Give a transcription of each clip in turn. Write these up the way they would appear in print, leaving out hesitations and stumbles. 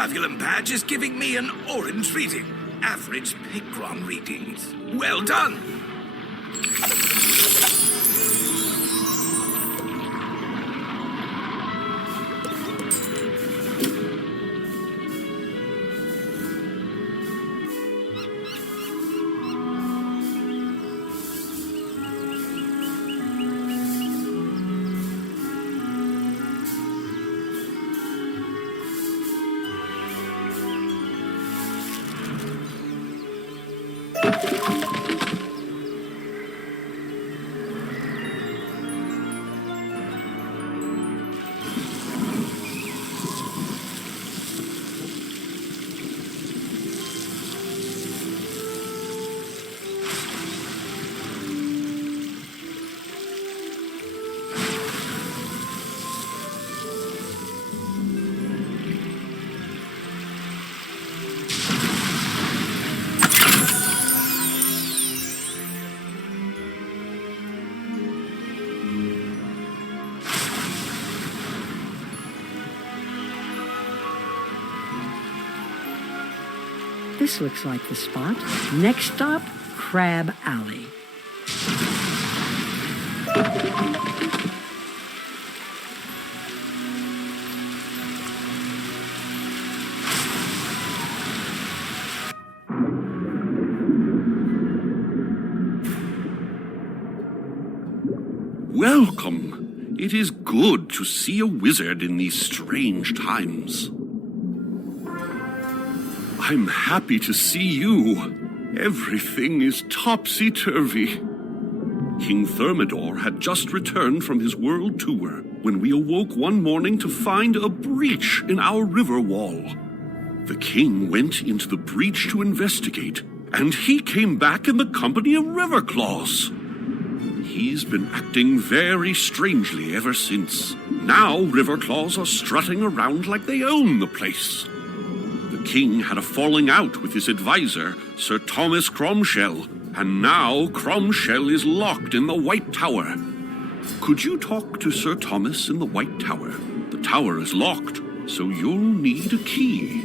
Gravulum badge is giving me an orange reading. Average Picron readings. Well done! This looks like the spot. Next stop, Crab Alley. Welcome. It is good to see a wizard in these strange times. I'm happy to see you. Everything is topsy-turvy. King Thermidor had just returned from his world tour when we awoke one morning to find a breach in our river wall. The king went into the breach to investigate, and he came back in the company of Riverclaws. He's been acting very strangely ever since. Now Riverclaws are strutting around like they own the place. The king had a falling out with his advisor, Sir Thomas Cromshell, and now Cromshell is locked in the White Tower. Could you talk to Sir Thomas in the White Tower? The tower is locked, so you'll need a key.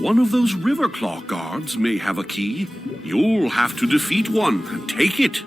One of those Riverclaw guards may have a key. You'll have to defeat one and take it.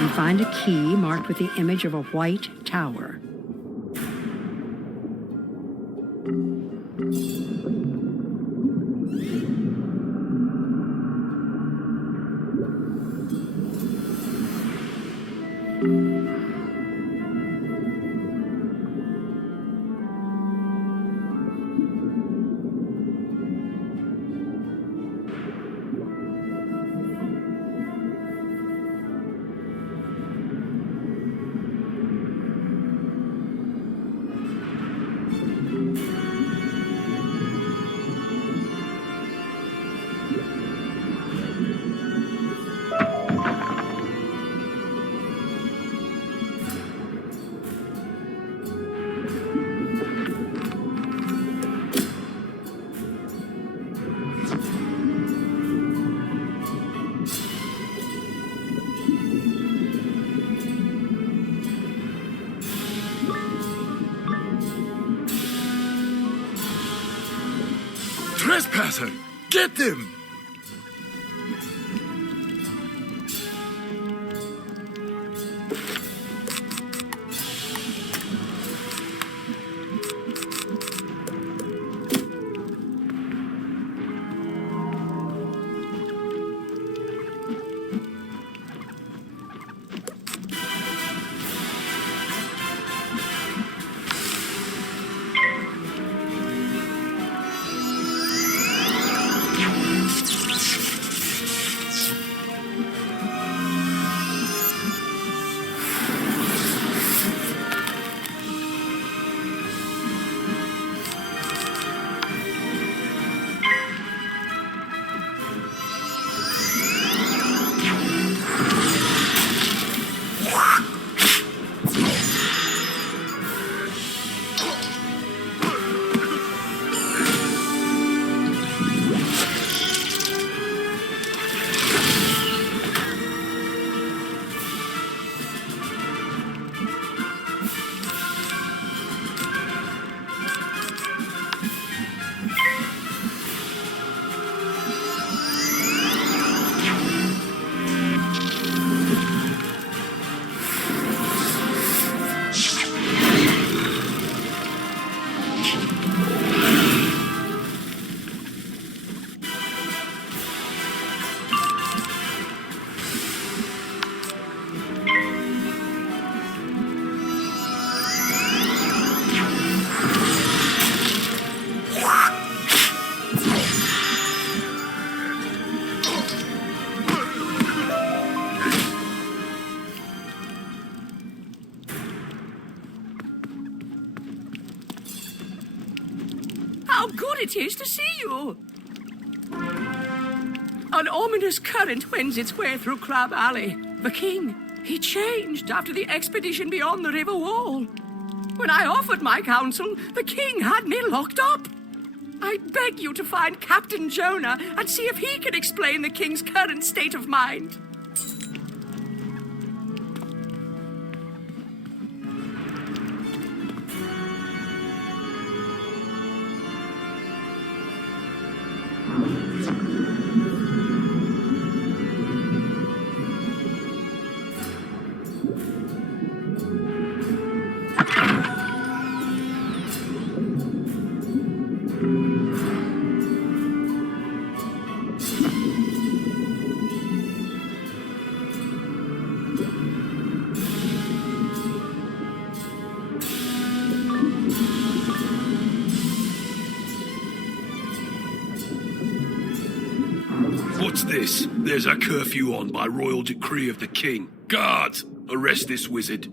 You find a key marked with the image of a white tower. Trespasser! Get them! How good it is to see you! An ominous current wends its way through Crab Alley. The king, He changed after the expedition beyond the river wall. When I offered my counsel, the king had me locked up. I beg you to find Captain Jonah and see if he can explain the king's current state of mind. What's this? There's a curfew on by royal decree of the king. Guards, arrest this wizard.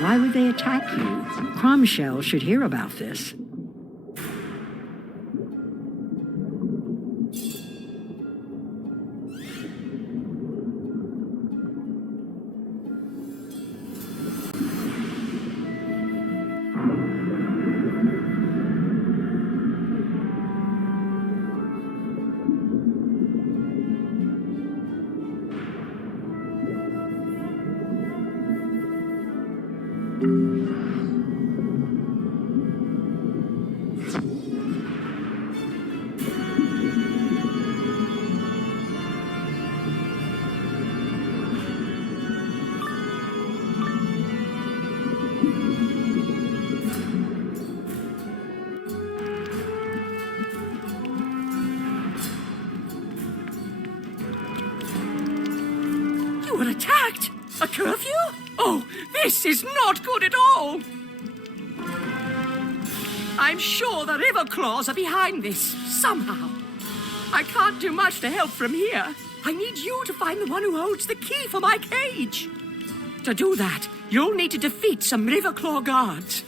Why would they attack you? Cromshell should hear about this. You were attacked? A curfew? Oh, this is not good at all! I'm sure the river claws are behind this, somehow. I can't do much to help from here. I need you to find the one who holds the key for my cage. To do that, you'll need to defeat some Riverclaw guards.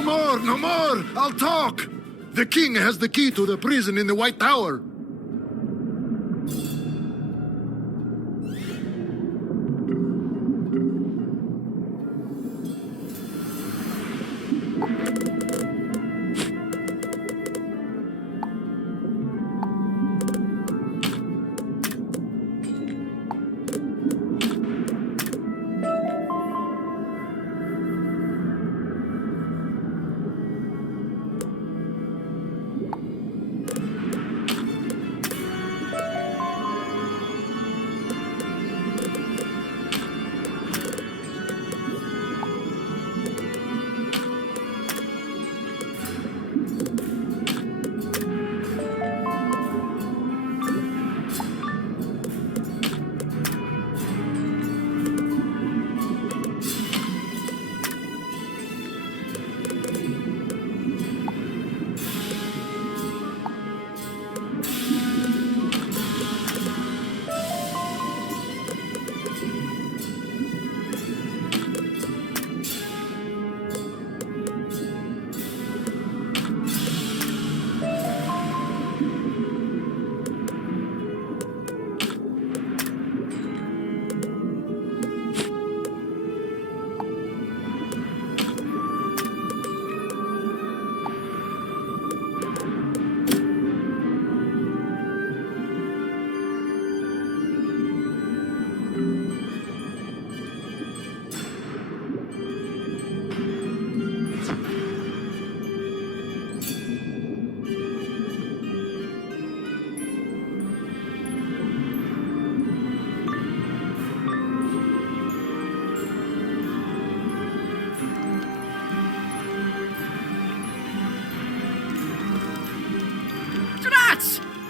No more, no more! I'll talk! The king has the key to the prison in the White Tower.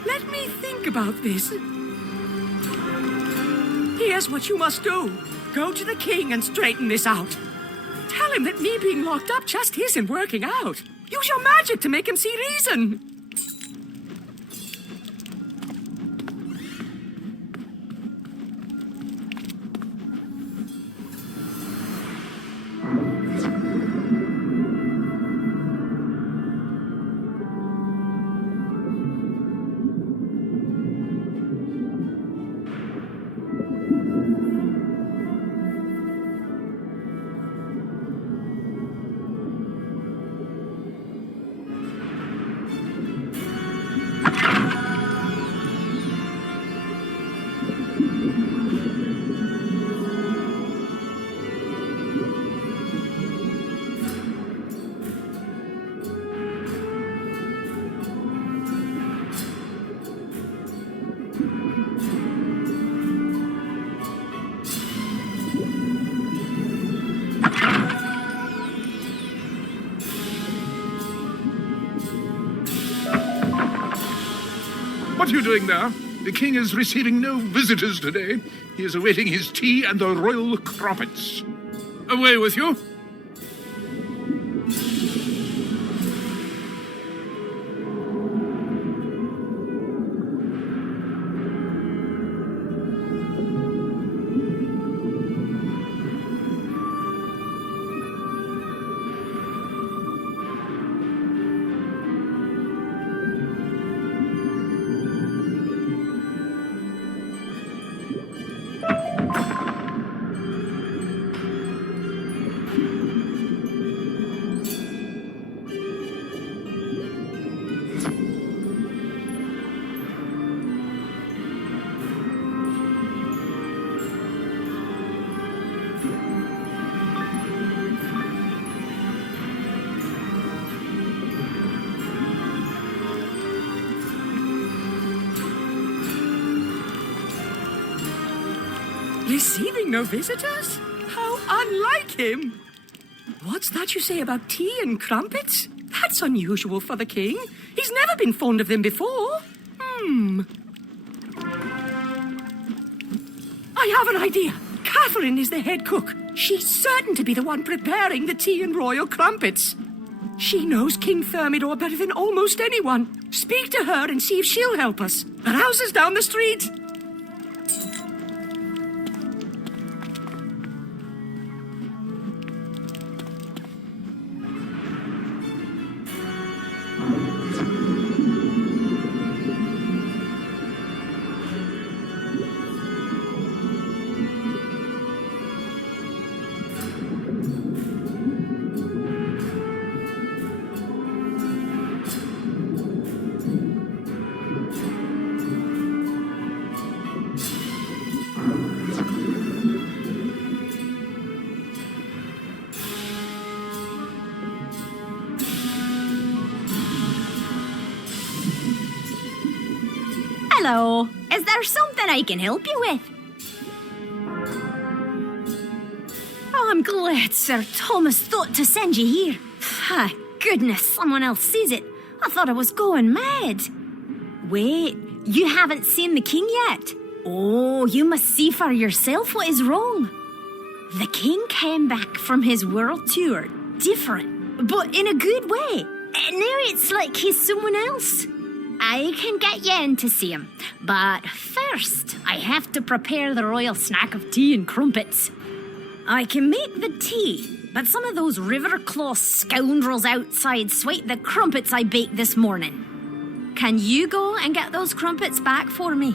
Let me think about this. Here's what you must do. Go to the king and straighten this out. Tell him that me being locked up just isn't working out. Use your magic to make him see reason. What are you doing there? The king is receiving no visitors today. He is awaiting his tea and the royal crumpets. Away with you. Receiving no visitors? How unlike him! What's that you say about tea and crumpets? That's unusual for the king. He's never been fond of them before. I have an idea. Catherine is the head cook. She's certain to be the one preparing the tea and royal crumpets. She knows King Thermidor better than almost anyone. Speak to her and see if she'll help us. Her house is down the street. Hello. Is there something I can help you with? Oh, I'm glad Sir Thomas thought to send you here. Thank goodness someone else sees it. I thought I was going mad. Wait, you haven't seen the king yet? Oh, you must see for yourself what is wrong. The king came back from his world tour different, but in a good way. And now it's like he's someone else. I can get you in to see him, but first I have to prepare the royal snack of tea and crumpets. I can make the tea, but some of those Riverclaw scoundrels outside swiped the crumpets I baked this morning. Can you go and get those crumpets back for me?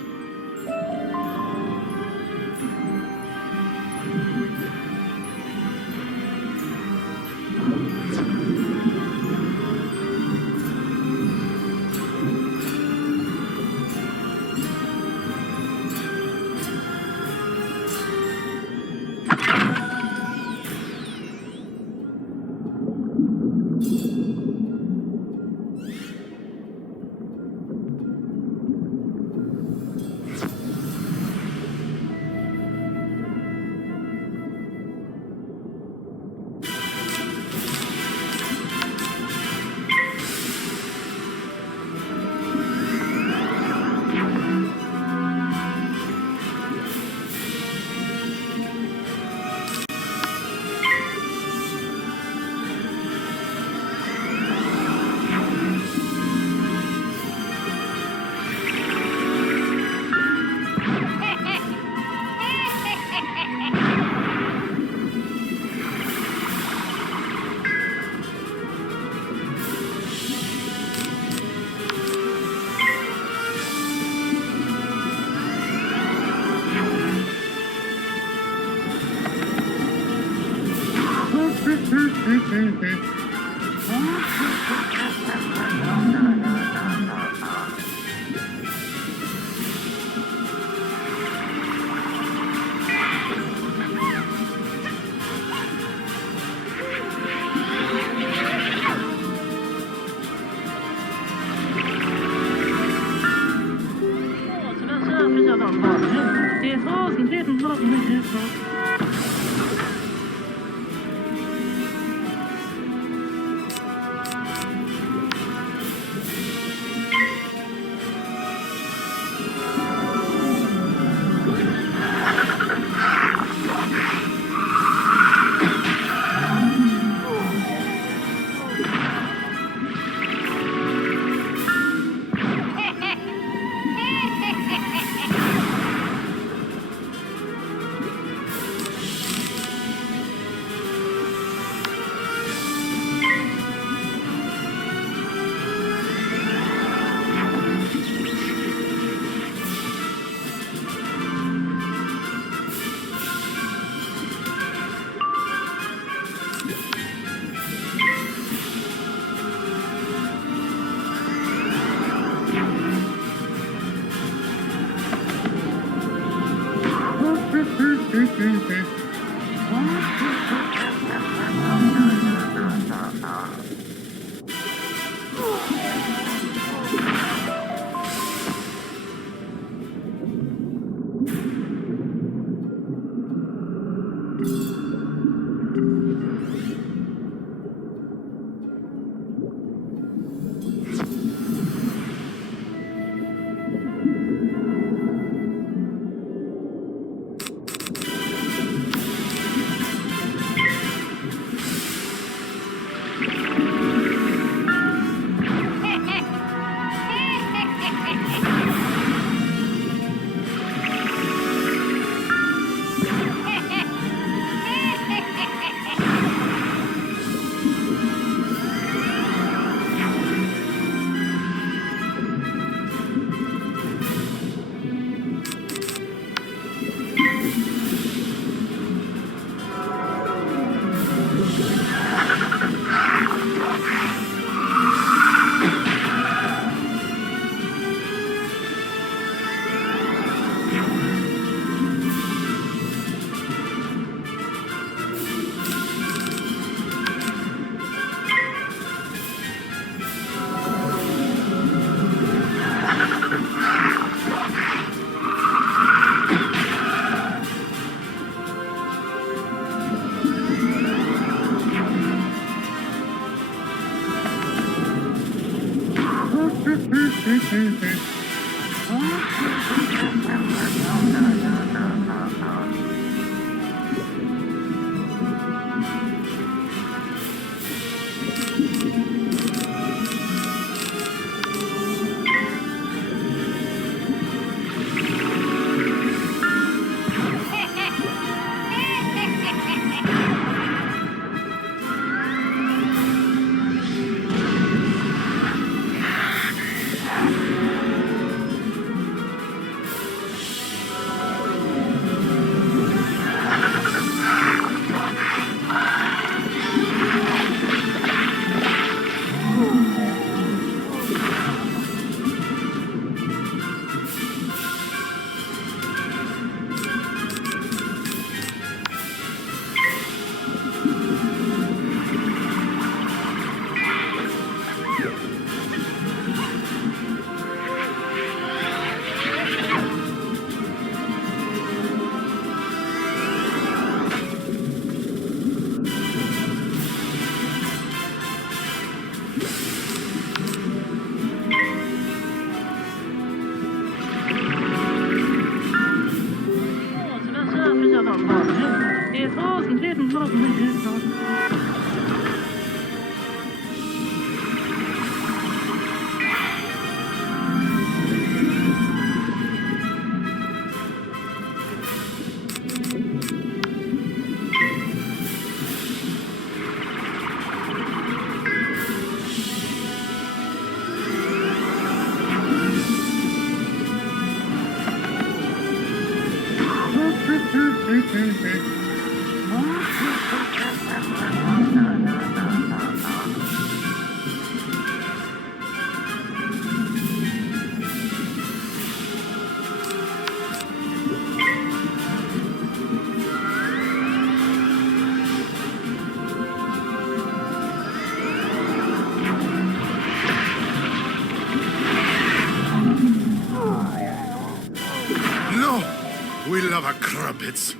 We love our crumpets.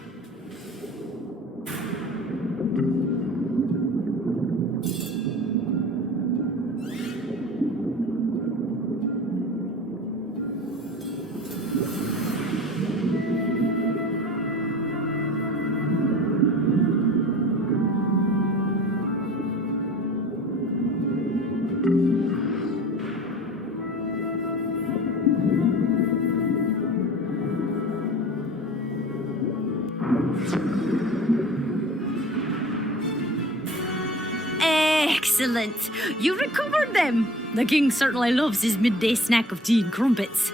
Excellent. You recovered them. The king certainly loves his midday snack of tea and crumpets.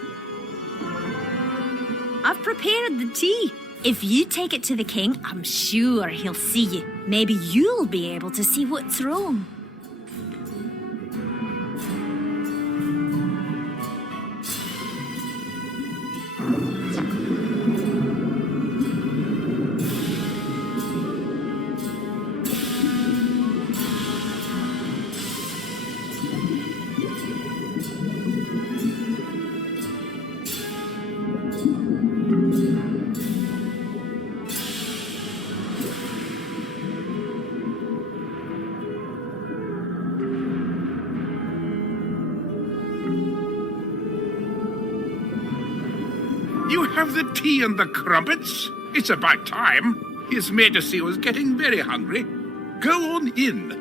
I've prepared the tea. If you take it to the king, I'm sure he'll see you. Maybe you'll be able to see what's wrong. You have the tea and the crumpets? It's about time. His Majesty was getting very hungry. Go on in.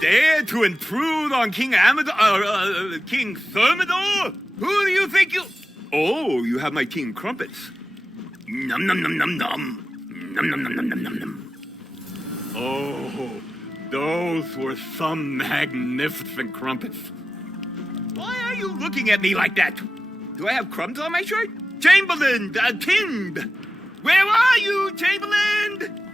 Dare to intrude on King King Thermidor? Who do you think you... Oh, you have my tea and crumpets. Num num num num num. Num num num num num num num. Oh, those were some magnificent crumpets. Why are you looking at me like that? Do I have crumbs on my shirt? Chamberlain, Tind! Where are you, Chamberlain?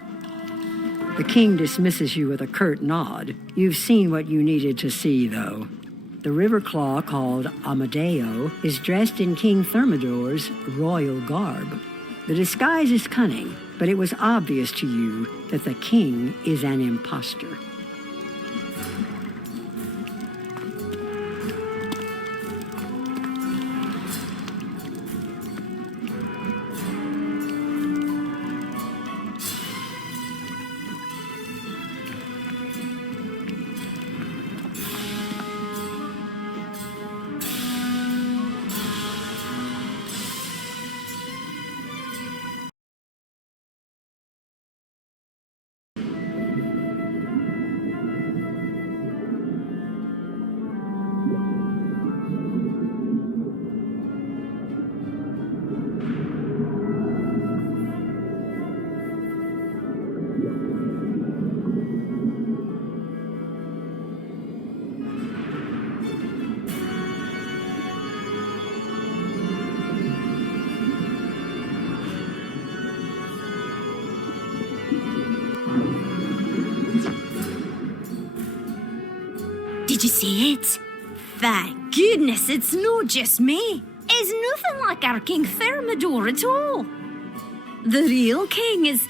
The king dismisses you with a curt nod. You've seen what you needed to see, though. The river claw called Amadeo is dressed in King Thermidor's royal garb. The disguise is cunning, but it was obvious to you that the king is an imposter. Did you see it? Thank goodness it's not just me. It's nothing like our King Thermidor at all. The real king is...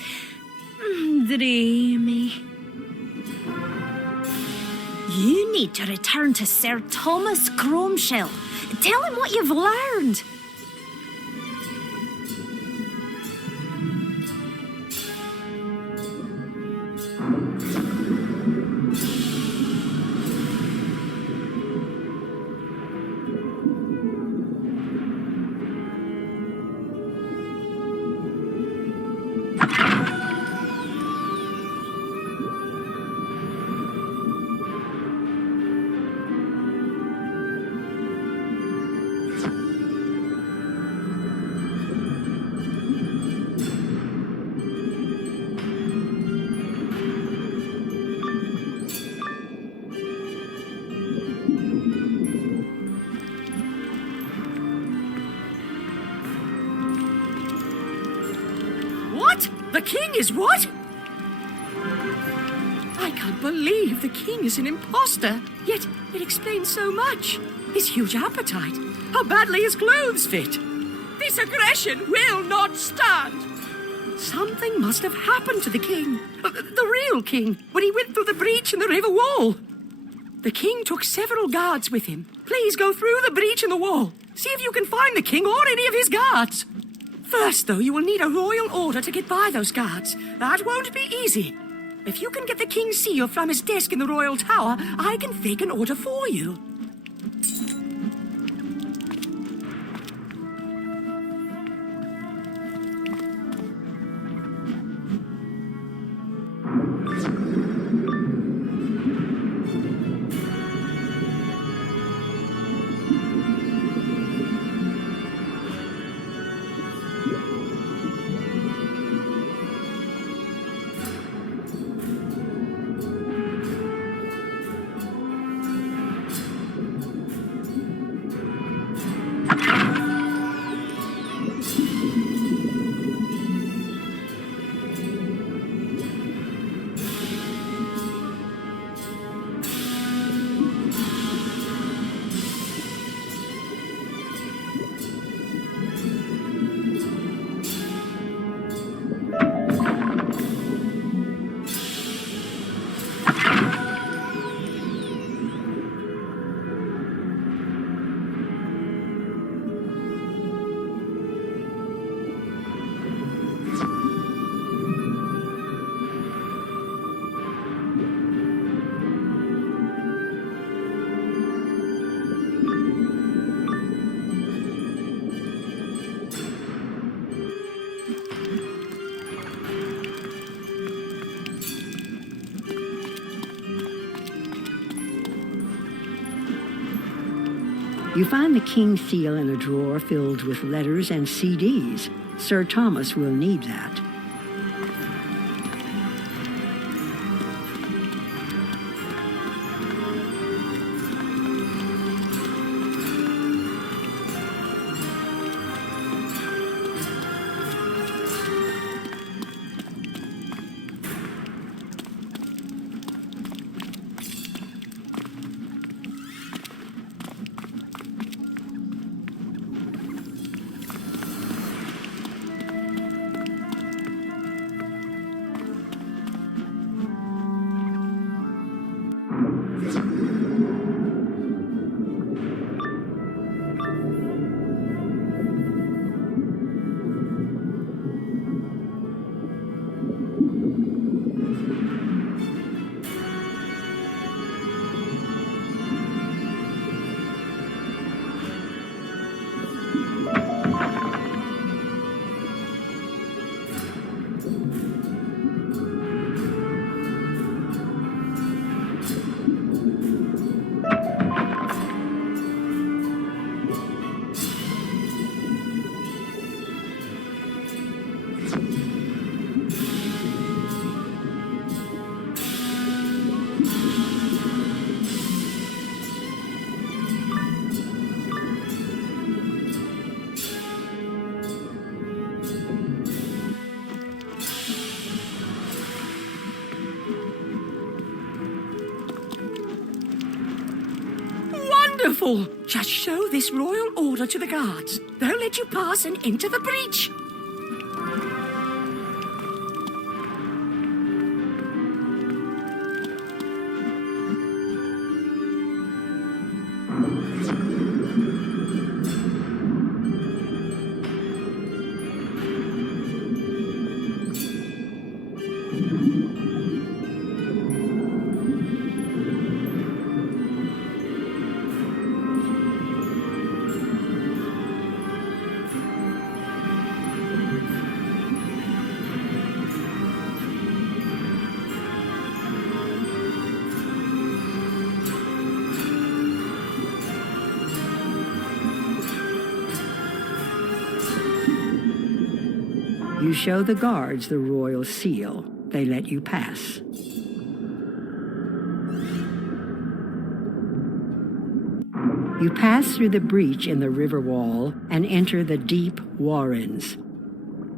dreamy. You need to return to Sir Thomas Cromshell. Tell him what you've learned. king is what? I can't believe the king is an imposter. Yet it explains so much. His huge appetite, how badly his clothes fit. This aggression will not stand. Something must have happened to the king, the real king, when he went through the breach in the river wall. The king took several guards with him. Please go through the breach in the wall. See if you can find the king or any of his guards. First, though, you will need a royal order to get by those guards. That won't be easy. If you can get the king's seal from his desk in the royal tower, I can fake an order for you. You find the king's seal in a drawer filled with letters and CDs. Sir Thomas will need that. Wonderful! Just show this royal order to the guards. They'll let you pass and enter the breach. You show the guards the royal seal. They let you pass. You pass through the breach in the river wall and enter the deep warrens.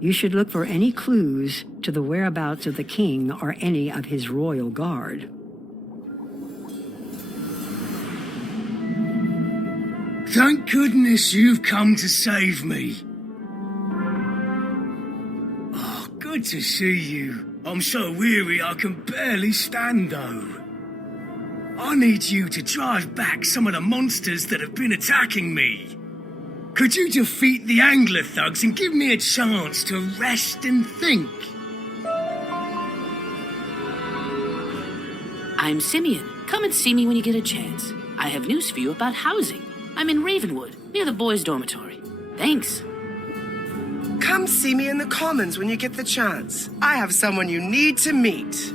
You should look for any clues to the whereabouts of the king or any of his royal guard. Thank goodness you've come to save me. Oh, good to see you. I'm so weary I can barely stand, though. I need you to drive back some of the monsters that have been attacking me. Could you defeat the angler thugs and give me a chance to rest and think? I'm Simeon. Come and see me when you get a chance. I have news for you about housing. I'm in Ravenwood, near the boys' dormitory. Thanks. Come see me in the Commons when you get the chance. I have someone you need to meet.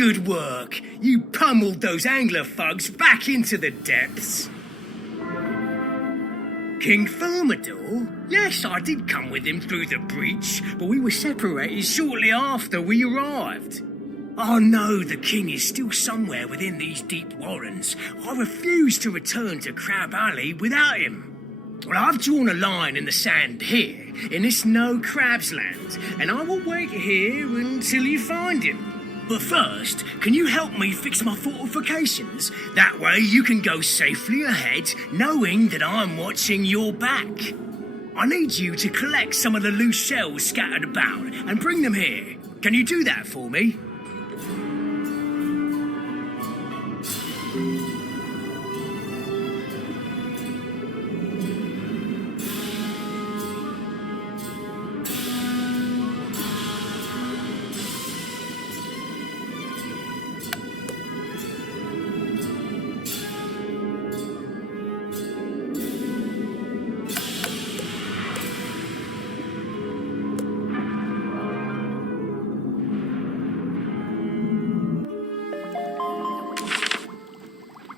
Good work. You pummeled those angler thugs back into the depths. King Thermidor? Yes, I did come with him through the breach, but we were separated shortly after we arrived. I know the king is still somewhere within these deep warrens. I refuse to return to Crab Alley without him. Well, I've drawn a line in the sand here, in this no crabs land, and I will wait here until you find him. But first, can you help me fix my fortifications? That way you can go safely ahead, knowing that I'm watching your back. I need you to collect some of the loose shells scattered about and bring them here. Can you do that for me?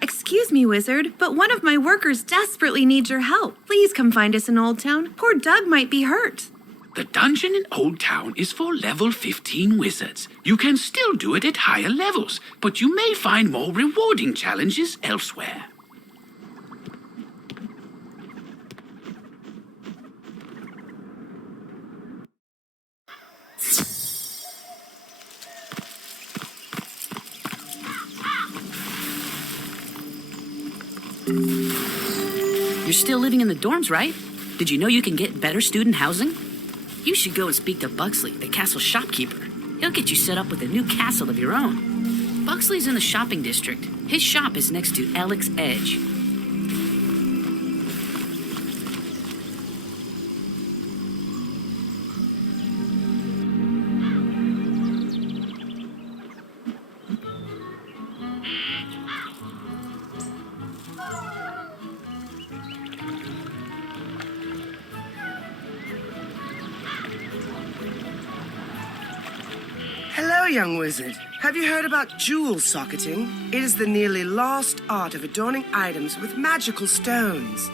Excuse me, Wizard, but one of my workers desperately needs your help. Please come find us in Old Town. Poor Doug might be hurt. The dungeon in Old Town is for level 15 wizards. You can still do it at higher levels, but you may find more rewarding challenges elsewhere. You're still living in the dorms, right? Did you know you can get better student housing? You should go and speak to Buxley, the castle shopkeeper. He'll get you set up with a new castle of your own. Buxley's in the shopping district. His shop is next to Alex Edge. Hello, young wizard. Have you heard about jewel socketing? It is the nearly lost art of adorning items with magical stones.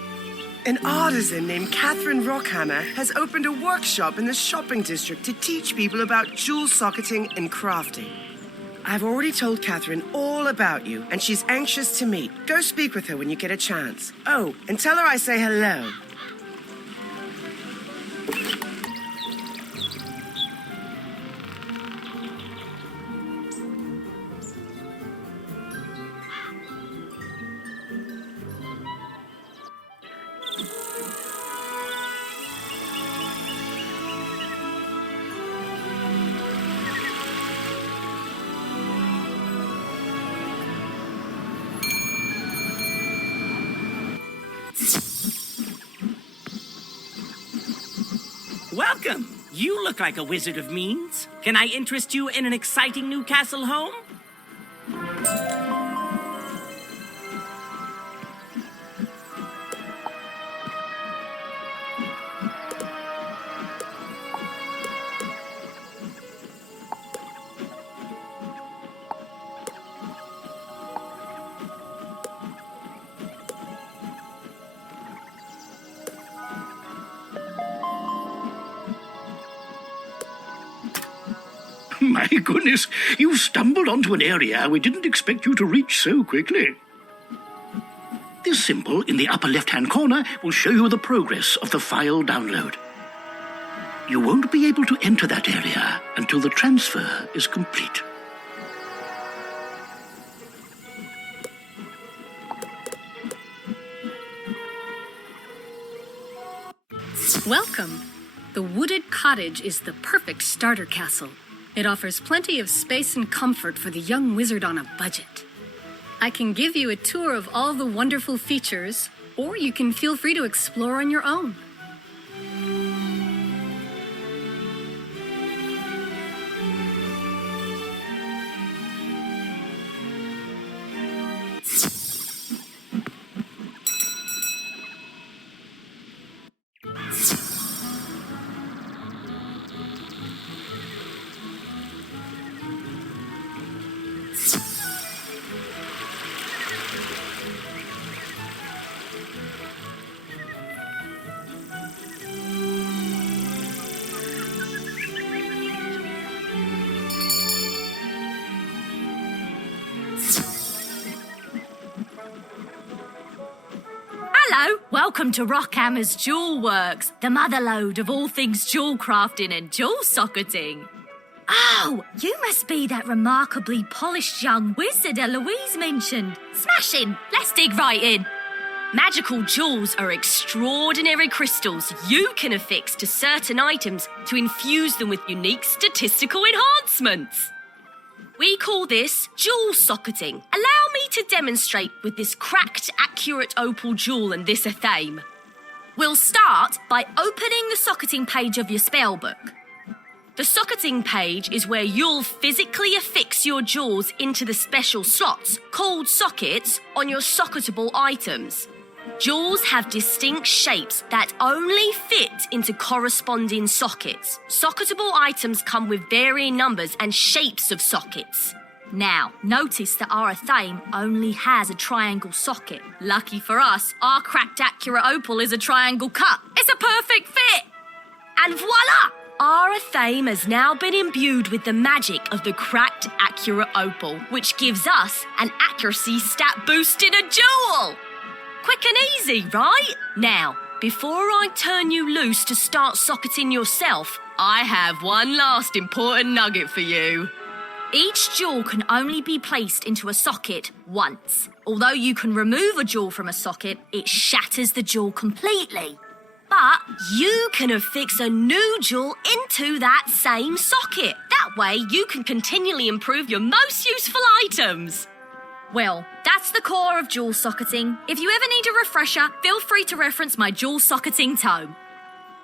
An artisan named Catherine Rockhammer has opened a workshop in the shopping district to teach people about jewel socketing and crafting. I've already told Catherine all about you, and she's anxious to meet. Go speak with her when you get a chance. Oh, and tell her I say hello. Welcome. You look like a wizard of means. Can I interest you in an exciting new castle home? My goodness, you stumbled onto an area we didn't expect you to reach so quickly. This symbol in the upper left-hand corner will show you the progress of the file download. You won't be able to enter that area until the transfer is complete. Welcome. The Wooded Cottage is the perfect starter castle. It offers plenty of space and comfort for the young wizard on a budget. I can give you a tour of all the wonderful features, or you can feel free to explore on your own. Hello, welcome to Rockhammer's Jewel Works, the motherlode of all things jewel crafting and jewel socketing. Oh, you must be that remarkably polished young wizard Eloise mentioned. Smashing! Let's dig right in. Magical jewels are extraordinary crystals you can affix to certain items to infuse them with unique statistical enhancements. We call this jewel socketing. Allow me to demonstrate with this cracked, accurate opal jewel and this athame. We'll start by opening the socketing page of your spellbook. The socketing page is where you'll physically affix your jewels into the special slots, called sockets, on your socketable items. Jewels have distinct shapes that only fit into corresponding sockets. Socketable items come with varying numbers and shapes of sockets. Now, notice that our athame only has a triangle socket. Lucky for us, our cracked accurate opal is a triangle cut. It's a perfect fit! And voila! Our athame has now been imbued with the magic of the cracked accurate opal, which gives us an accuracy stat boost in a jewel! Quick and easy, right? Now, before I turn you loose to start socketing yourself, I have one last important nugget for you. Each jewel can only be placed into a socket once. Although you can remove a jewel from a socket, it shatters the jewel completely. But you can affix a new jewel into that same socket. That way, you can continually improve your most useful items. Well, that's the core of jewel socketing. If you ever need a refresher, feel free to reference my jewel socketing tome.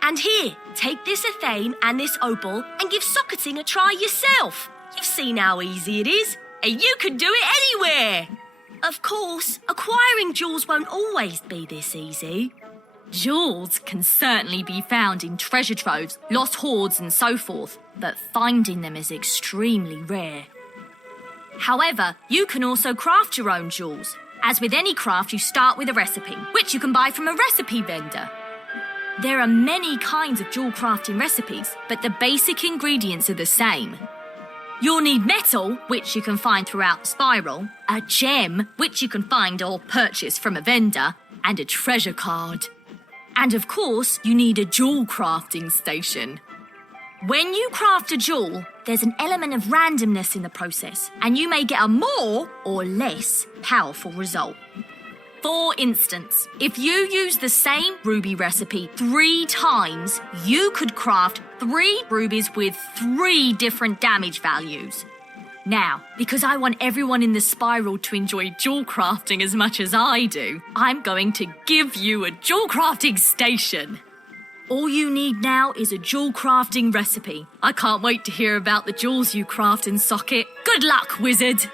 And here, take this athame and this opal and give socketing a try yourself. You've seen how easy it is, and you can do it anywhere. Of course, acquiring jewels won't always be this easy. Jewels can certainly be found in treasure troves, lost hoards and so forth, but finding them is extremely rare. However, you can also craft your own jewels. As with any craft, you start with a recipe, which you can buy from a recipe vendor. There are many kinds of jewel crafting recipes, but the basic ingredients are the same. You'll need metal, which you can find throughout the spiral, a gem, which you can find or purchase from a vendor, and a treasure card. And of course, you need a jewel crafting station. When you craft a jewel, there's an element of randomness in the process, and you may get a more or less powerful result. For instance, if you use the same ruby recipe 3 times, you could craft 3 rubies with 3 different damage values. Now, because I want everyone in the spiral to enjoy jewel crafting as much as I do, I'm going to give you a jewel crafting station. All you need now is a jewel crafting recipe. I can't wait to hear about the jewels you craft in Socket. Good luck, wizard!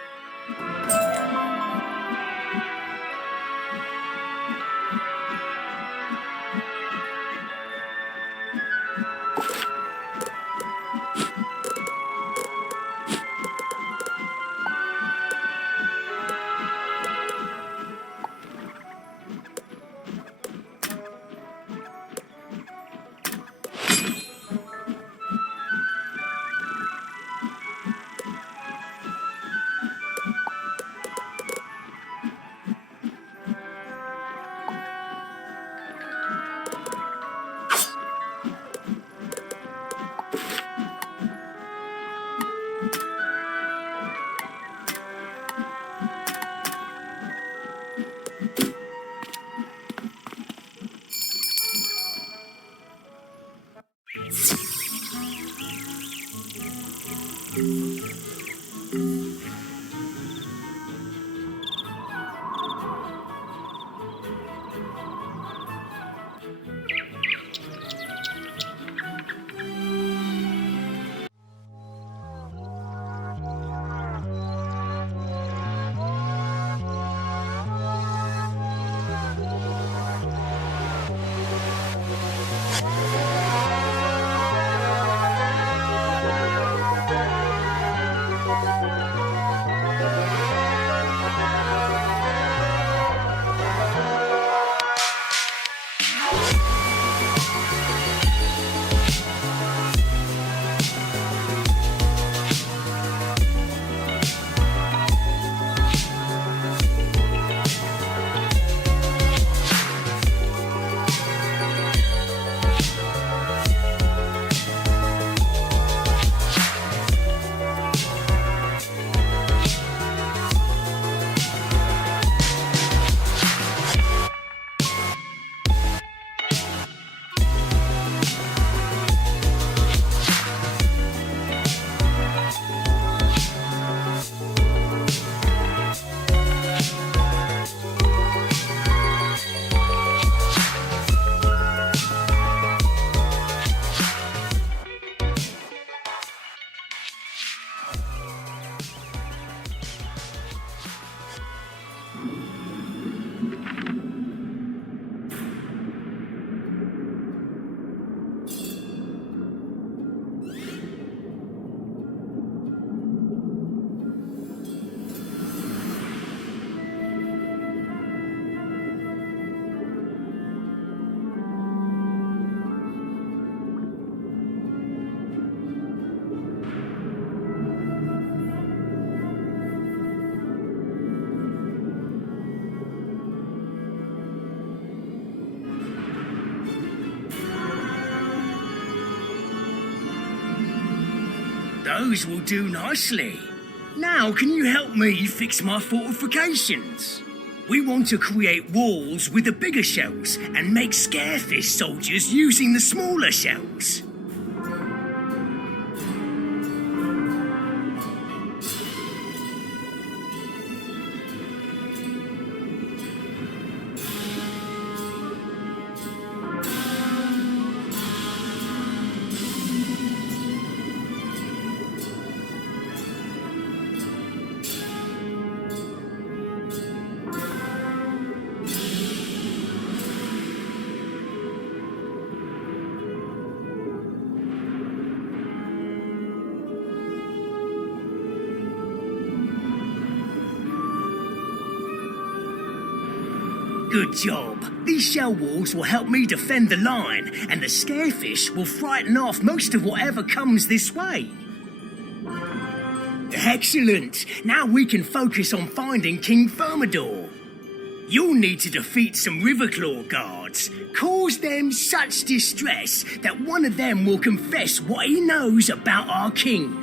Those will do nicely. Now, can you help me fix my fortifications? We want to create walls with the bigger shells and make scarefish soldiers using the smaller shells. Good job. These shell walls will help me defend the line, and the scarefish will frighten off most of whatever comes this way. Excellent. Now we can focus on finding King Thermidor. You'll need to defeat some Riverclaw guards. Cause them such distress that one of them will confess what he knows about our king.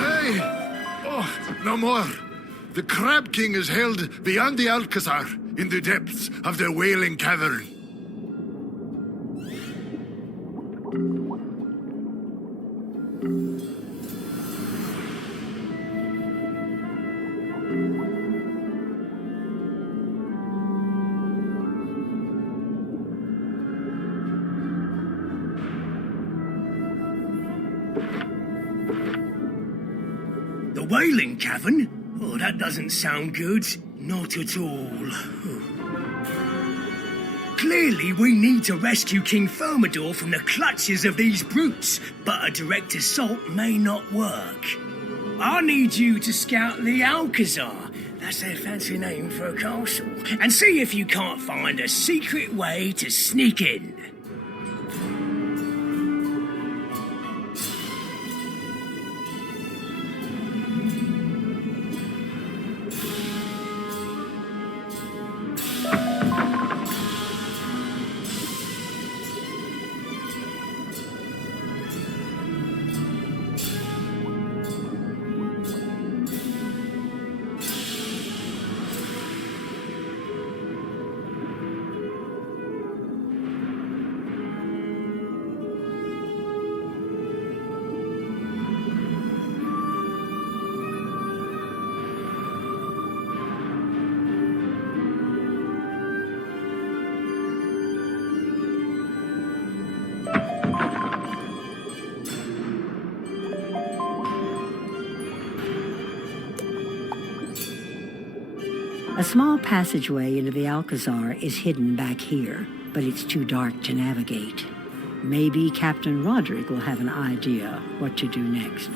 Hey! Oh, no more. The Crab King is held beyond the Alcazar, in the depths of the Wailing Cavern. The Wailing Cavern? Oh, that doesn't sound good. Not at all. Clearly, we need to rescue King Thermidor from the clutches of these brutes, but a direct assault may not work. I need you to scout the Alcazar, that's their fancy name for a castle, and see if you can't find a secret way to sneak in. A small passageway into the Alcazar is hidden back here, but it's too dark to navigate. Maybe Captain Roderick will have an idea what to do next.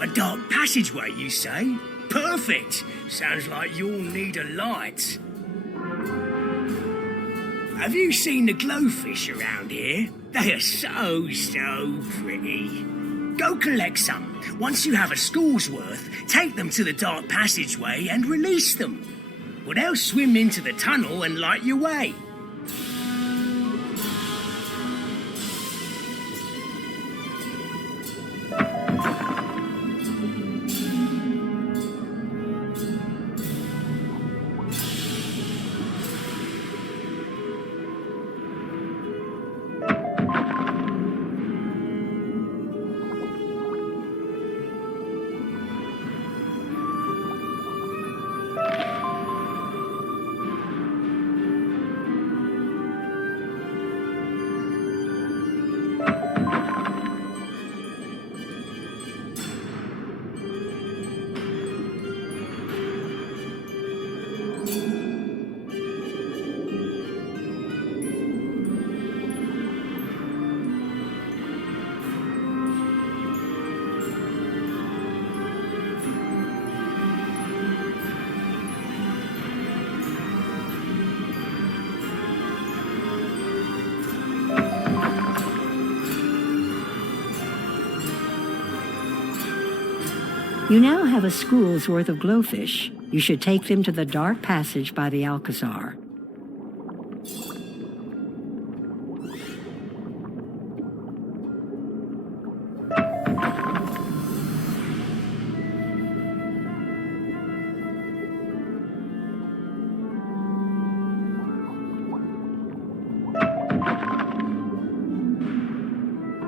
A dark passageway, you say? Perfect! Sounds like you'll need a light. Have you seen the glowfish around here? They are so pretty. Go collect some. Once you have a school's worth, take them to the dark passageway and release them. Well, they'll swim into the tunnel and light your way. You now have a school's worth of glowfish. You should take them to the dark passage by the Alcazar.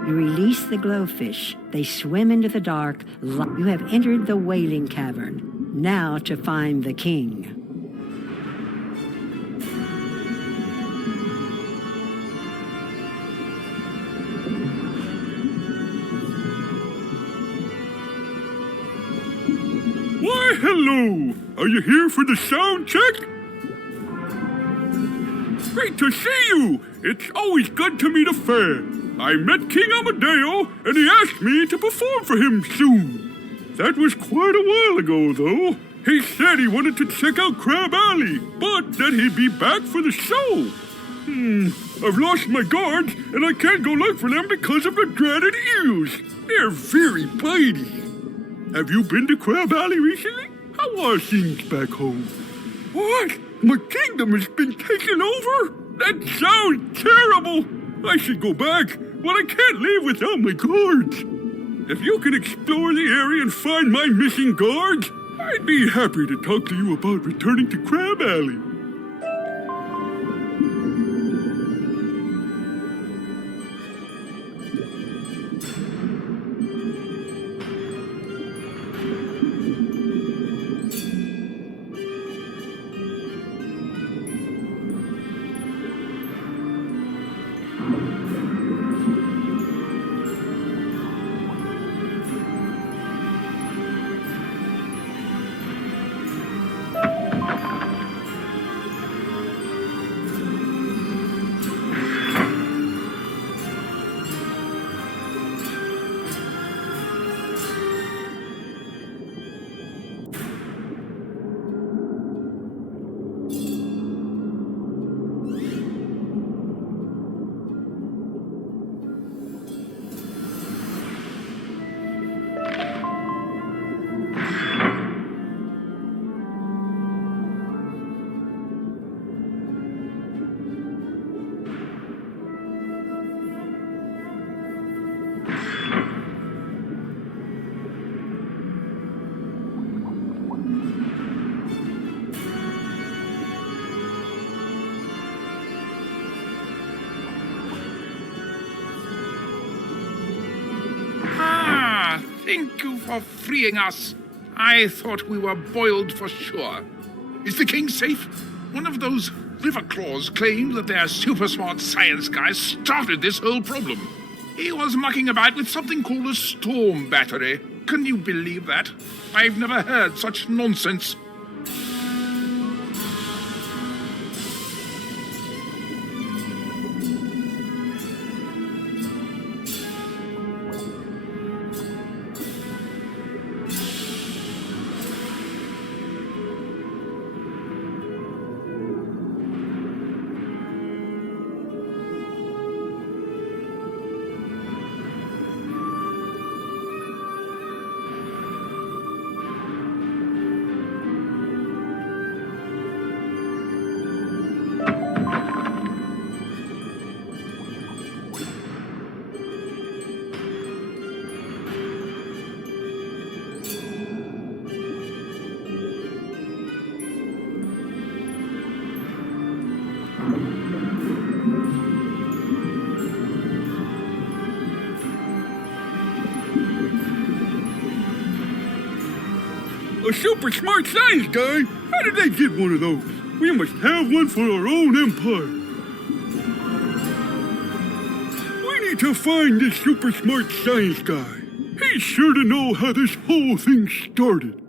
You release the glowfish. They swim into the dark. You have entered the Wailing Cavern. Now to find the king. Why, hello! Are you here for the sound check? Great to see you! It's always good to meet a fan. I met King Amadeo, and he asked me to perform for him soon. That was quite a while ago, though. He said he wanted to check out Crab Alley, but that he'd be back for the show. I've lost my guards, and I can't go look for them because of the dreaded eels. They're very bitey. Have you been to Crab Alley recently? How are things back home? What? My kingdom has been taken over? That sounds terrible. I should go back, but I can't leave without my guards. If you can explore the area and find my missing guards, I'd be happy to talk to you about returning to Crab Alley. Thank you for freeing us. I thought we were boiled for sure. Is the king safe? One of those river claws claimed that their super smart science guy started this whole problem. He was mucking about with something called a storm battery. Can you believe that? I've never heard such nonsense. A super smart science guy? How did they get one of those? We must have one for our own empire. We need to find this super smart science guy. He's sure to know how this whole thing started.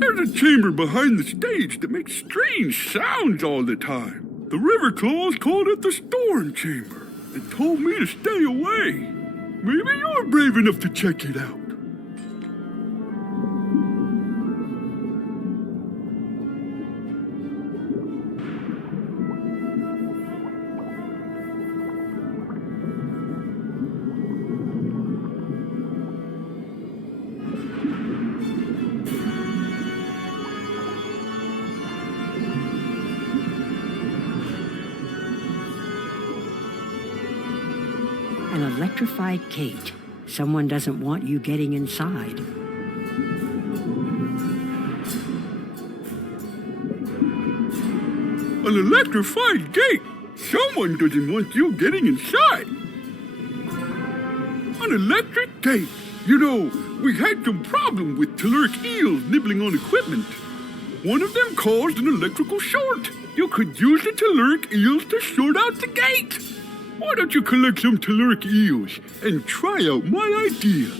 There's a chamber behind the stage that makes strange sounds all the time. The river claws called it the storm chamber and told me to stay away. Maybe you're brave enough to check it out. An electrified gate. Someone doesn't want you getting inside. An electrified gate? Someone doesn't want you getting inside. An electric gate? You know, we had some problem with telluric eels nibbling on equipment. One of them caused an electrical short. You could use the telluric eels to short out the gate. Why don't you collect some telluric eels and try out my idea?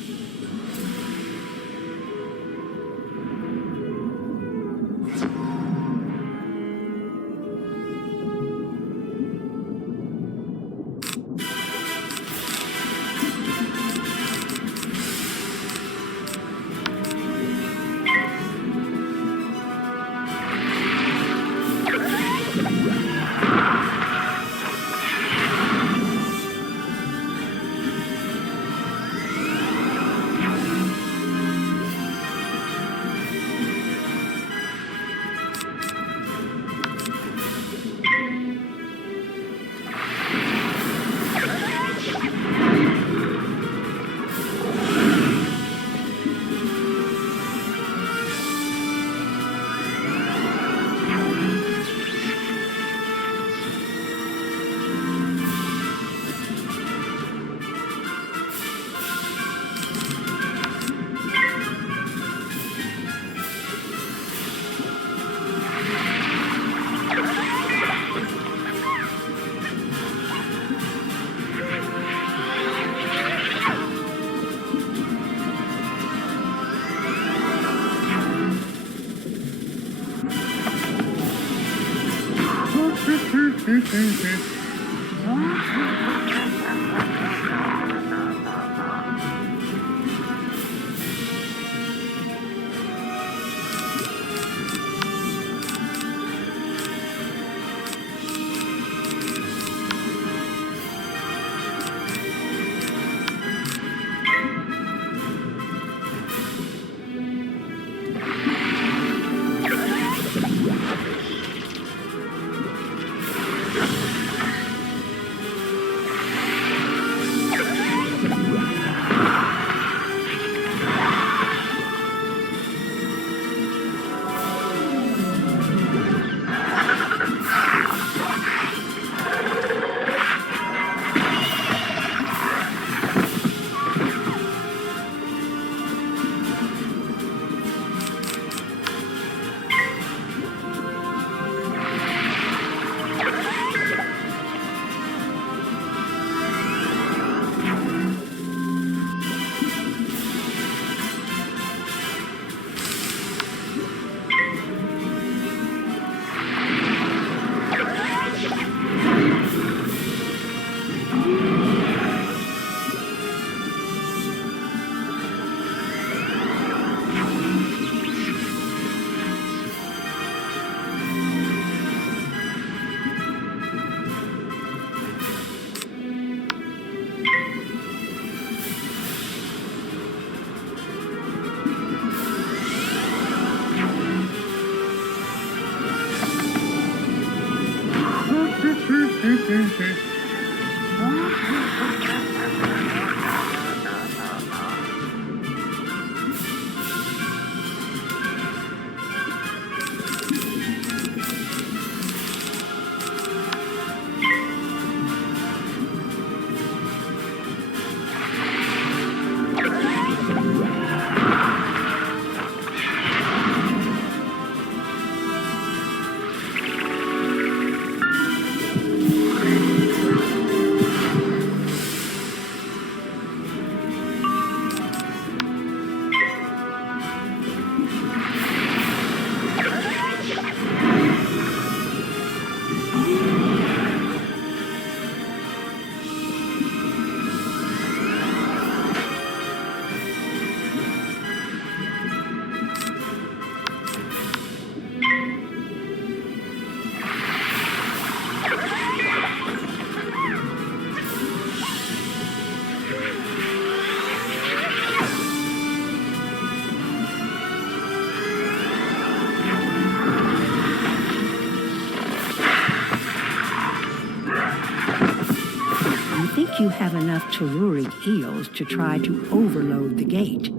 You have enough telluric eels to try to overload the gate.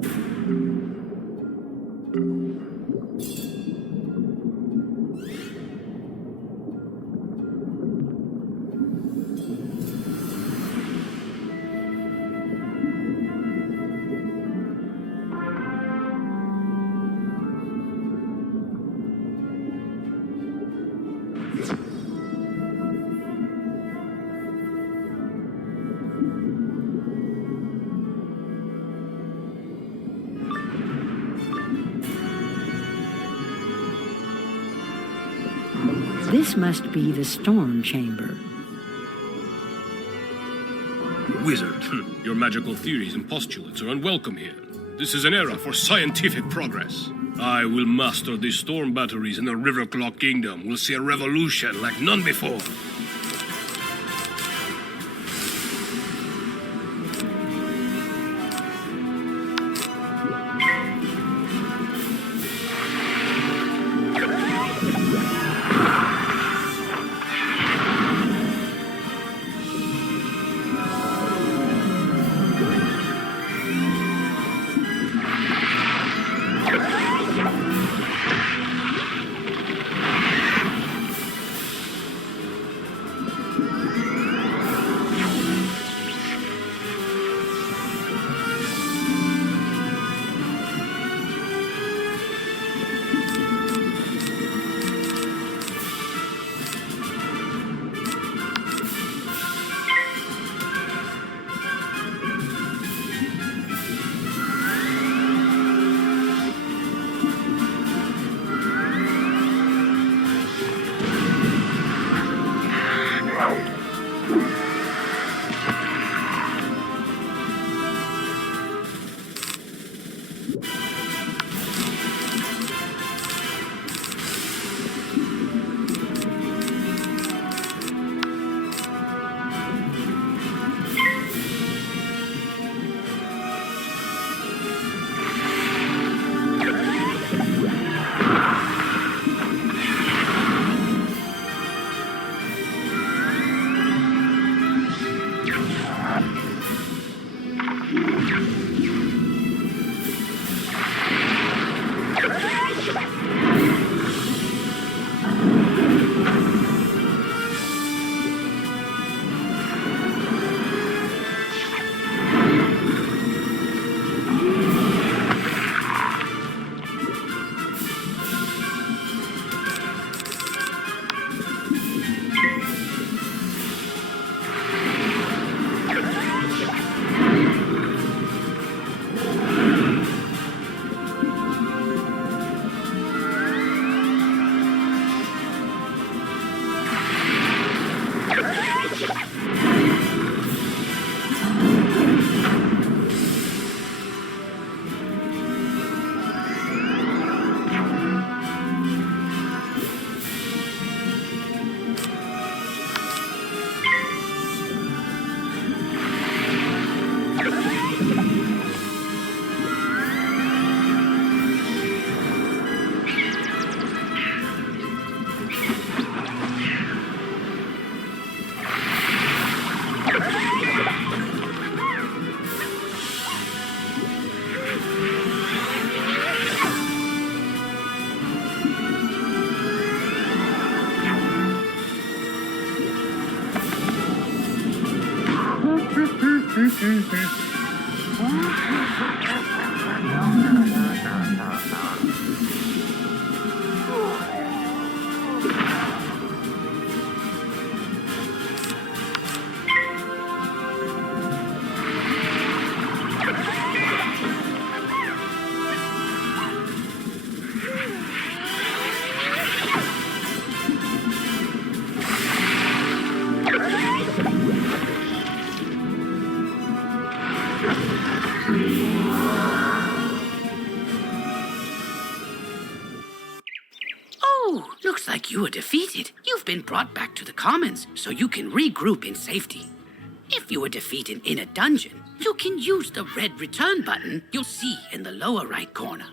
This must be the storm chamber. Wizard, your magical theories and postulates are unwelcome here. This is an era for scientific progress. I will master these storm batteries, and the Riverclaw Kingdom will see a revolution like none before. Oh, looks like you were defeated. You've been brought back to the Commons, so you can regroup in safety. If you were defeated in a dungeon, you can use the red return button you'll see in the lower right corner.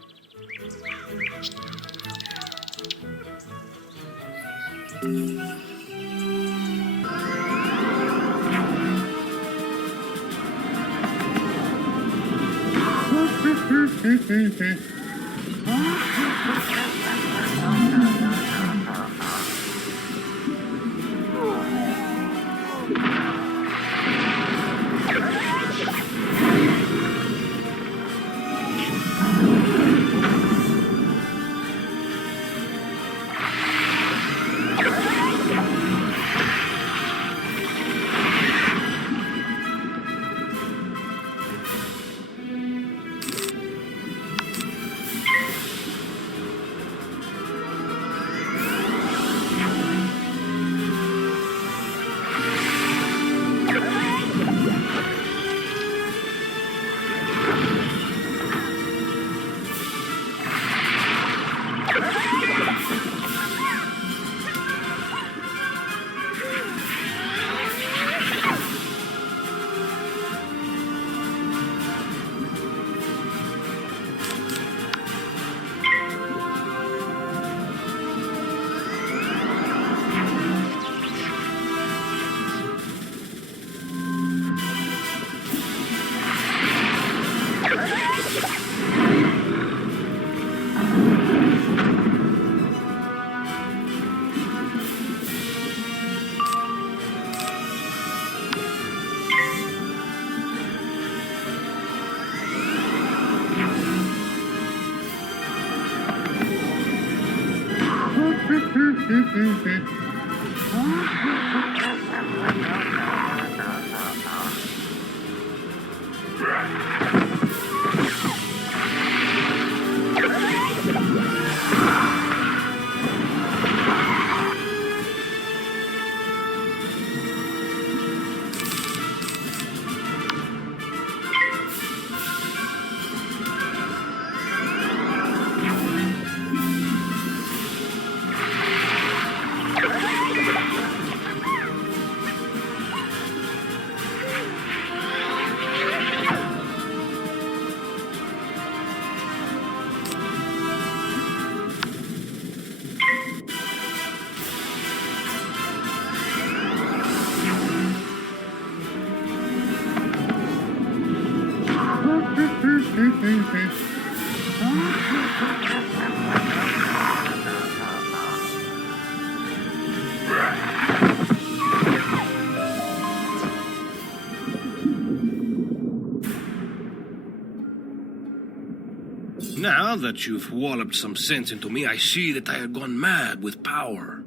Now that you've walloped some sense into me, I see that I had gone mad with power.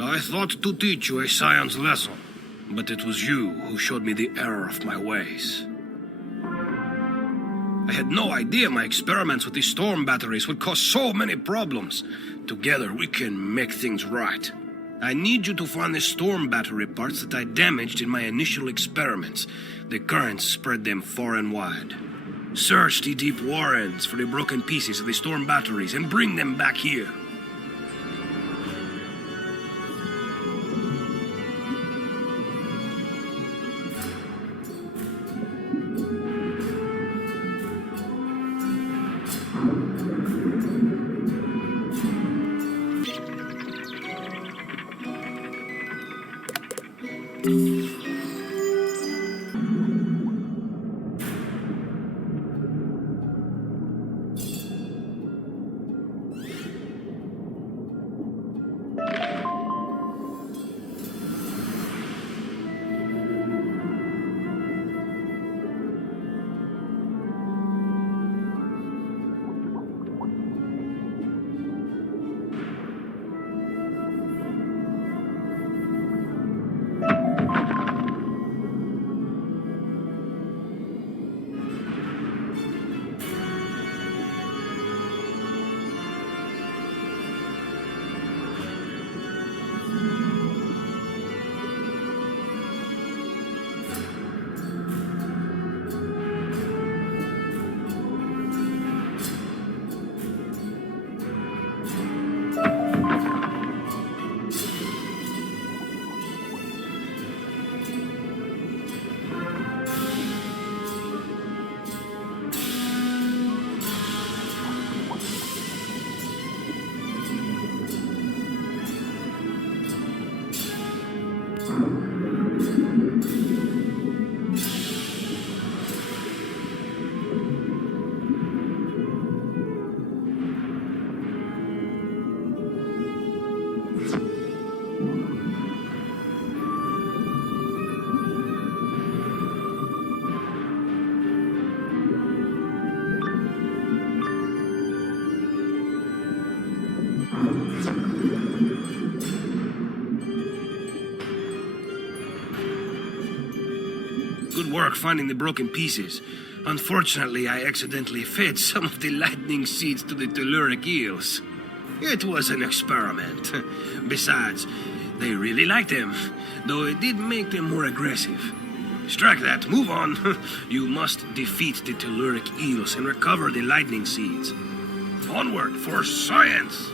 I thought to teach you a science lesson, but it was you who showed me the error of my ways. I had no idea my experiments with these storm batteries would cause so many problems. Together, we can make things right. I need you to find the storm battery parts that I damaged in my initial experiments. The currents spread them far and wide. Search the deep warrens for the broken pieces of the storm batteries and bring them back here. Good work finding the broken pieces. Unfortunately, I accidentally fed some of the lightning seeds to the telluric eels. It was an experiment. Besides, they really liked them, though it did make them more aggressive. Strike that, move on. You must defeat the telluric eels and recover the lightning seeds. Onward for science!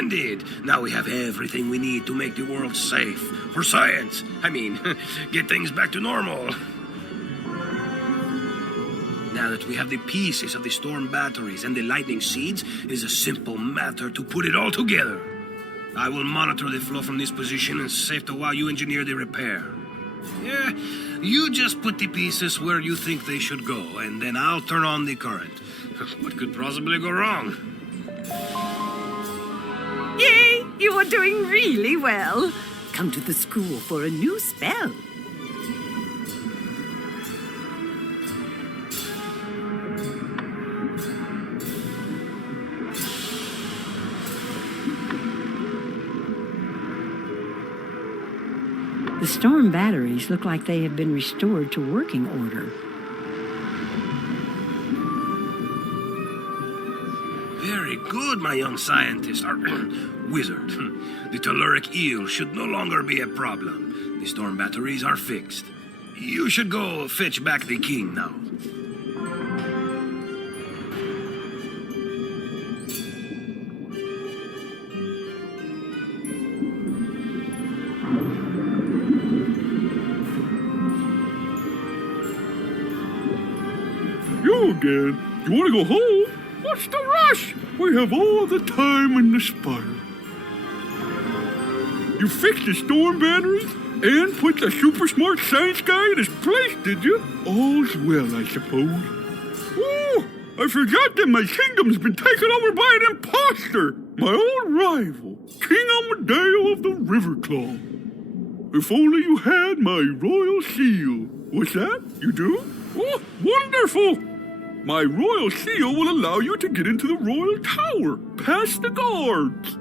Splendid! Now we have everything we need to make the world safe. For science. I mean, get things back to normal. Now that we have the pieces of the storm batteries and the lightning seeds, it is a simple matter to put it all together. I will monitor the flow from this position and save to while you engineer the repair. Yeah, you just put the pieces where you think they should go, and then I'll turn on the current. What could possibly go wrong? Yay! You are doing really well. Come to the school for a new spell. The storm batteries look like they have been restored to working order. Very good, my young scientist. Wizard. The telluric eel should no longer be a problem. The storm batteries are fixed. You should go fetch back the king now. You again? You want to go home? What's the rush? We have all the time in the spire. You fixed the storm batteries and put the super smart science guy in his place, did you? All's well, I suppose. Oh, I forgot that my kingdom's been taken over by an imposter. My old rival, King Amadeo of the Riverclaw. If only you had my royal seal. What's that? You do? Oh, wonderful! My royal seal will allow you to get into the royal tower, past the guards.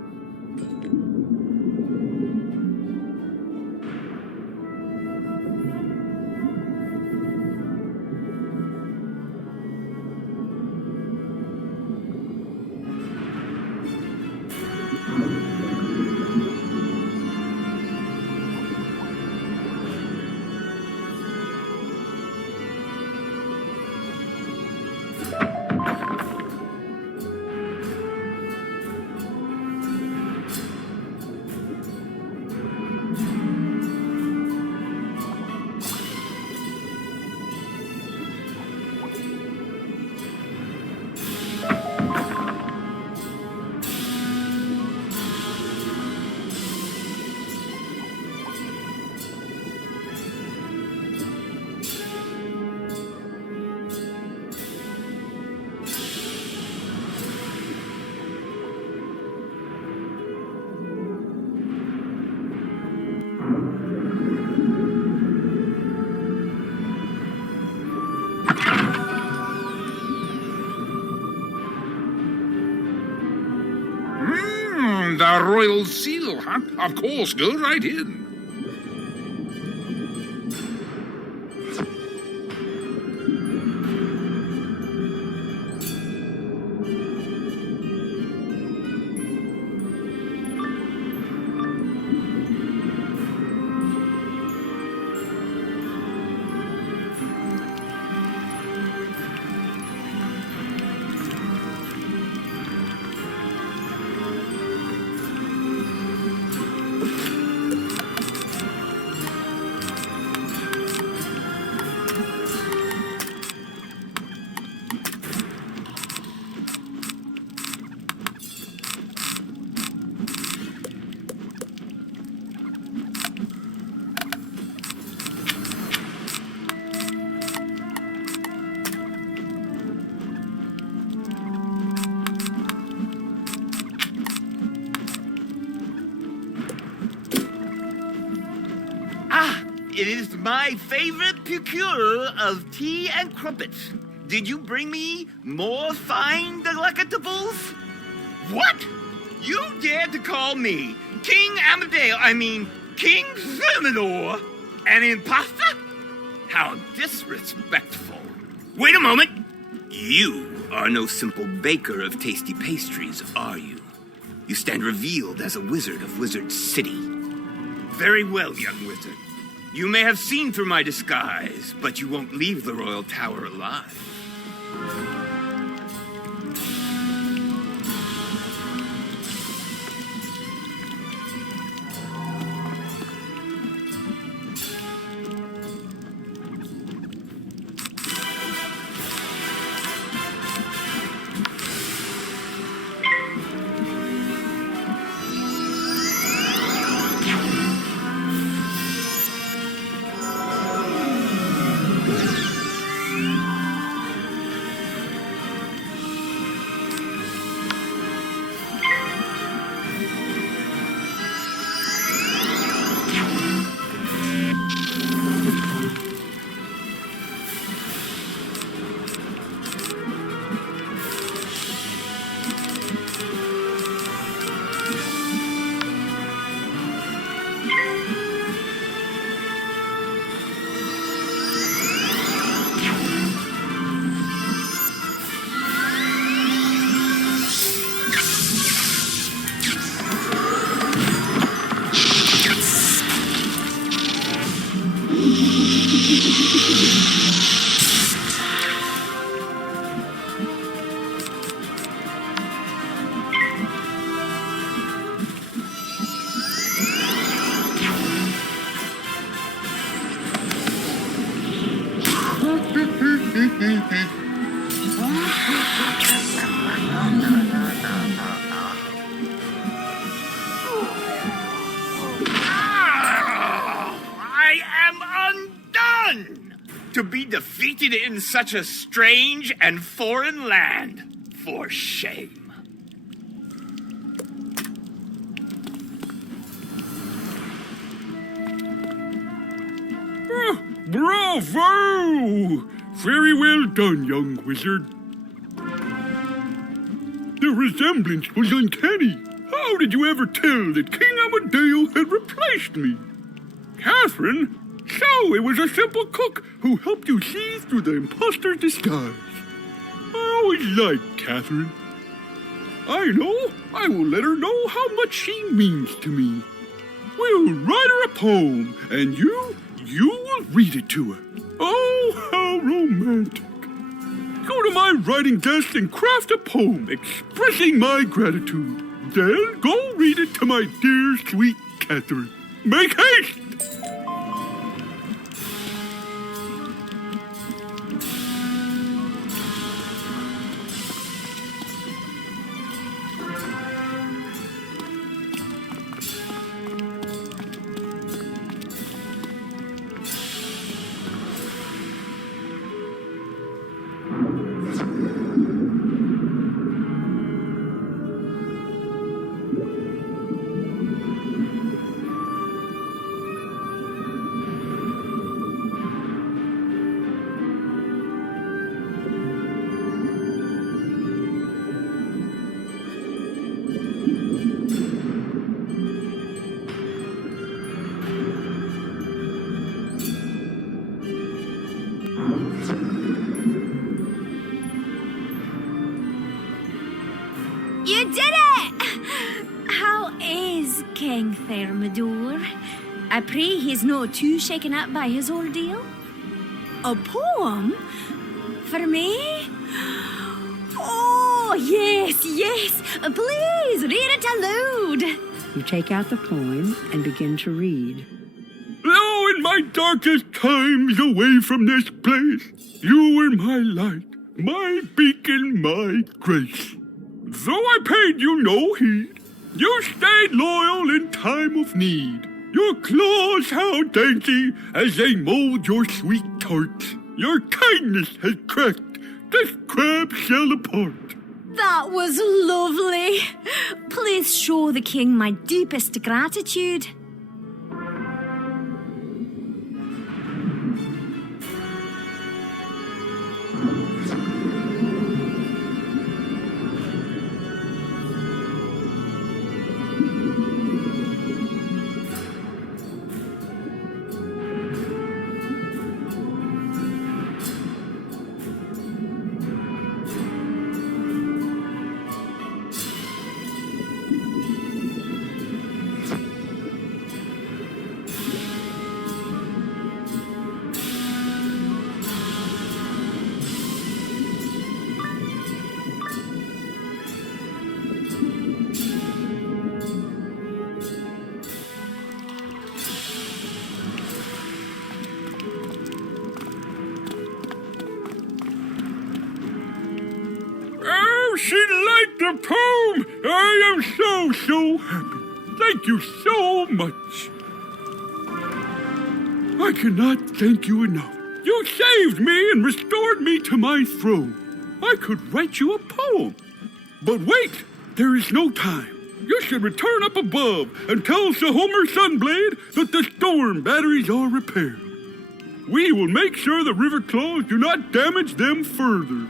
The royal seal, huh? Of course, go right in. It is my favorite procure of tea and crumpets. Did you bring me more fine delectables? What? You dared to call me King King Thermidor, an imposter? How disrespectful. Wait a moment. You are no simple baker of tasty pastries, are you? You stand revealed as a wizard of Wizard City. Very well, young wizard. You may have seen through my disguise, but you won't leave the royal tower alive. am undone! To be defeated in such a strange and foreign land. For shame. Bravo! Very well done, young wizard. The resemblance was uncanny. How did you ever tell that King Amadeo had replaced me? Catherine? So it was a simple cook who helped you see through the imposter's disguise. I always liked Catherine. I know. I will let her know how much she means to me. We'll write her a poem, and you will read it to her. Oh, how romantic. Go to my writing desk and craft a poem expressing my gratitude. Then go read it to my dear, sweet Catherine. Make haste! You did it! How is King Thermidor? I pray he's not too shaken up by his ordeal. A poem? For me? Oh, yes, yes. Please, read it aloud. You take out the poem and begin to read. Lo, in my darkest times away from this place, you were my light, my beacon, my grace. Though I paid you no heed, you stayed loyal in time of need. Your claws how dainty as they mold your sweet tarts. Your kindness has cracked this crab shell apart. That was lovely. Please show the king my deepest gratitude. She liked the poem! I am so happy. Thank you so much. I cannot thank you enough. You saved me and restored me to my throne. I could write you a poem. But wait, there is no time. You should return up above and tell Sir Homer Sunblade that the storm batteries are repaired. We will make sure the river claws do not damage them further.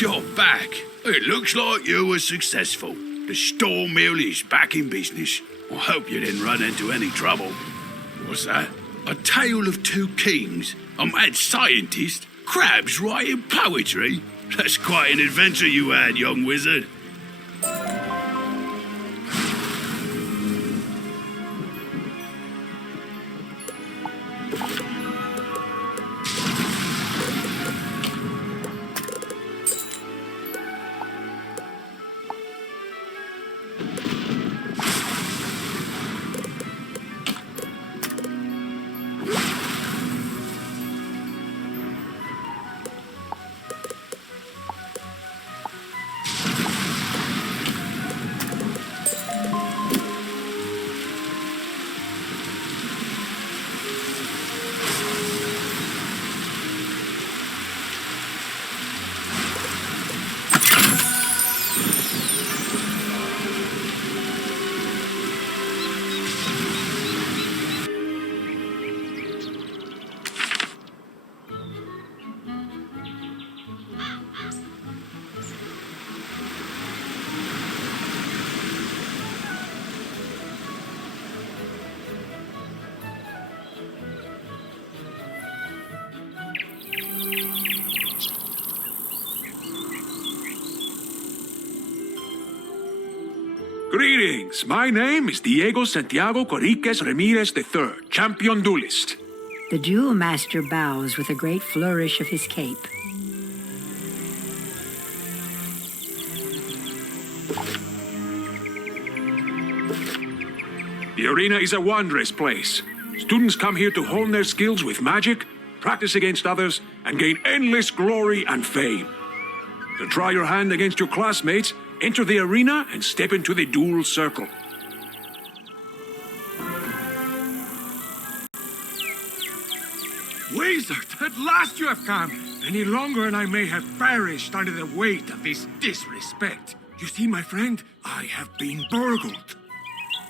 You're back. It looks like you were successful. The store mill is back in business. I hope you didn't run into any trouble. What's that? A tale of two kings? A mad scientist? Crabs writing poetry? That's quite an adventure you had, young wizard. Greetings. My name is Diego Santiago Corriquez Ramirez III, champion duelist. The Duelmaster bows with a great flourish of his cape. The arena is a wondrous place. Students come here to hone their skills with magic, practice against others, and gain endless glory and fame. To try your hand against your classmates, enter the arena and step into the duel circle. Wizard, at last you have come! Any longer and I may have perished under the weight of this disrespect. You see, my friend, I have been burgled.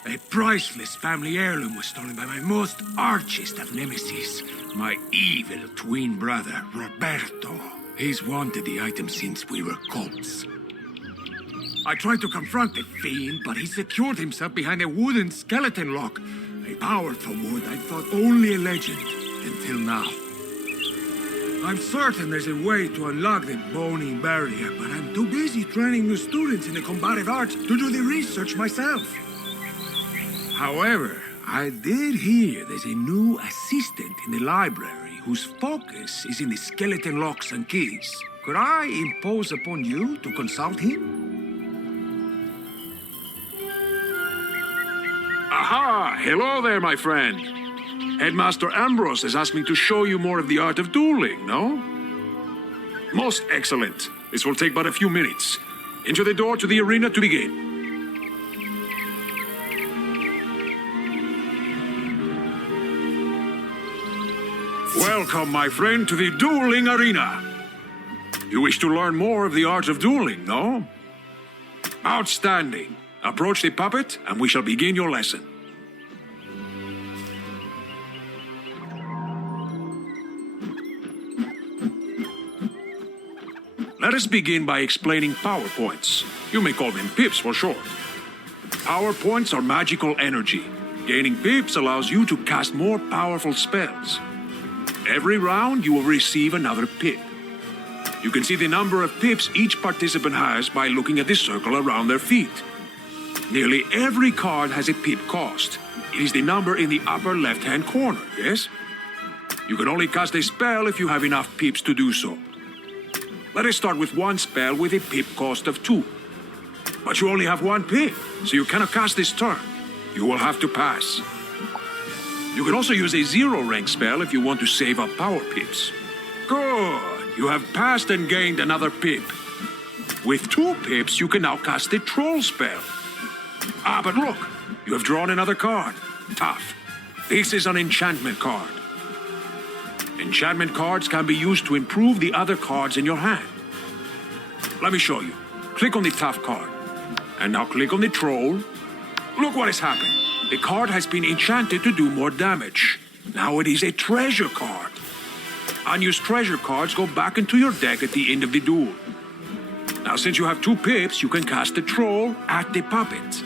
A priceless family heirloom was stolen by my most archest of nemesis, my evil twin brother, Roberto. He's wanted the item since we were colts. I tried to confront the fiend, but he secured himself behind a wooden skeleton lock. A powerful wood I thought only a legend, until now. I'm certain there's a way to unlock the bony barrier, but I'm too busy training new students in the combative arts to do the research myself. However, I did hear there's a new assistant in the library whose focus is in the skeleton locks and keys. Could I impose upon you to consult him? Aha! Hello there, my friend. Headmaster Ambrose has asked me to show you more of the art of dueling, no? Most excellent. This will take but a few minutes. Enter the door to the arena to begin. Welcome, my friend, to the dueling arena. You wish to learn more of the art of dueling, no? Outstanding. Approach the puppet, and we shall begin your lesson. Let us begin by explaining power points. You may call them pips for short. Power points are magical energy. Gaining pips allows you to cast more powerful spells. Every round, you will receive another pip. You can see the number of pips each participant has by looking at the circle around their feet. Nearly every card has a pip cost. It is the number in the upper left-hand corner, yes? You can only cast a spell if you have enough pips to do so. Let us start with one spell with a pip cost of 2. But you only have 1 pip, so you cannot cast this turn. You will have to pass. You can also use a 0-rank spell if you want to save up power pips. Good. You have passed and gained another pip. With 2 pips, you can now cast the troll spell. Ah, but look, you have drawn another card. Tough. This is an enchantment card. Enchantment cards can be used to improve the other cards in your hand. Let me show you. Click on the tough card. And now click on the troll. Look what has happened. The card has been enchanted to do more damage. Now it is a treasure card. Unused treasure cards go back into your deck at the end of the duel. Now, since you have 2 pips, you can cast the troll at the puppet.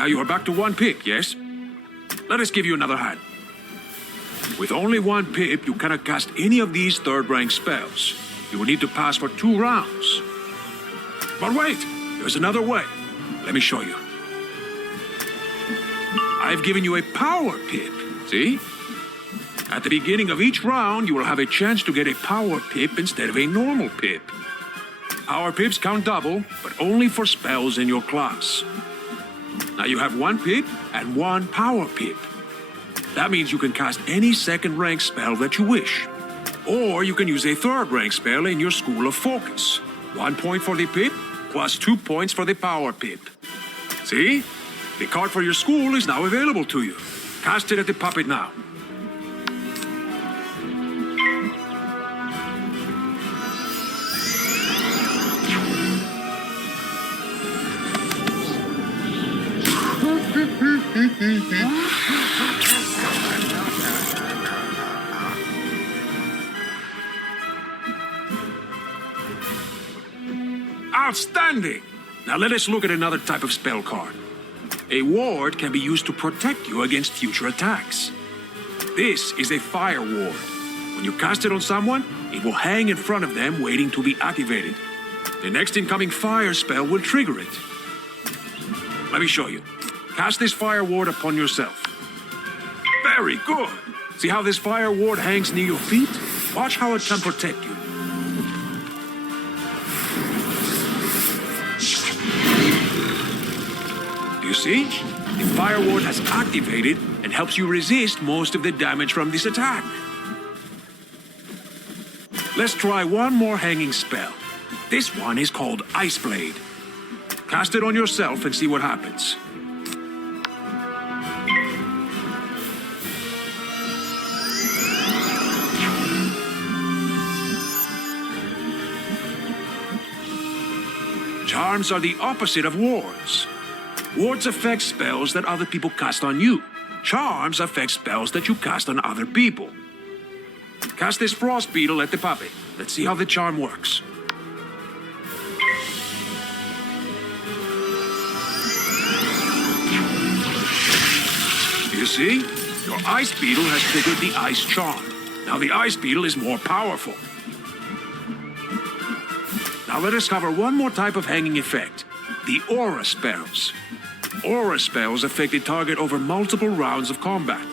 Now you are back to 1 pip, yes? Let us give you another hand. With only 1 pip, you cannot cast any of these third-rank spells. You will need to pass for 2 rounds. But wait, there's another way. Let me show you. I've given you a power pip, see? At the beginning of each round, you will have a chance to get a power pip instead of a normal pip. Power pips count double, but only for spells in your class. Now you have 1 pip and 1 power pip. That means you can cast any second-rank spell that you wish. Or you can use a third-rank spell in your School of Focus. 1 point for the pip, plus 2 points for the power pip. See? The card for your school is now available to you. Cast it at the puppet now. Outstanding! Now let us look at another type of spell card. A ward can be used to protect you against future attacks. This is a fire ward. When you cast it on someone, it will hang in front of them waiting to be activated. The next incoming fire spell will trigger it. Let me show you. Cast this fire ward upon yourself. Very good! See how this fire ward hangs near your feet? Watch how it can protect you. You see? The fire ward has activated and helps you resist most of the damage from this attack. Let's try one more hanging spell. This one is called Ice Blade. Cast it on yourself and see what happens. Charms are the opposite of wards. Wards affect spells that other people cast on you. Charms affect spells that you cast on other people. Cast this Frost Beetle at the puppet. Let's see how the charm works. You see? Your Ice Beetle has triggered the Ice Charm. Now the Ice Beetle is more powerful. Now let us cover one more type of hanging effect. The Aura Spells. Aura spells affect a target over multiple rounds of combat.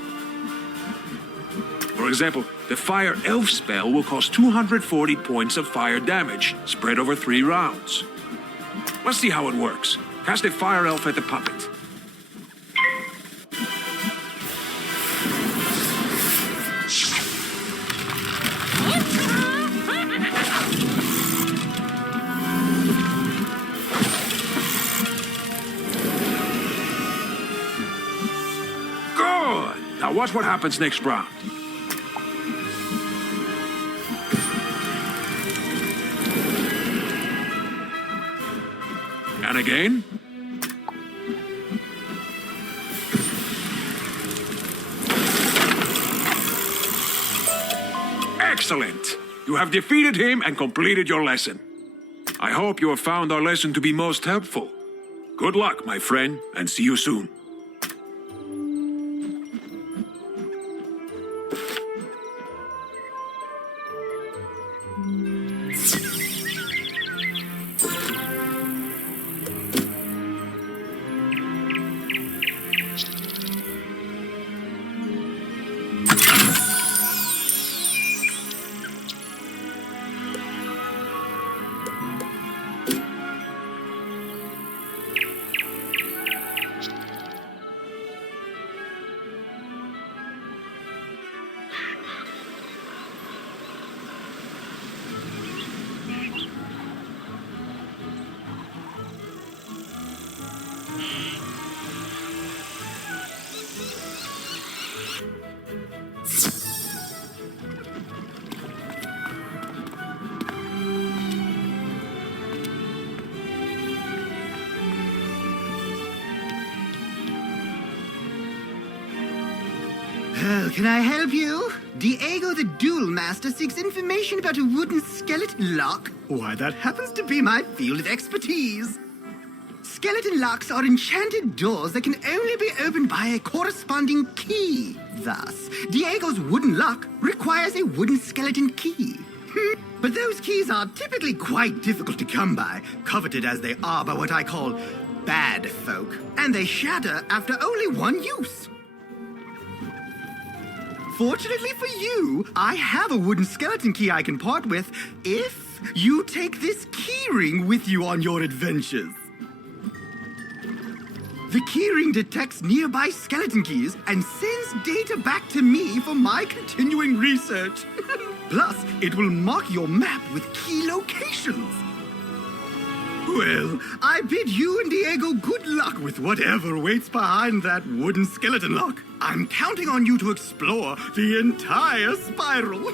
For example, the Fire Elf spell will cause 240 points of fire damage, spread over 3 rounds. Let's see how it works. Cast a Fire Elf at the puppet. Now watch what happens next round. And again. Excellent! You have defeated him and completed your lesson. I hope you have found our lesson to be most helpful. Good luck, my friend, and see you soon. Can I help you? Diego the Duelmaster seeks information about a wooden skeleton lock. Why, that happens to be my field of expertise. skeleton locks are enchanted doors that can only be opened by a corresponding key. Thus, Diego's wooden lock requires a wooden skeleton key. But those keys are typically quite difficult to come by, coveted as they are by what I call bad folk, and they shatter after only one use. Fortunately for you, I have a wooden skeleton key I can part with if you take this keyring with you on your adventures. The keyring detects nearby skeleton keys and sends data back to me for my continuing research. Plus, it will mark your map with key locations. Well, I bid you and Diego good luck with whatever waits behind that wooden skeleton lock. I'm counting on you to explore the entire spiral.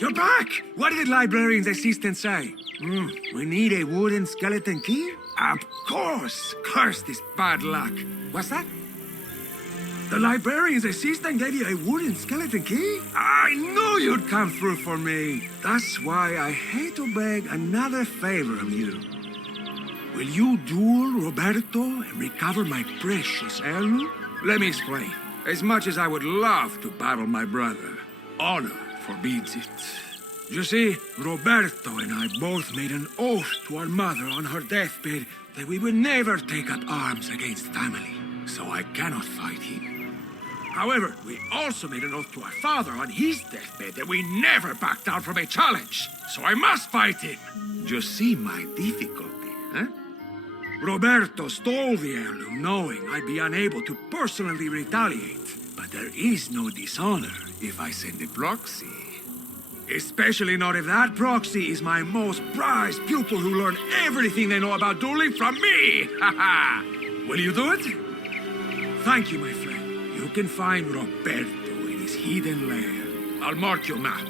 You're back! What did the librarian's assistant say? We need a wooden skeleton key? Of course! Curse this bad luck. What's that? The librarian's assistant gave you a wooden skeleton key? I knew you'd come through for me. That's why I hate to beg another favor of you. Will you duel Roberto and recover my precious heirloom? Let me explain. As much as I would love to battle my brother, honor forbids it. You see, Roberto and I both made an oath to our mother on her deathbed that we would never take up arms against family, so I cannot fight him. However, we also made an oath to our father on his deathbed that we never back down from a challenge, so I must fight him. You see my difficulty, huh? Roberto stole the heirloom knowing I'd be unable to personally retaliate, but there is no dishonor if I send a proxy. Especially not if that proxy is my most prized pupil who learned everything they know about dueling from me! Haha! Will you do it? Thank you, my friend. You can find Roberto in his hidden lair. I'll mark your map.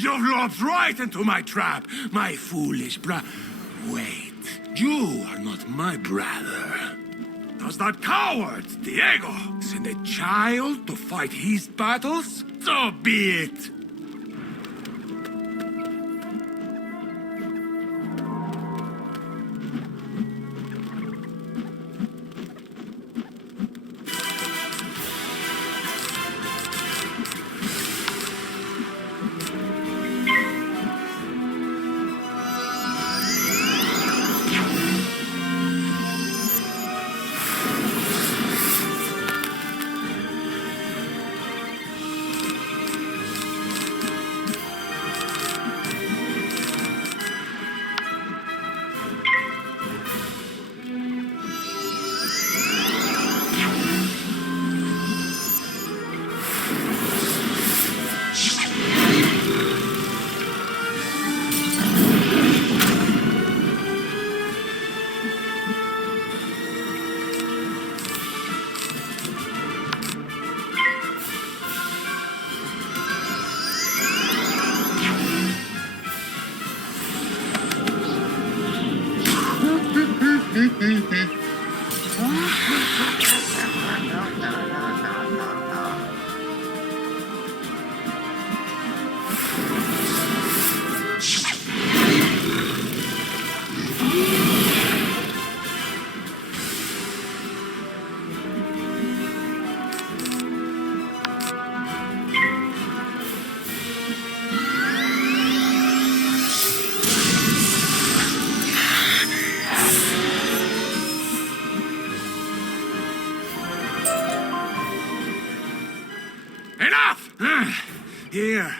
You've lopped right into my trap, my foolish Wait, you are not my brother. Does that coward, Diego, send a child to fight his battles? So be it. Here,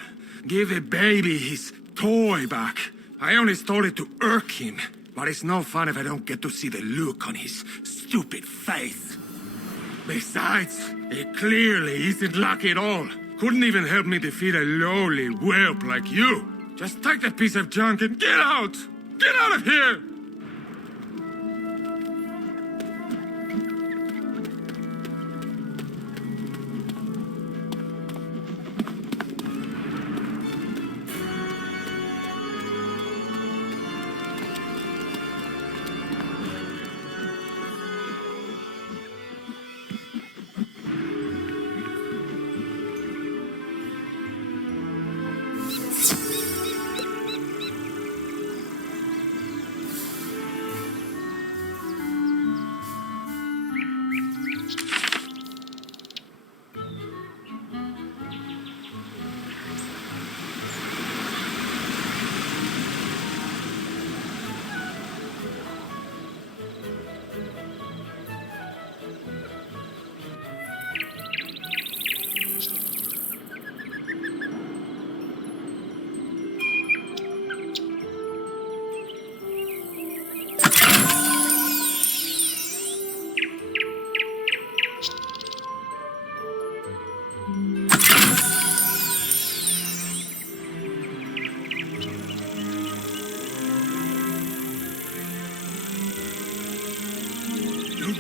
give the baby his toy back. I only stole it to irk him, but it's no fun if I don't get to see the look on his stupid face. Besides, he clearly isn't lucky at all. Couldn't even help me defeat a lowly whelp like you. Just take the piece of junk and get out! Get out of here!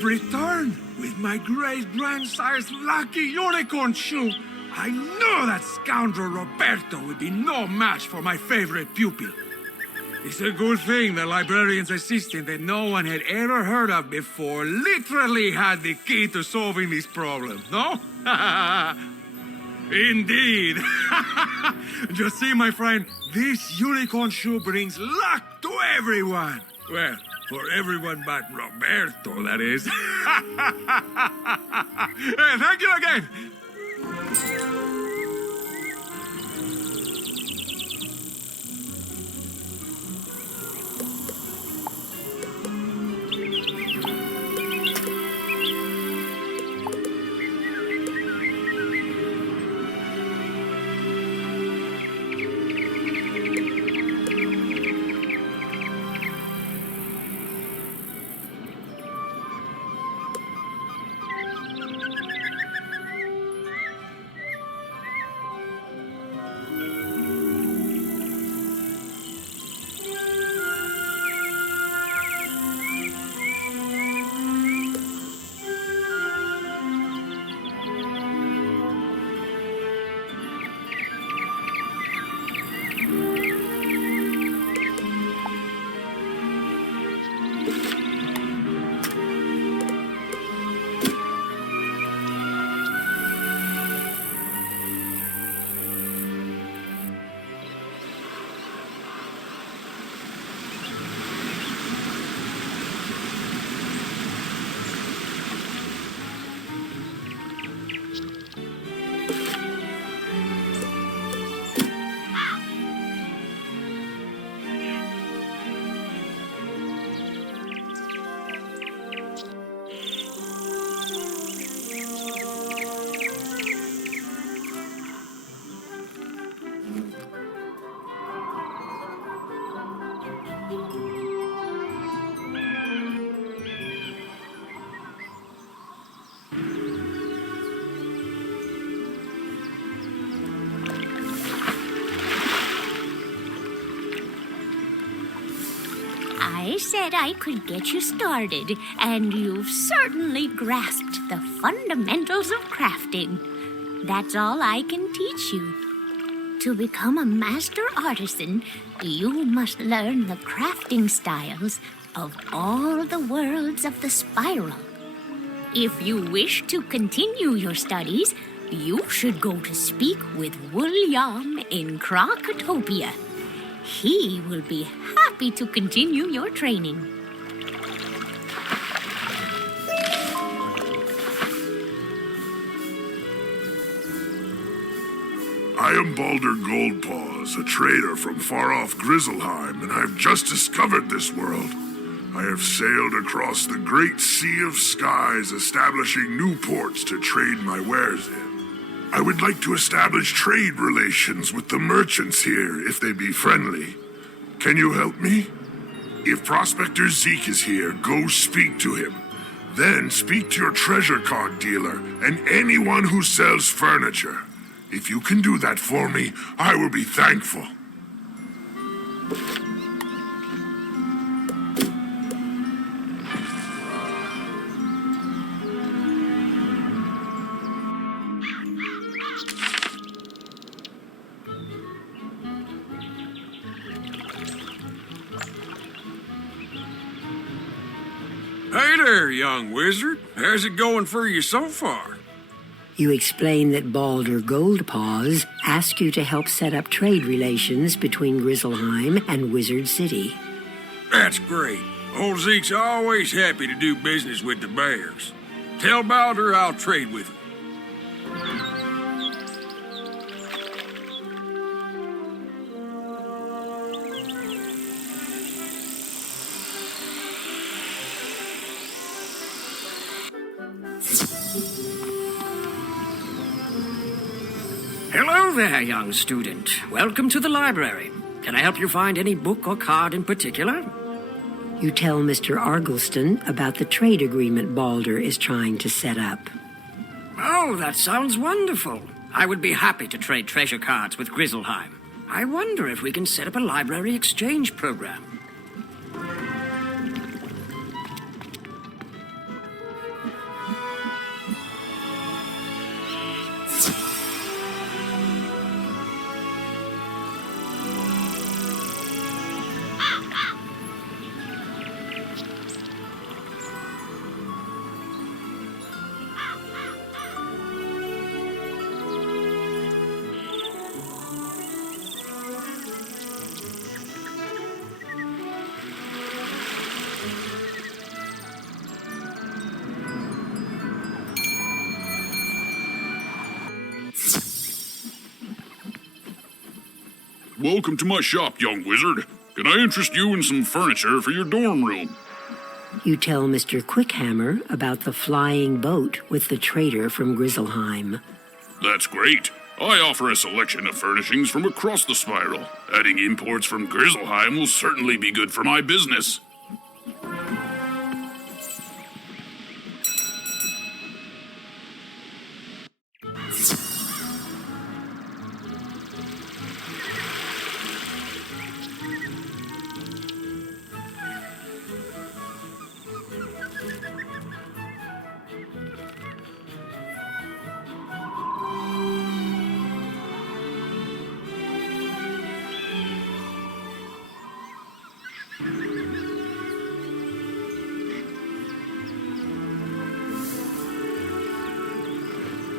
Return with my great-grandsire's lucky unicorn shoe. I know that scoundrel Roberto would be no match for my favorite pupil. It's a good thing the librarian's assistant that no one had ever heard of before literally had the key to solving this problem, no? Indeed. You see, my friend, this unicorn shoe brings luck to everyone. Well, for everyone but Roberto, that is. Thank you again. I said I could get you started, and you've certainly grasped the fundamentals of crafting. That's all I can teach you. To become a master artisan, you must learn the crafting styles of all the worlds of the spiral. If you wish to continue your studies, you should go to speak with William in Krokotopia. He will be happy to continue your training. I am Balder Goldpaws, a trader from far-off Grizzleheim, and I have just discovered this world. I have sailed across the great sea of skies, establishing new ports to trade my wares in. I would like to establish trade relations with the merchants here, if they be friendly. Can you help me? If Prospector Zeke is here, go speak to him. Then speak to your treasure card dealer and anyone who sells furniture. If you can do that for me, I will be thankful. Hey there, young wizard. How's it going for you so far? You explain that Balder Goldpaws asked you to help set up trade relations between Grizzleheim and Wizard City. That's great. Old Zeke's always happy to do business with the bears. Tell Balder I'll trade with him. Hello there, young student. Welcome to the library. Can I help you find any book or card in particular? You tell Mr. Argleston about the trade agreement Balder is trying to set up. Oh, that sounds wonderful. I would be happy to trade treasure cards with Grizzleheim. I wonder if we can set up a library exchange program. Welcome to my shop, young wizard. Can I interest you in some furniture for your dorm room? You tell Mr. Quickhammer about the flying boat with the trader from Grizzleheim. That's great. I offer a selection of furnishings from across the spiral. Adding imports from Grizzleheim will certainly be good for my business.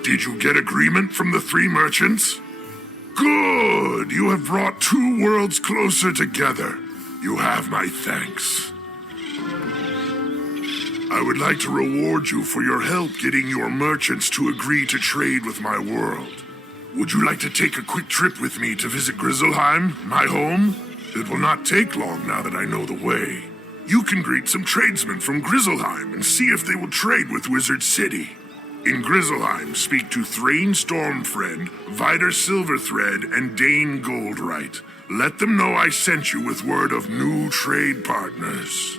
Did you get agreement from the three merchants? Good! You have brought two worlds closer together. You have my thanks. I would like to reward you for your help getting your merchants to agree to trade with my world. Would you like to take a quick trip with me to visit Grizzleheim, my home? It will not take long now that I know the way. You can greet some tradesmen from Grizzleheim and see if they will trade with Wizard City. In Grizzleheim, speak to Thrain Stormfriend, Vider Silverthread, and Dane Goldright. Let them know I sent you with word of new trade partners.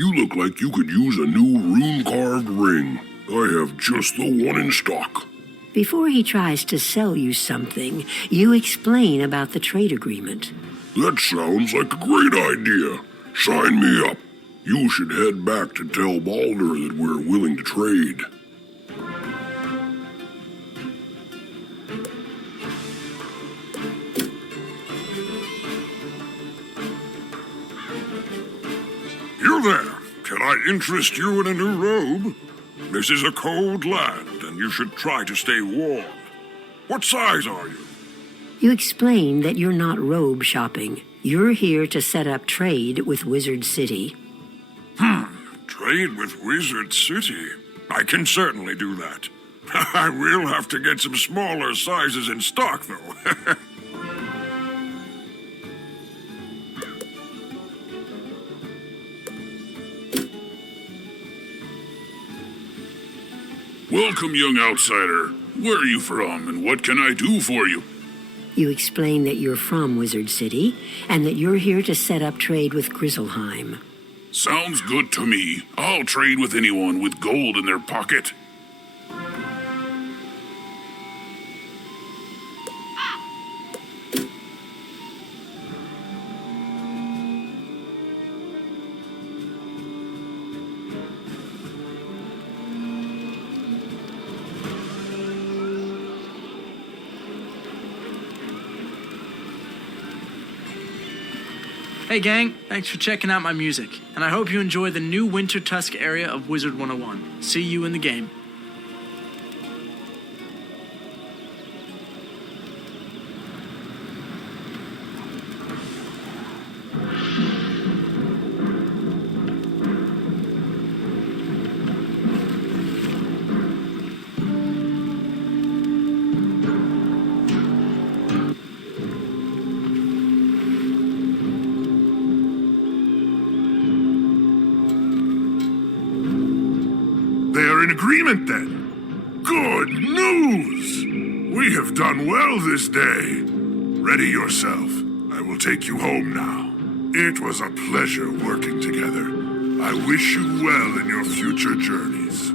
You look like you could use a new rune-carved ring. I have just the one in stock. Before he tries to sell you something, you explain about the trade agreement. That sounds like a great idea. Sign me up. You should head back to tell Balder that we're willing to trade. You there. Can I interest you in a new robe? This is a cold land, and you should try to stay warm. What size are you? You explain that you're not robe shopping. You're here to set up trade with Wizard City. Trade with Wizard City? I can certainly do that. I will have to get some smaller sizes in stock, though. Welcome, young outsider. Where are you from, and what can I do for you? You explain that you're from Wizard City, and that you're here to set up trade with Grizzleheim. Sounds good to me. I'll trade with anyone with gold in their pocket. Hey gang, thanks for checking out my music, and I hope you enjoy the new Winter Tusk area of Wizard101. See you in the game. Agreement, then. Good news! We have done well this day. Ready yourself. I will take you home now. It was a pleasure working together. I wish you well in your future journeys.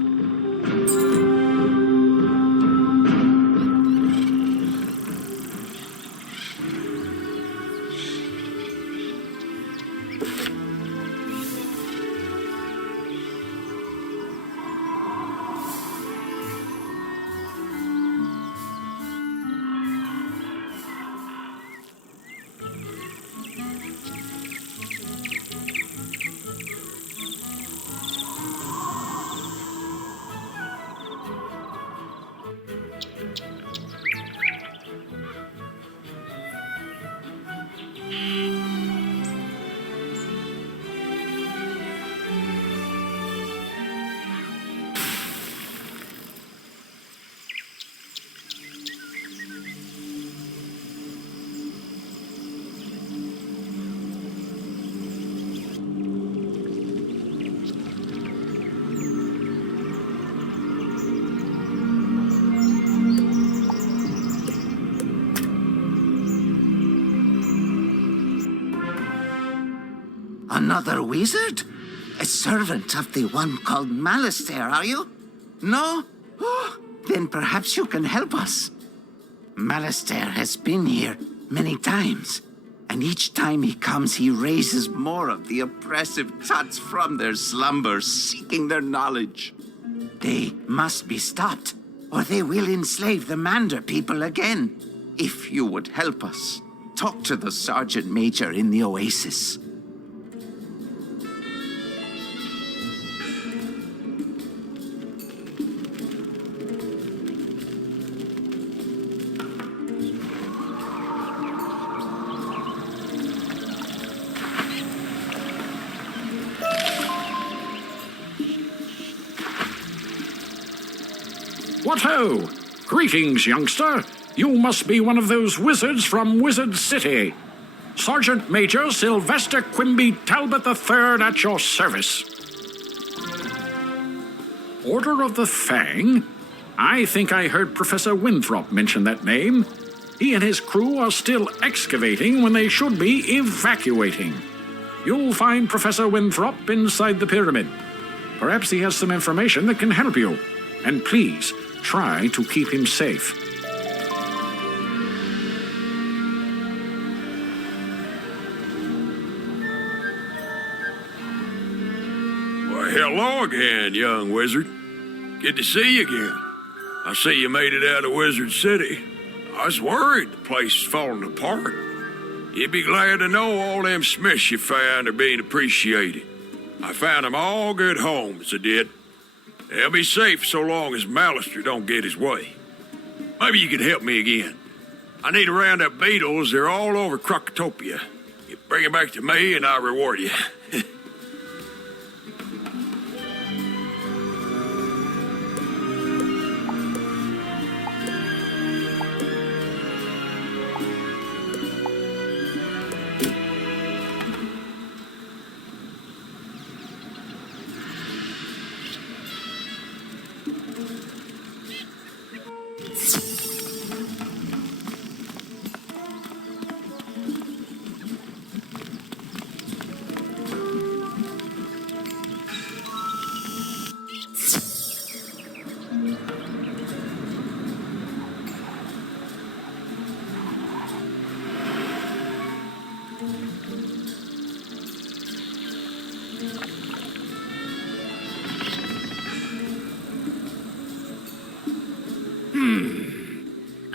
Another wizard? A servant of the one called Malastair, are you? No? Oh, then perhaps you can help us. Malastair has been here many times, and each time he comes, he raises more of the oppressive tuts from their slumber, seeking their knowledge. They must be stopped, or they will enslave the Mander people again. If you would help us, talk to the Sergeant Major in the Oasis. What ho! Greetings, youngster. You must be one of those wizards from Wizard City. Sergeant Major Sylvester Quimby Talbot III at your service. Order of the Fang? I think I heard Professor Winthrop mention that name. He and his crew are still excavating when they should be evacuating. you'll find Professor Winthrop inside the pyramid. Perhaps he has some information that can help you. And please, try to keep him safe. Well, hello again, young wizard. Good to see you again. I see you made it out of Wizard City. I was worried the place was falling apart. You'd be glad to know all them smiths you found are being appreciated. I found them all good homes, I did. They'll be safe so long as Malister don't get his way. Maybe you could help me again. I need to round up Beetles. They're all over Krokotopia. You bring them back to me and I'll reward you.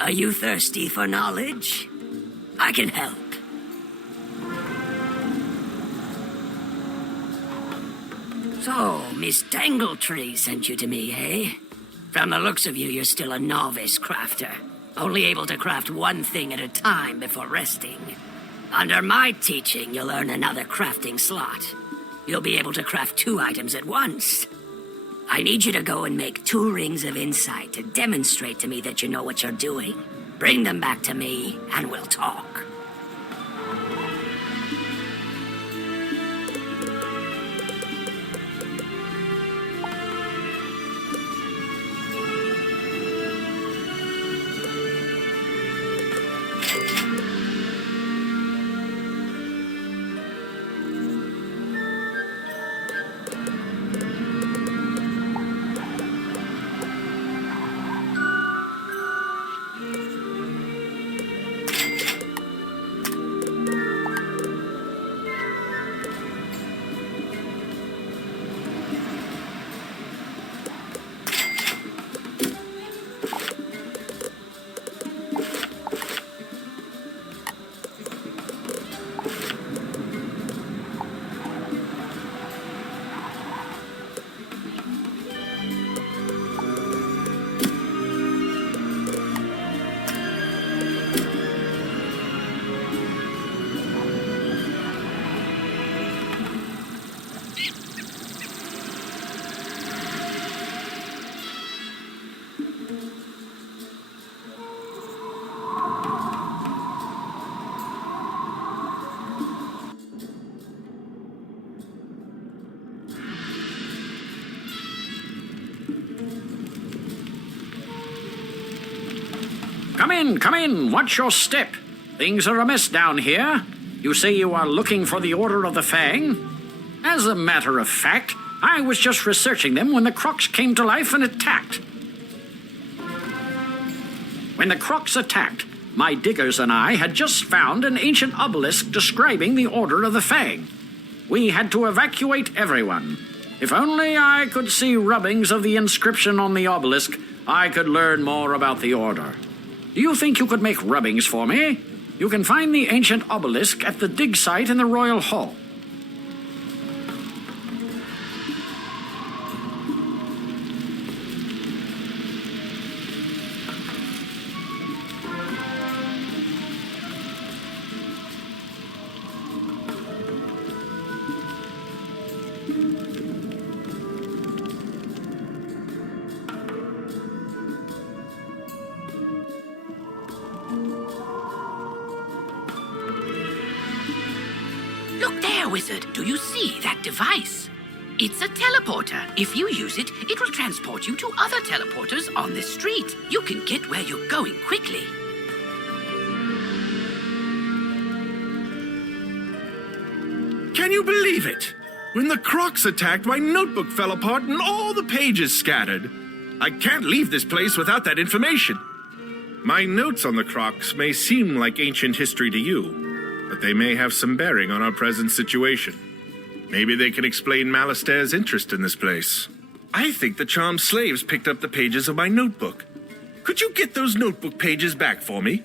Are you thirsty for knowledge? I can help. So, Miss Dangletree sent you to me, eh? From the looks of you, you're still a novice crafter. Only able to craft one thing at a time before resting. Under my teaching, you'll earn another crafting slot. You'll be able to craft 2 items at once. I need you to go and make 2 rings of insight to demonstrate to me that you know what you're doing. Bring them back to me, and we'll talk. Come in, watch your step. Things are amiss down here. You say you are looking for the Order of the Fang? As a matter of fact, I was just researching them when the Kroks came to life and attacked. When the Kroks attacked, my diggers and I had just found an ancient obelisk describing the Order of the Fang. We had to evacuate everyone. If only I could see rubbings of the inscription on the obelisk, I could learn more about the Order. Do you think you could make rubbings for me? You can find the ancient obelisk at the dig site in the Royal Hall. Wizard, do you see that device? It's a teleporter. If you use it, it will transport you to other teleporters on this street. You can get where you're going quickly. Can Can you believe it? When the Kroks attacked, my notebook fell apart and all the pages scattered. I can't leave this place without that information. My notes on the Kroks may seem like ancient history to you, but they may have some bearing on our present situation. Maybe they can explain Malastair's interest in this place. I think the charmed slaves picked up the pages of my notebook. Could you get those notebook pages back for me?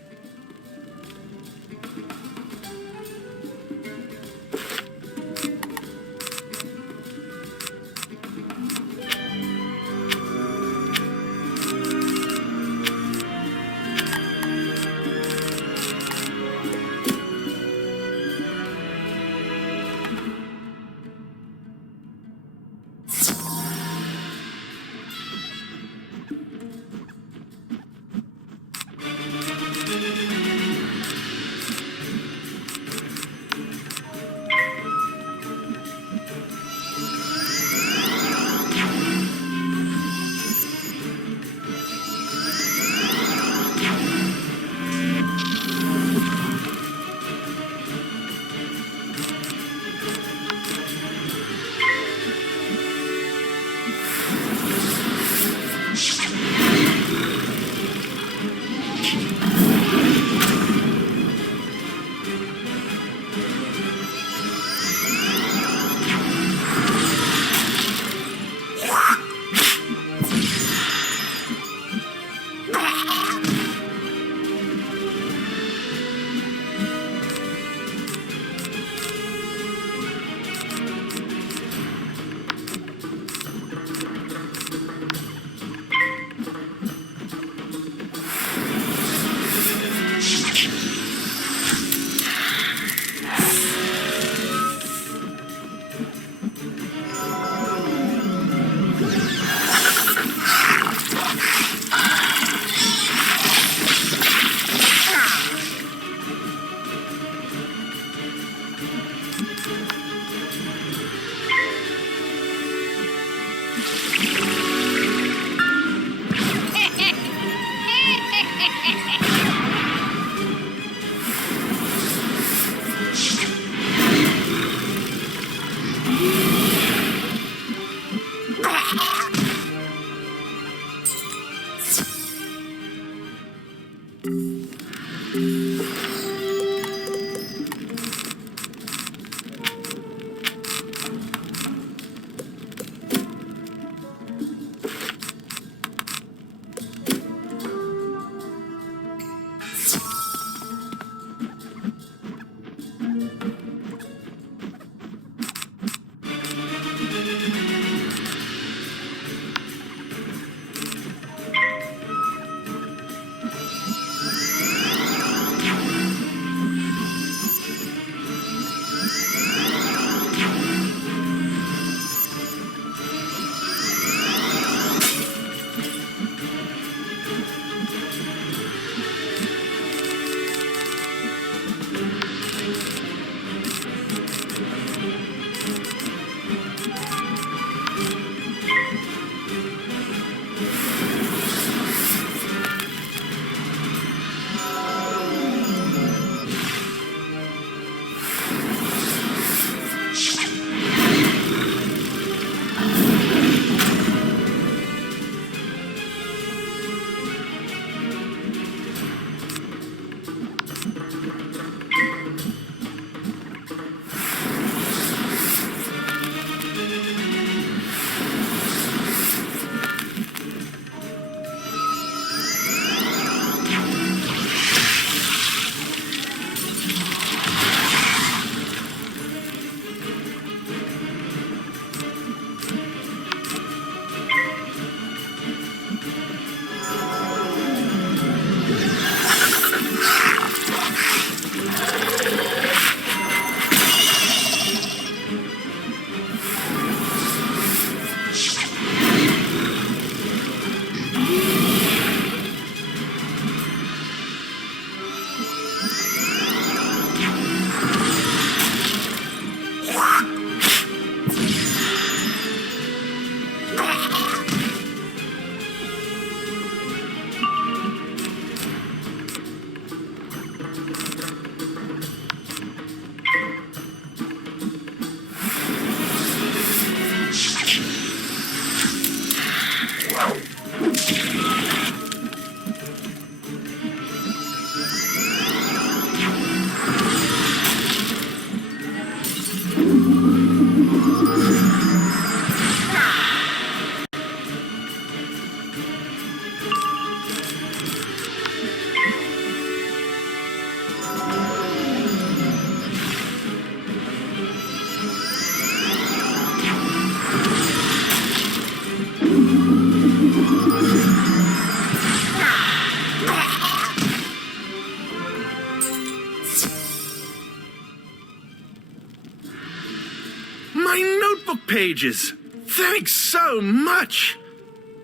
book pages! Thanks so much!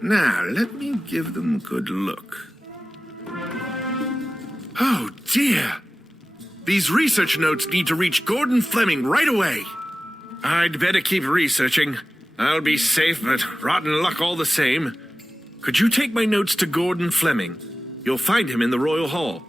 Now, let me give them a good look. Oh, dear. These research notes need to reach Gordon Fleming right away. I'd better keep researching. I'll be safe, but rotten luck all the same. Could you take my notes to Gordon Fleming? You'll find him in the Royal Hall.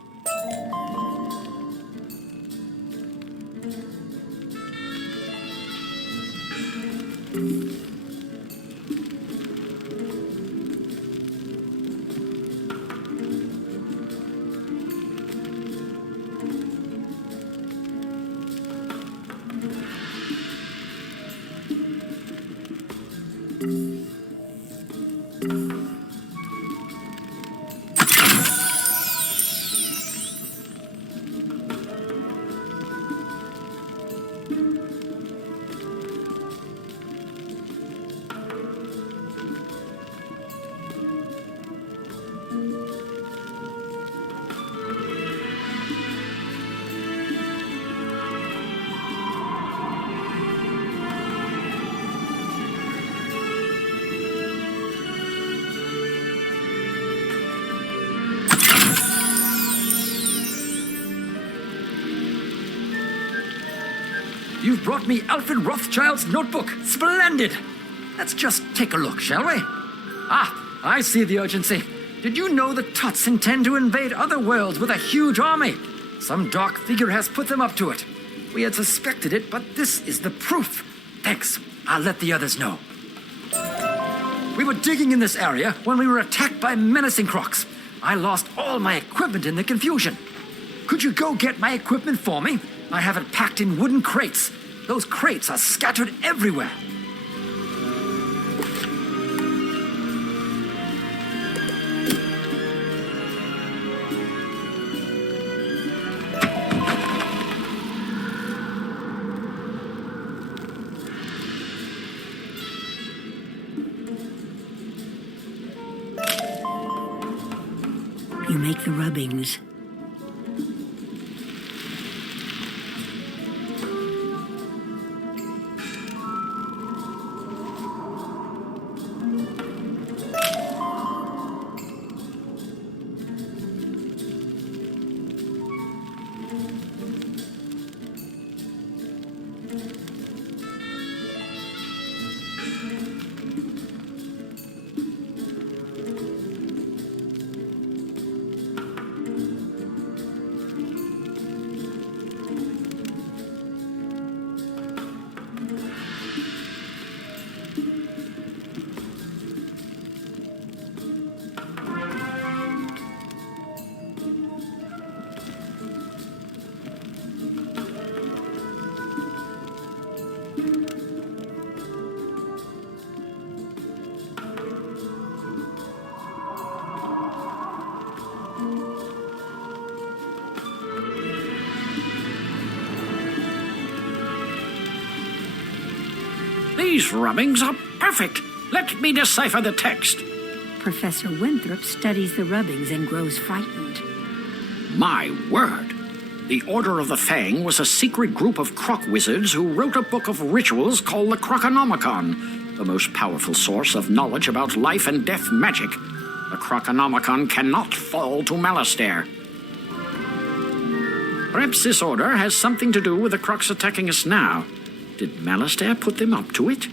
You've brought me Alfred Rothschild's notebook. Splendid! Let's just take a look, shall we? Ah, I see the urgency. Did you know the Tuts intend to invade other worlds with a huge army? Some dark figure has put them up to it. We had suspected it, but this is the proof. Thanks. I'll let the others know. We were digging in this area when we were attacked by menacing Kroks. I lost all my equipment in the confusion. Could you go get my equipment for me? I have it packed in wooden crates. Those crates are scattered everywhere. You make the rubbings. These rubbings are perfect. Let me decipher the text. Professor Winthrop studies the rubbings and grows frightened. My word. The Order of the Fang was a secret group of Krok wizards who wrote a book of rituals called the Krokonomicon, the most powerful source of knowledge about life and death magic. The Krokonomicon cannot fall to Malastare. Perhaps this order has something to do with the Kroks attacking us now. Did Malastare put them up to it?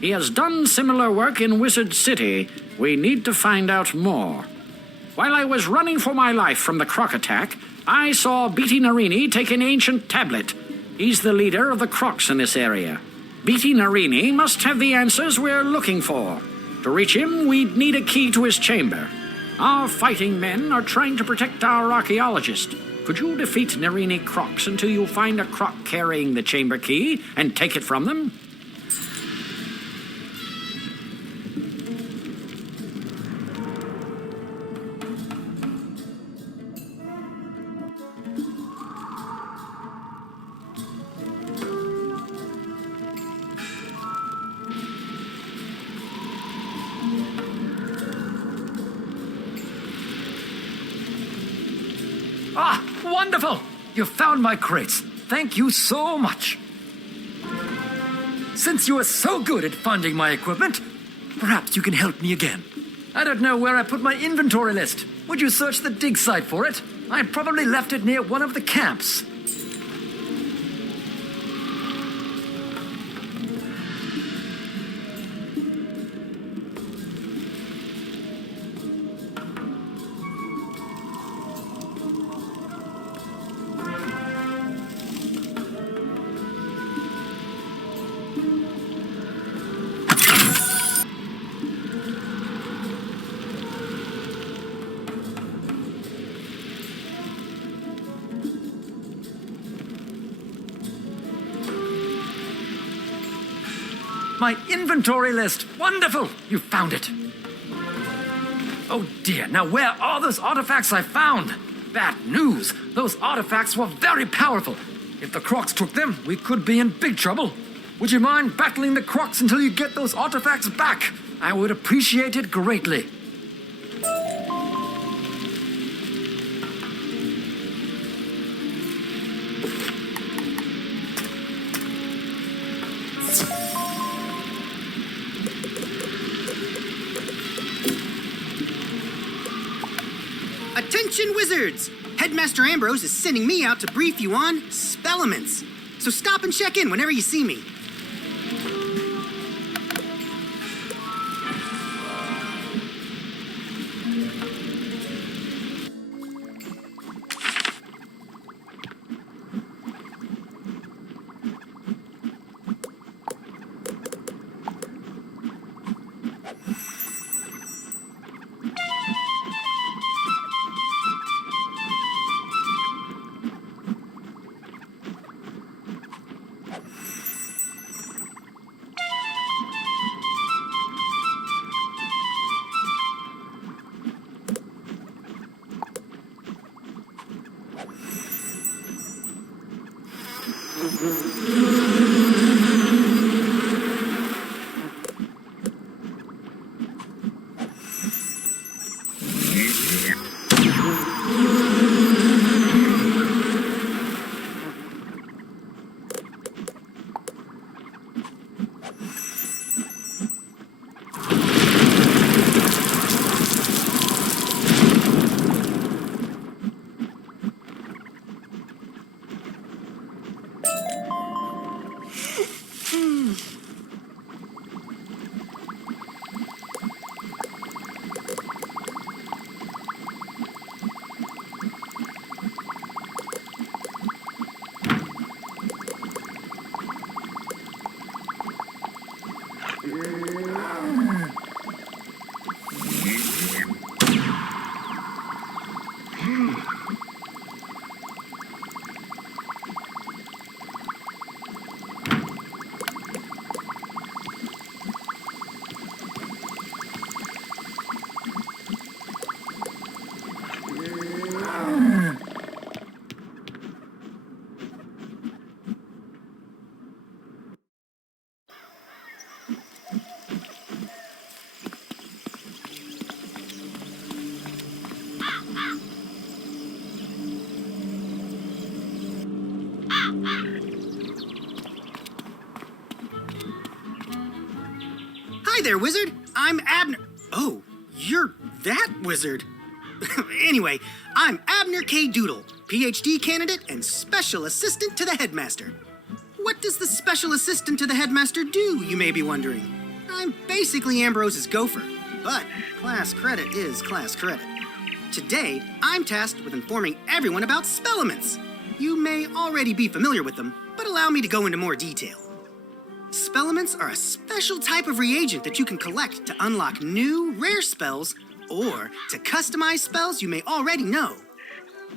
He has done similar work in Wizard City. We need to find out more. While I was running for my life from the Krok attack, I saw Beatty Narini take an ancient tablet. He's the leader of the Kroks in this area. Beatty Narini must have the answers we're looking for. To reach him, we'd need a key to his chamber. Our fighting men are trying to protect our archaeologist. Could you defeat Narini Kroks until you find a Krok carrying the chamber key and take it from them? Ah, wonderful! You found my crates. Thank you so much. Since you are so good at finding my equipment, perhaps you can help me again. I don't know where I put my inventory list. Would you search the dig site for it? I probably left it near one of the camps. My inventory list! Wonderful! You found it! Oh dear, now where are those artifacts I found? Bad news! Those artifacts were very powerful. If the Kroks took them, we could be in big trouble. Would you mind battling the Kroks until you get those artifacts back? I would appreciate it greatly. Attention, wizards! Headmaster Ambrose is sending me out to brief you on Spellements. So stop and check in whenever you see me. Hi there, wizard. I'm Abner. Oh, you're that wizard. Anyway, I'm Abner K. Doodle, PhD candidate and special assistant to the headmaster. What does the special assistant to the headmaster do, you may be wondering? I'm basically Ambrose's gopher, but class credit is class credit. Today, I'm tasked with informing everyone about Spellements. You may already be familiar with them, but allow me to go into more detail. Spellements are a special type of reagent that you can collect to unlock new, rare spells or to customize spells you may already know.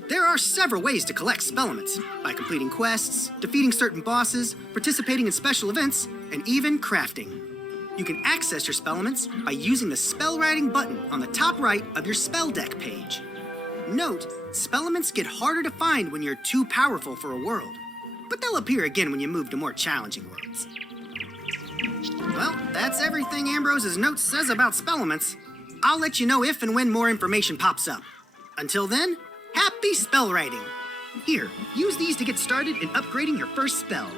There are several ways to collect Spellements, by completing quests, defeating certain bosses, participating in special events, and even crafting. You can access your Spellements by using the spell writing button on the top right of your spell deck page. Note, Spellements get harder to find when you're too powerful for a world, but they'll appear again when you move to more challenging worlds. Well, that's everything Ambrose's note says about Spellements. I'll let you know if and when more information pops up. Until then, happy spell writing. Here, use these to get started in upgrading your first spell.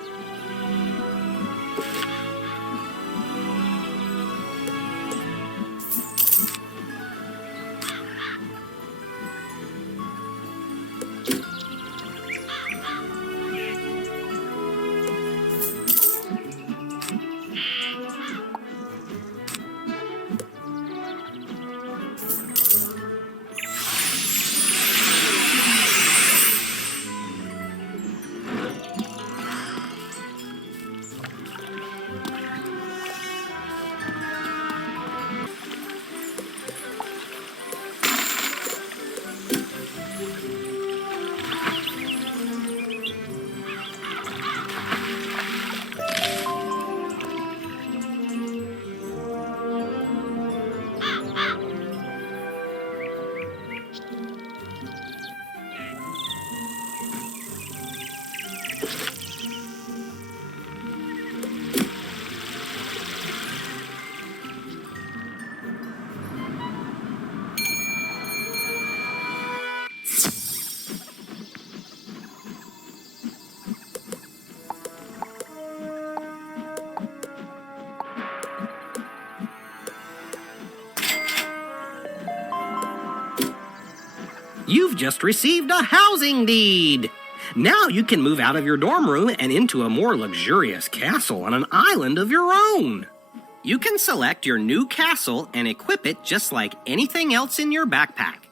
You've just received a housing deed. Now you can move out of your dorm room and into a more luxurious castle on an island of your own. You can select your new castle and equip it just like anything else in your backpack.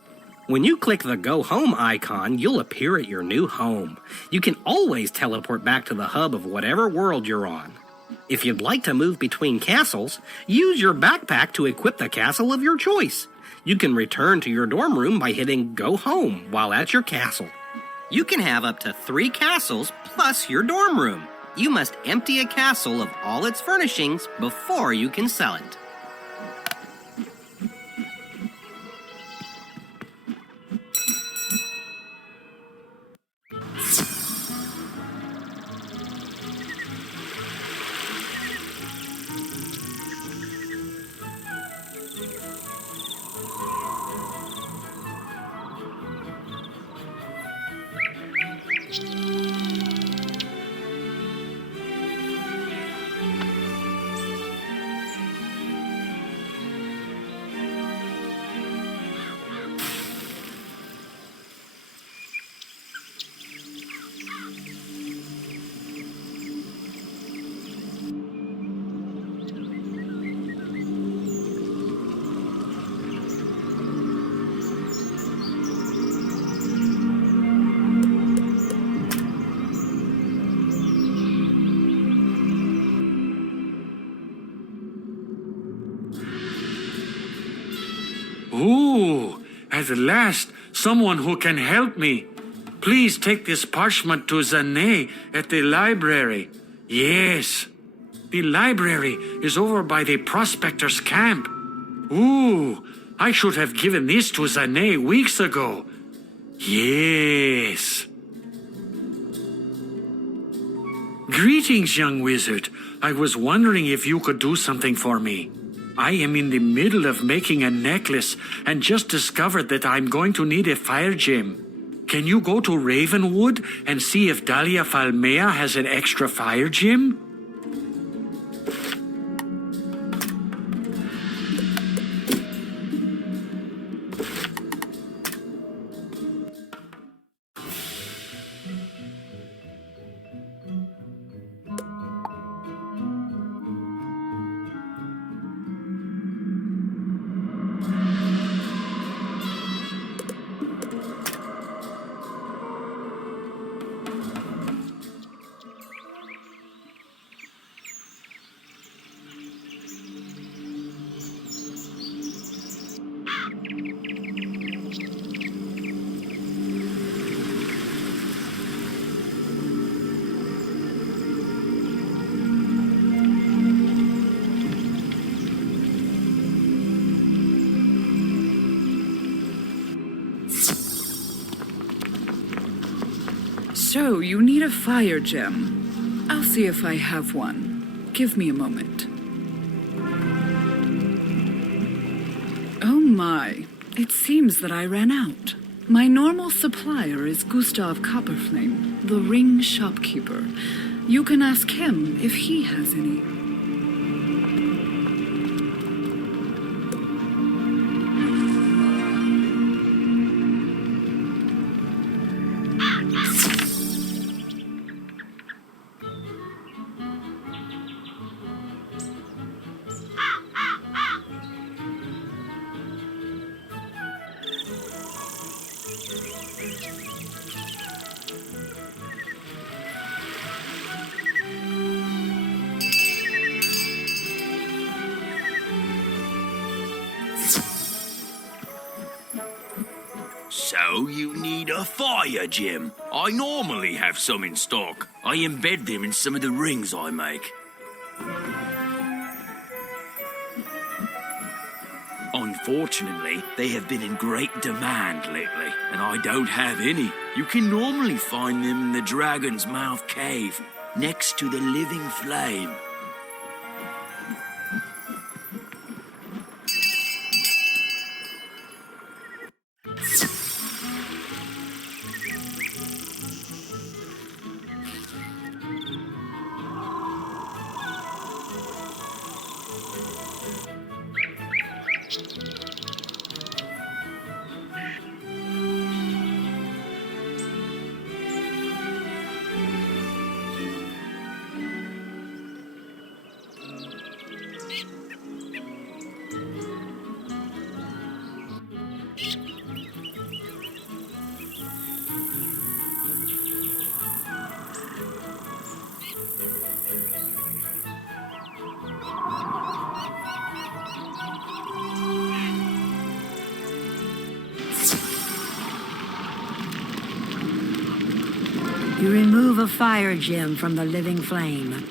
When you click the Go Home icon, you'll appear at your new home. You can always teleport back to the hub of whatever world you're on. If you'd like to move between castles, use your backpack to equip the castle of your choice. You can return to your dorm room by hitting Go Home while at your castle. You can have up to 3 castles plus your dorm room. You must empty a castle of all its furnishings before you can sell it. Ooh, at last, someone who can help me. Please take this parchment to Zané at the library. Yes, the library is over by the prospector's camp. Ooh, I should have given this to Zané weeks ago. Yes. Greetings, young wizard. I was wondering if you could do something for me. I am in the middle of making a necklace and just discovered that I'm going to need a fire gem. Can you go to Ravenwood and see if Dahlia Falmea has an extra fire gem? So, you need a fire gem. I'll see if I have one. Give me a moment. Oh my, it seems that I ran out. My normal supplier is Gustav Copperflame, the ring shopkeeper. You can ask him if he has any. a fire gem. I normally have some in stock. I embed them in some of the rings I make. Unfortunately, they have been in great demand lately, and I don't have any. You can normally find them in the Dragon's Mouth Cave, next to the Living Flame. You remove a fire gem from the living flame.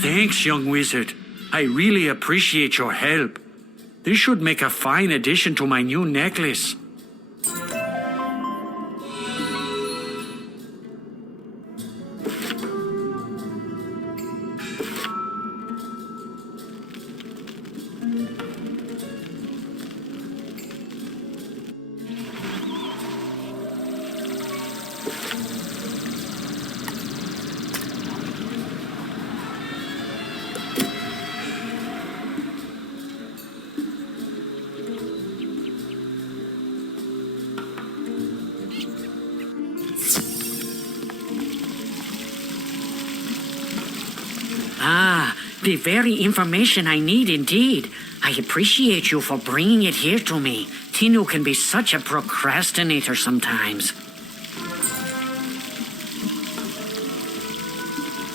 Thanks, young wizard. I really appreciate your help. This should make a fine addition to my new necklace. The very information I need indeed. I appreciate you for bringing it here to me. Tinu can be such a procrastinator sometimes.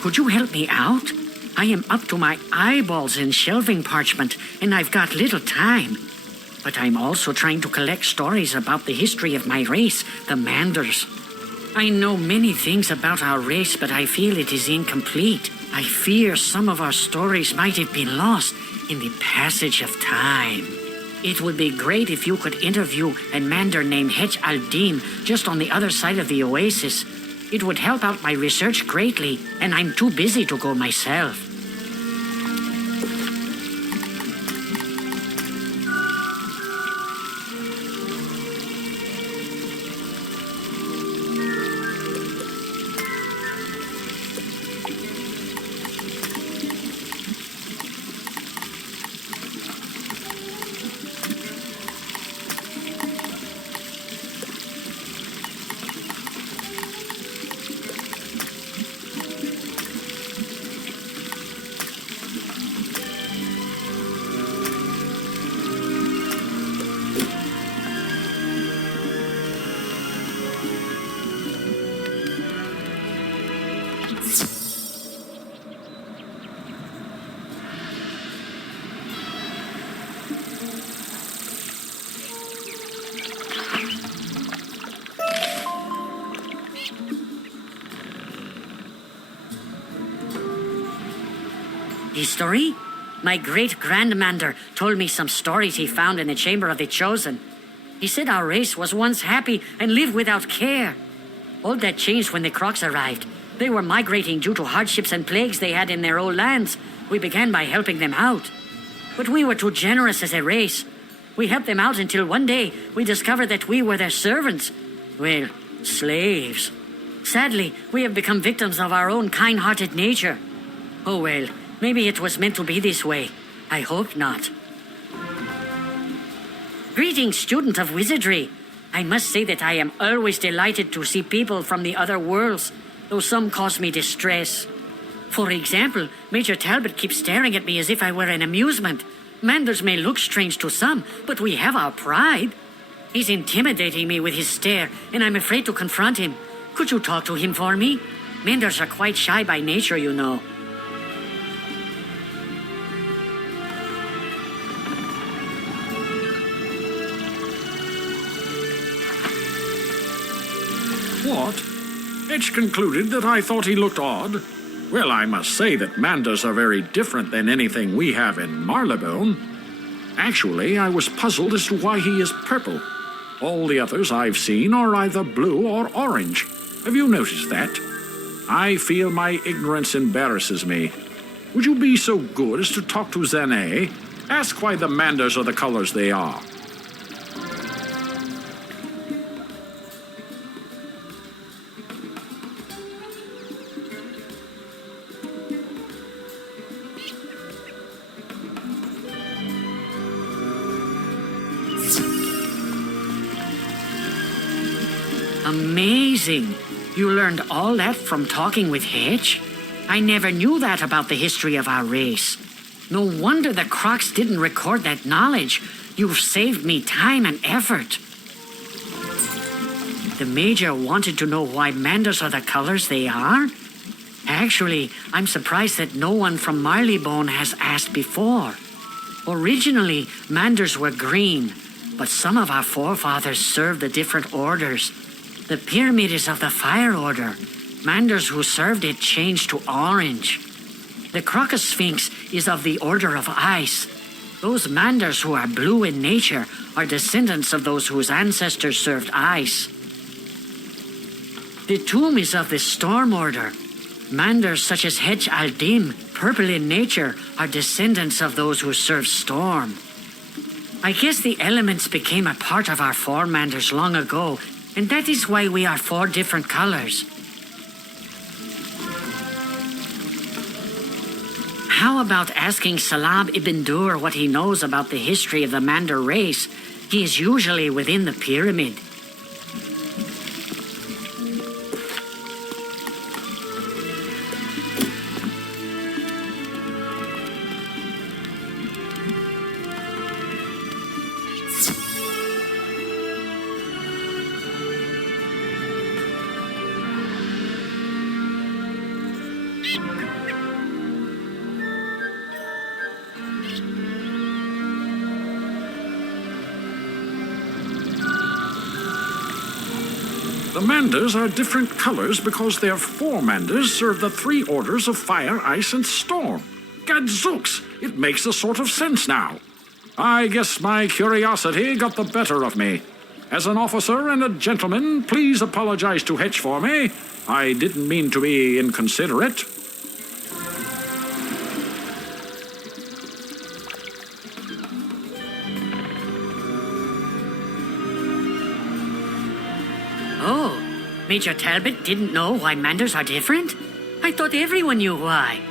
Could you help me out? I am up to my eyeballs in shelving parchment, and I've got little time. But I'm also trying to collect stories about the history of my race, the Manders. I know many things about our race, but I feel it is incomplete. I fear some of our stories might have been lost in the passage of time. It would be great if you could interview a Mander named Hetch al-Din just on the other side of the Oasis. It would help out my research greatly, and I'm too busy to go myself. History? My great-grandmander told me some stories he found in the Chamber of the Chosen. He said our race was once happy and lived without care. All that changed when the Kroks arrived. They were migrating due to hardships and plagues they had in their old lands. We began by helping them out. But we were too generous as a race. We helped them out until one day we discovered that we were their servants. Well, slaves. Sadly, we have become victims of our own kind-hearted nature. Oh well, maybe it was meant to be this way. I hope not. Greetings, student of wizardry. I must say that I am always delighted to see people from the other worlds, though some cause me distress. For example, Major Talbot keeps staring at me as if I were an amusement. Manders may look strange to some, but we have our pride. He's intimidating me with his stare, and I'm afraid to confront him. Could you talk to him for me? Manders are quite shy by nature, you know. What? Hetch concluded that I thought he looked odd. Well, I must say that Manders are very different than anything we have in Marlebone. Actually, I was puzzled as to why he is purple. All the others I've seen are either blue or orange. Have you noticed that? I feel my ignorance embarrasses me. Would you be so good as to talk to Zane? Ask why the Manders are the colors they are. Amazing. You learned all that from talking with Hetch? I never knew that about the history of our race. No wonder the Kroks didn't record that knowledge. You've saved me time and effort. The Major wanted to know why Manders are the colors they are? Actually, I'm surprised that no one from Marleybone has asked before. Originally, Manders were green, but some of our forefathers served the different orders. The pyramid is of the Fire Order. Manders who served it changed to orange. The Crocosphinx is of the Order of Ice. Those Manders who are blue in nature are descendants of those whose ancestors served ice. The tomb is of the Storm Order. Manders such as Hetch al-Dim, purple in nature, are descendants of those who served storm. I guess the elements became a part of our four Manders long ago, and that is why we are four different colors. How about asking Salab ibn Dur what he knows about the history of the Mander race? He is usually within the pyramid. The Manders are different colors because their four Manders serve the three orders of fire, ice, and storm. Gadzooks! It makes a sort of sense now. I guess my curiosity got the better of me. As an officer and a gentleman, please apologize to Hetch for me. I didn't mean to be inconsiderate. Oh, Major Talbot didn't know why Manders are different? I thought everyone knew why.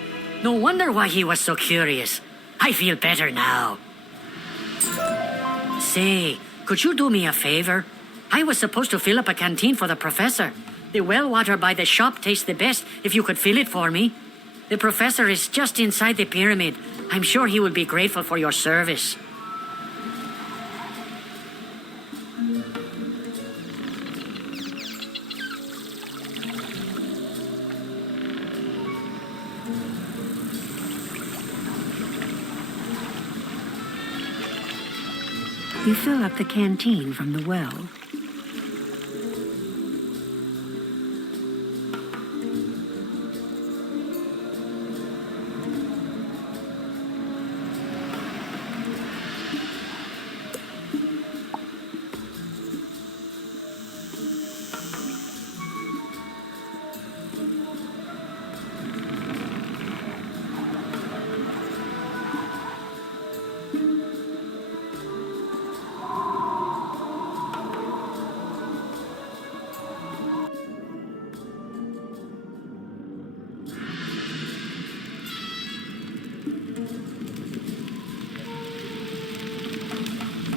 No wonder why he was so curious. I feel better now. Say, could you do me a favor? I was supposed to fill up a canteen for the professor. The well water by the shop tastes the best if you could fill it for me. The professor is just inside the pyramid. I'm sure he will be grateful for your service. You fill up the canteen from the well.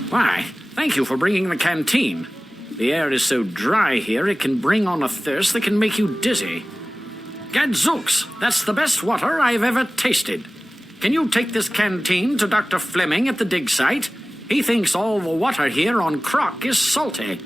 Why, thank you for bringing the canteen. The air is so dry here it can bring on a thirst that can make you dizzy. Gadzooks, that's the best water I've ever tasted. Can you take this canteen to Dr. Fleming at the dig site? He thinks all the water here on Krok is salty.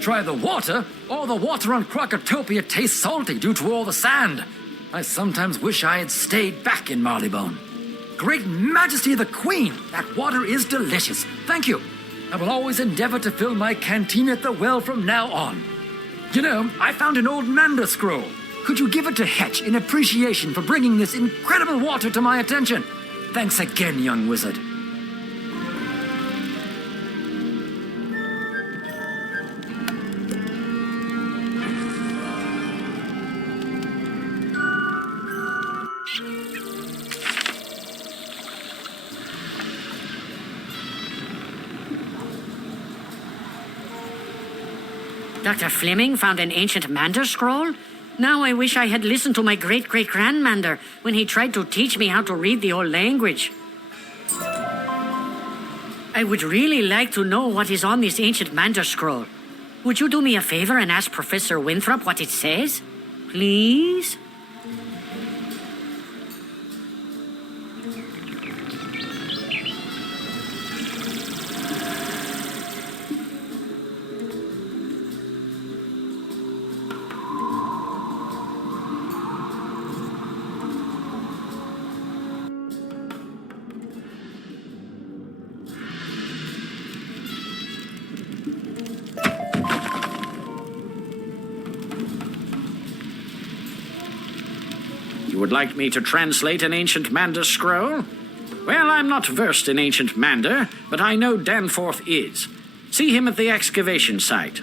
Try the water? All the water on Krokotopia tastes salty due to all the sand. I sometimes wish I had stayed back in Marlebone. Great Majesty of the Queen, that water is delicious. Thank you. I will always endeavor to fill my canteen at the well from now on. You know, I found an old Manda scroll. Could you give it to Hetch in appreciation for bringing this incredible water to my attention? Thanks again, young wizard. Dr. Fleming found an ancient Mander scroll? Now I wish I had listened to my great-great-grandmander when he tried to teach me how to read the old language. I would really like to know what is on this ancient Mander scroll. Would you do me a favor and ask Professor Winthrop what it says? Please? You would like me to translate an ancient Mander scroll? Well, I'm not versed in ancient Mander, but I know Danforth is. See him at the excavation site.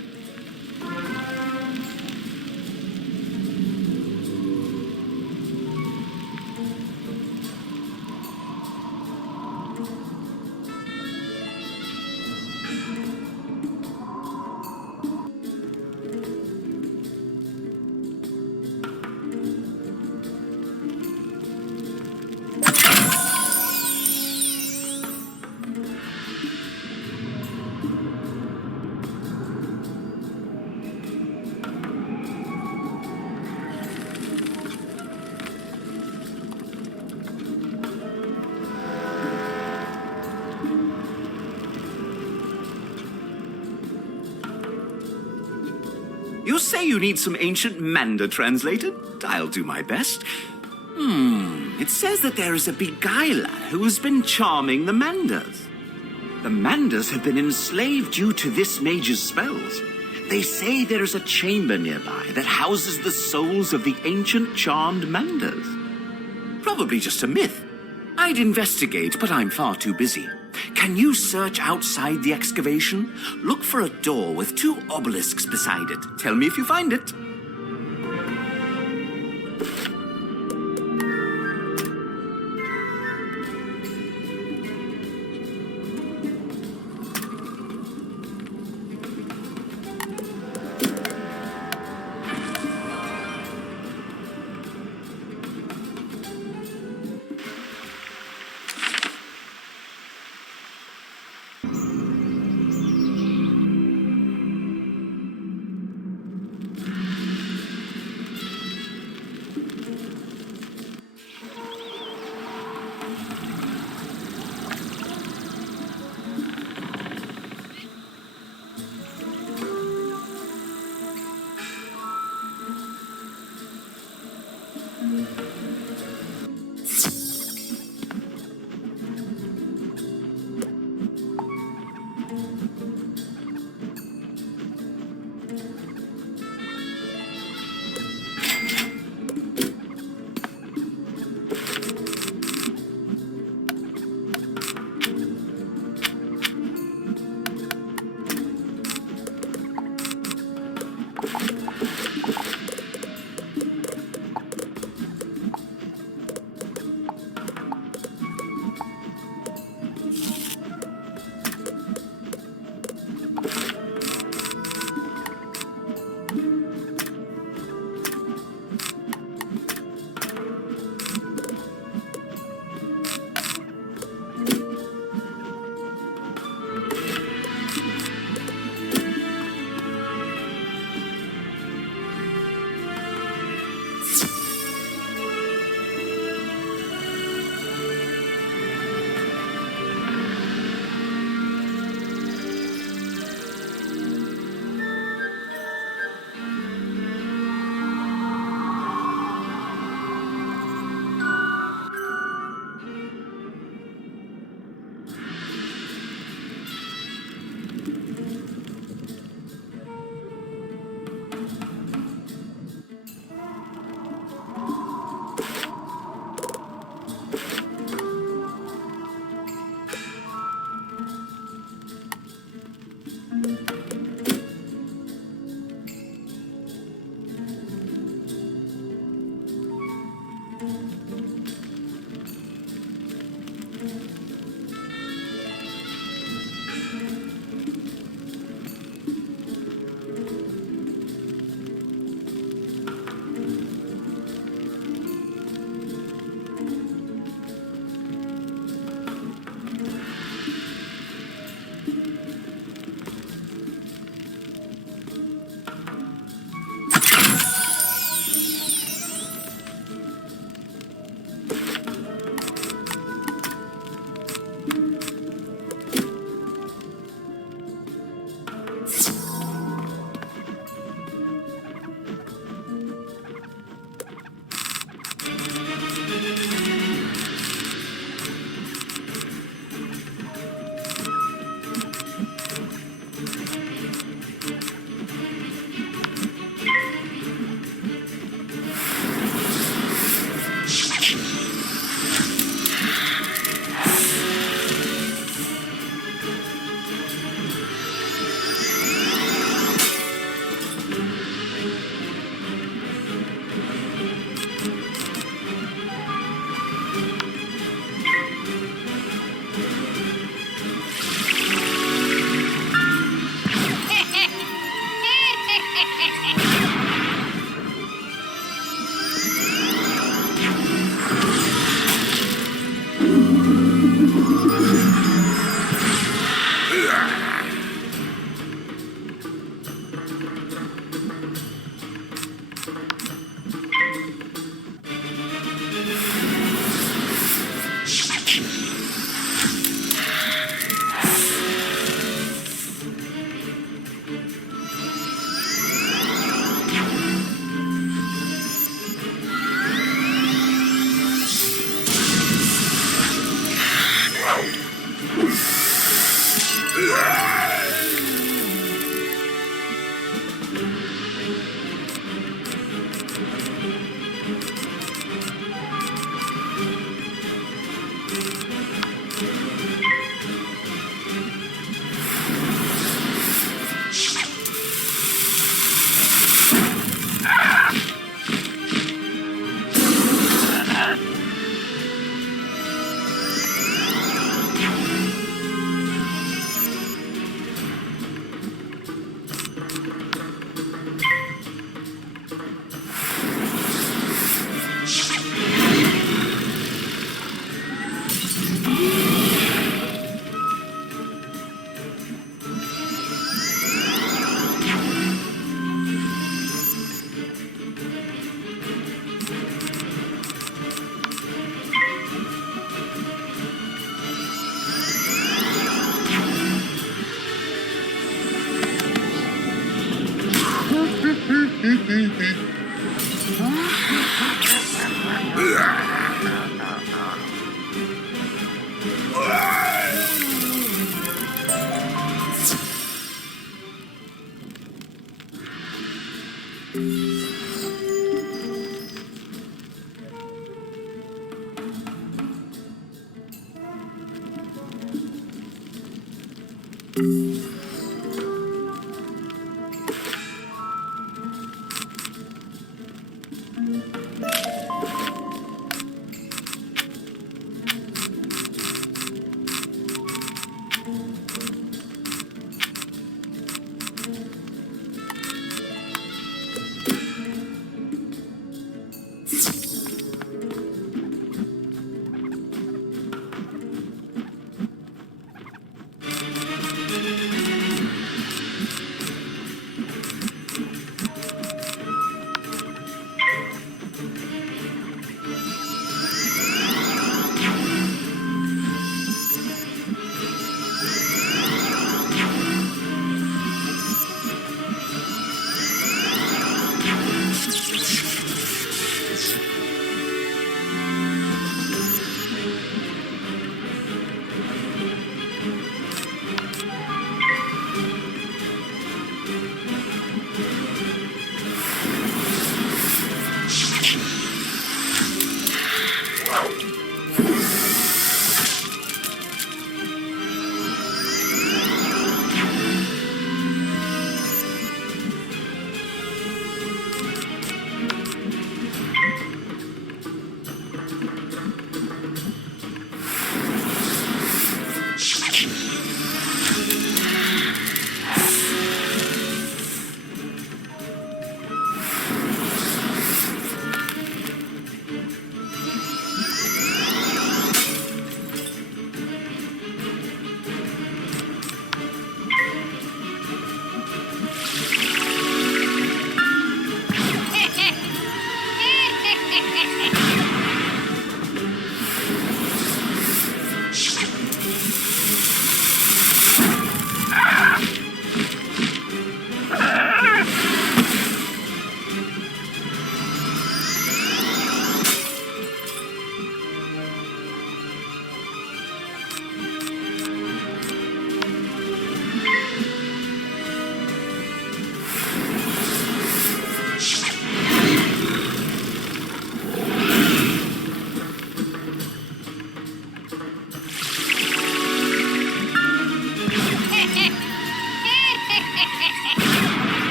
You say you need some ancient Mander translated? I'll do my best. It says that there is a beguiler who has been charming the Manders. The Manders have been enslaved due to this mage's spells. They say there is a chamber nearby that houses the souls of the ancient charmed Manders. Probably just a myth. I'd investigate, but I'm far too busy. Can you search outside the excavation? Look for a door with 2 obelisks beside it. Tell me if you find it.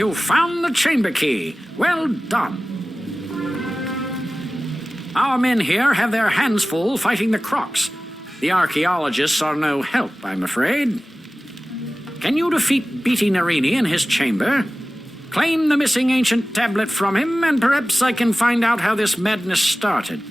You found the chamber key. Well done. Our men here have their hands full fighting the Kroks. The archaeologists are no help, I'm afraid. Can you defeat Beatty Narini in his chamber? Claim the missing ancient tablet from him, and perhaps I can find out how this madness started.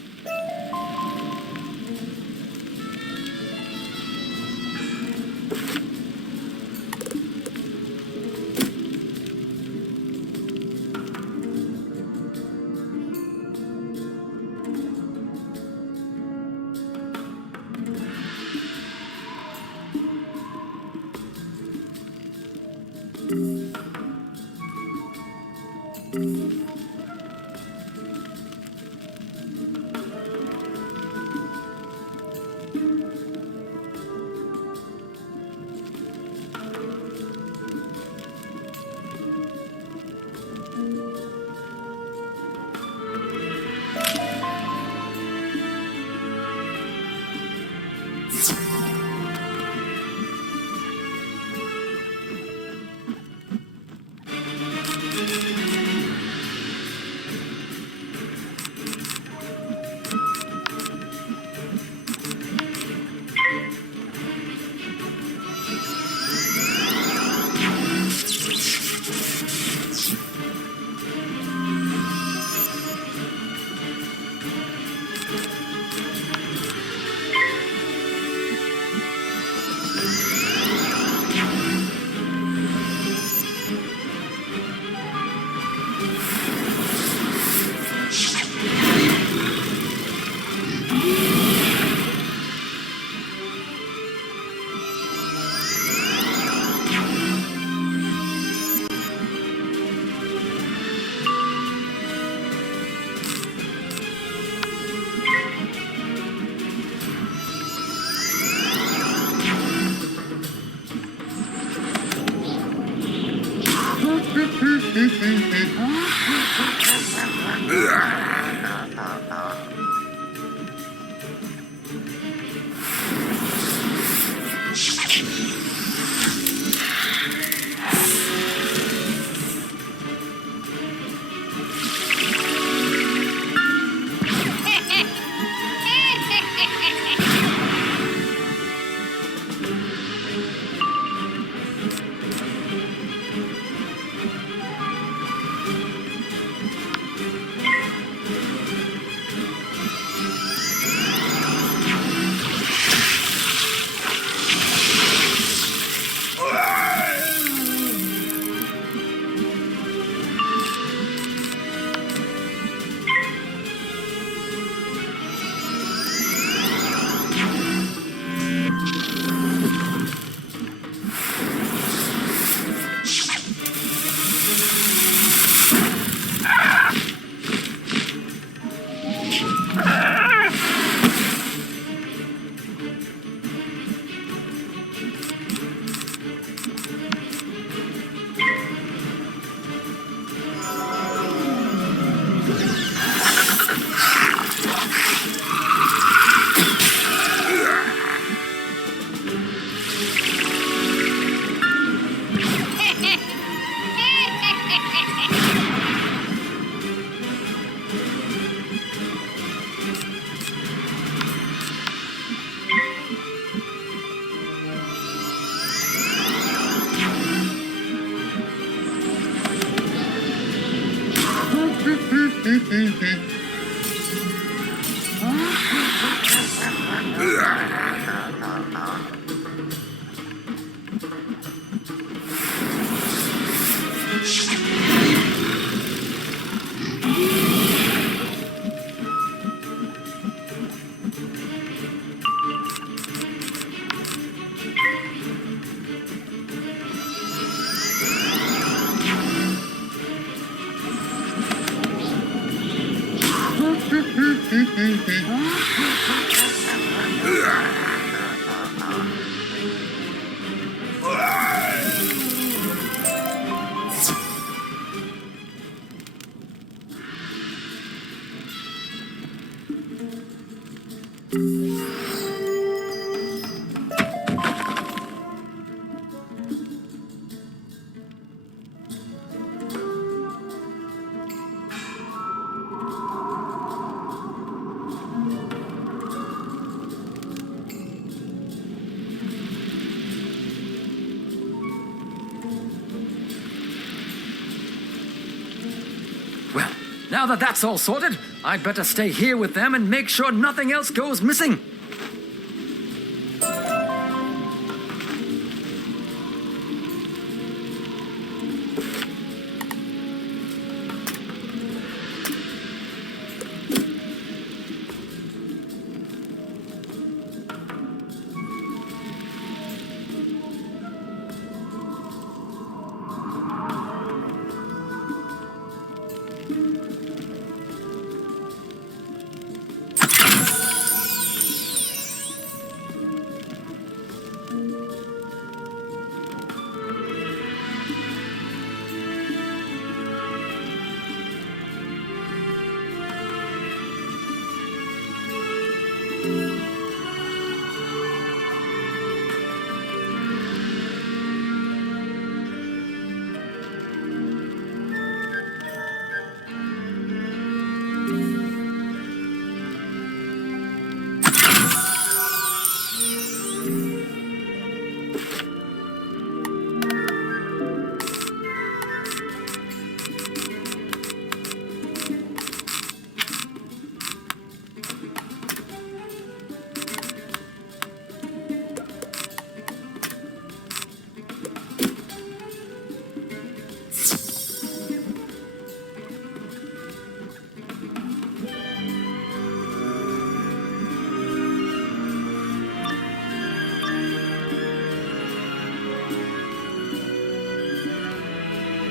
Now that that's all sorted, I'd better stay here with them and make sure nothing else goes missing.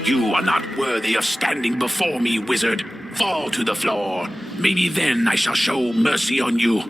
You are not worthy of standing before me, wizard. Fall to the floor. Maybe then I shall show mercy on you.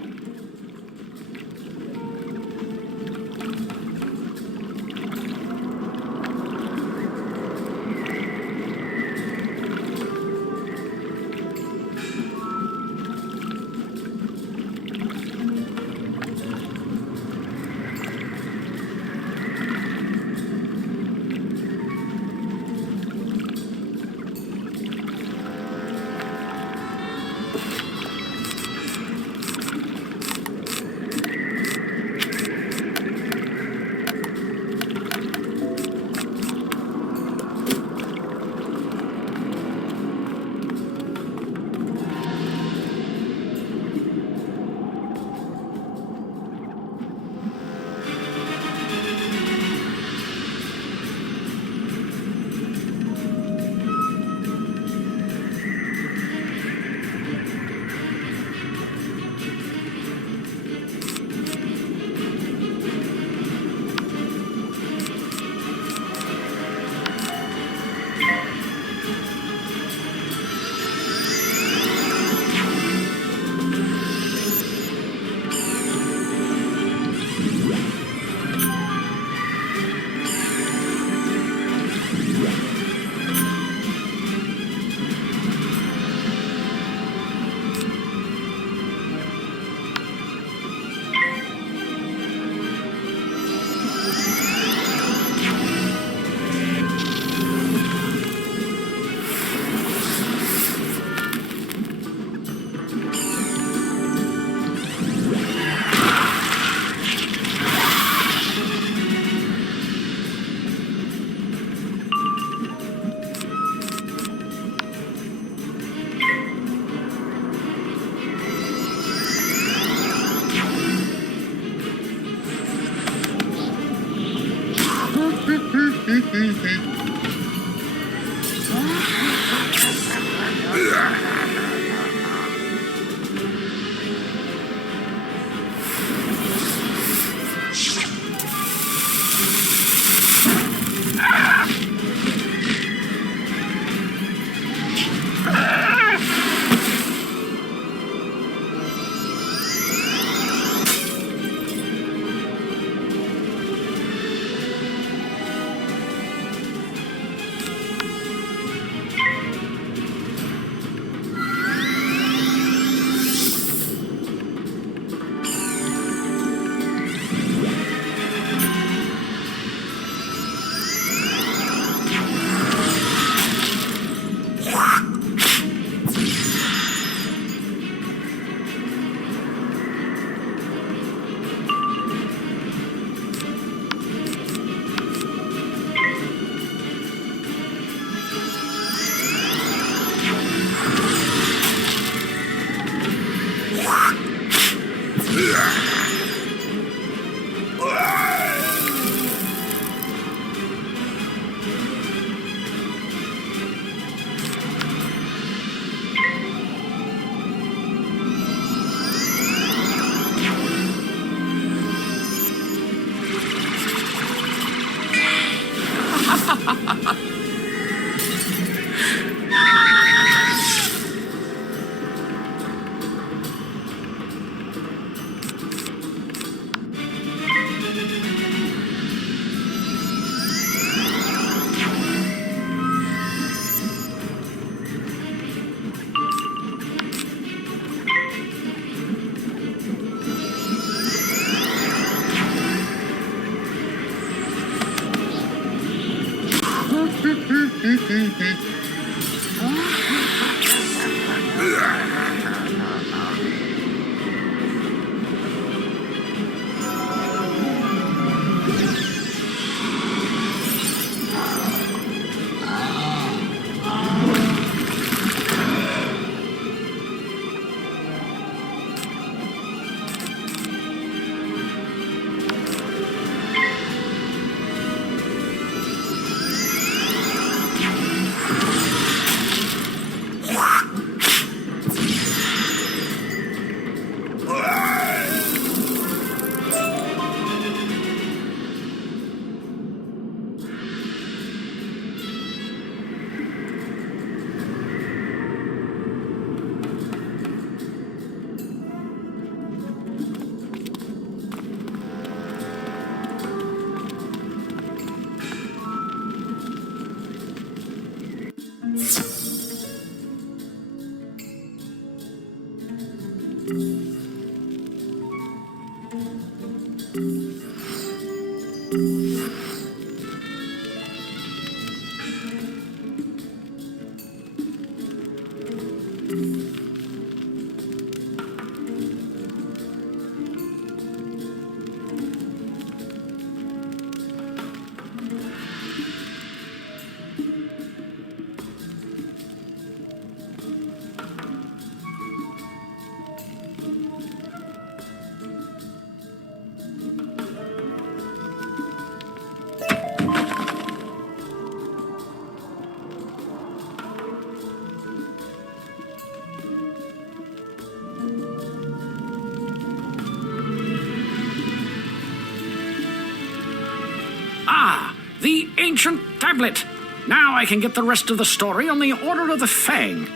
The ancient tablet! Now I can get the rest of the story on the Order of the Fang.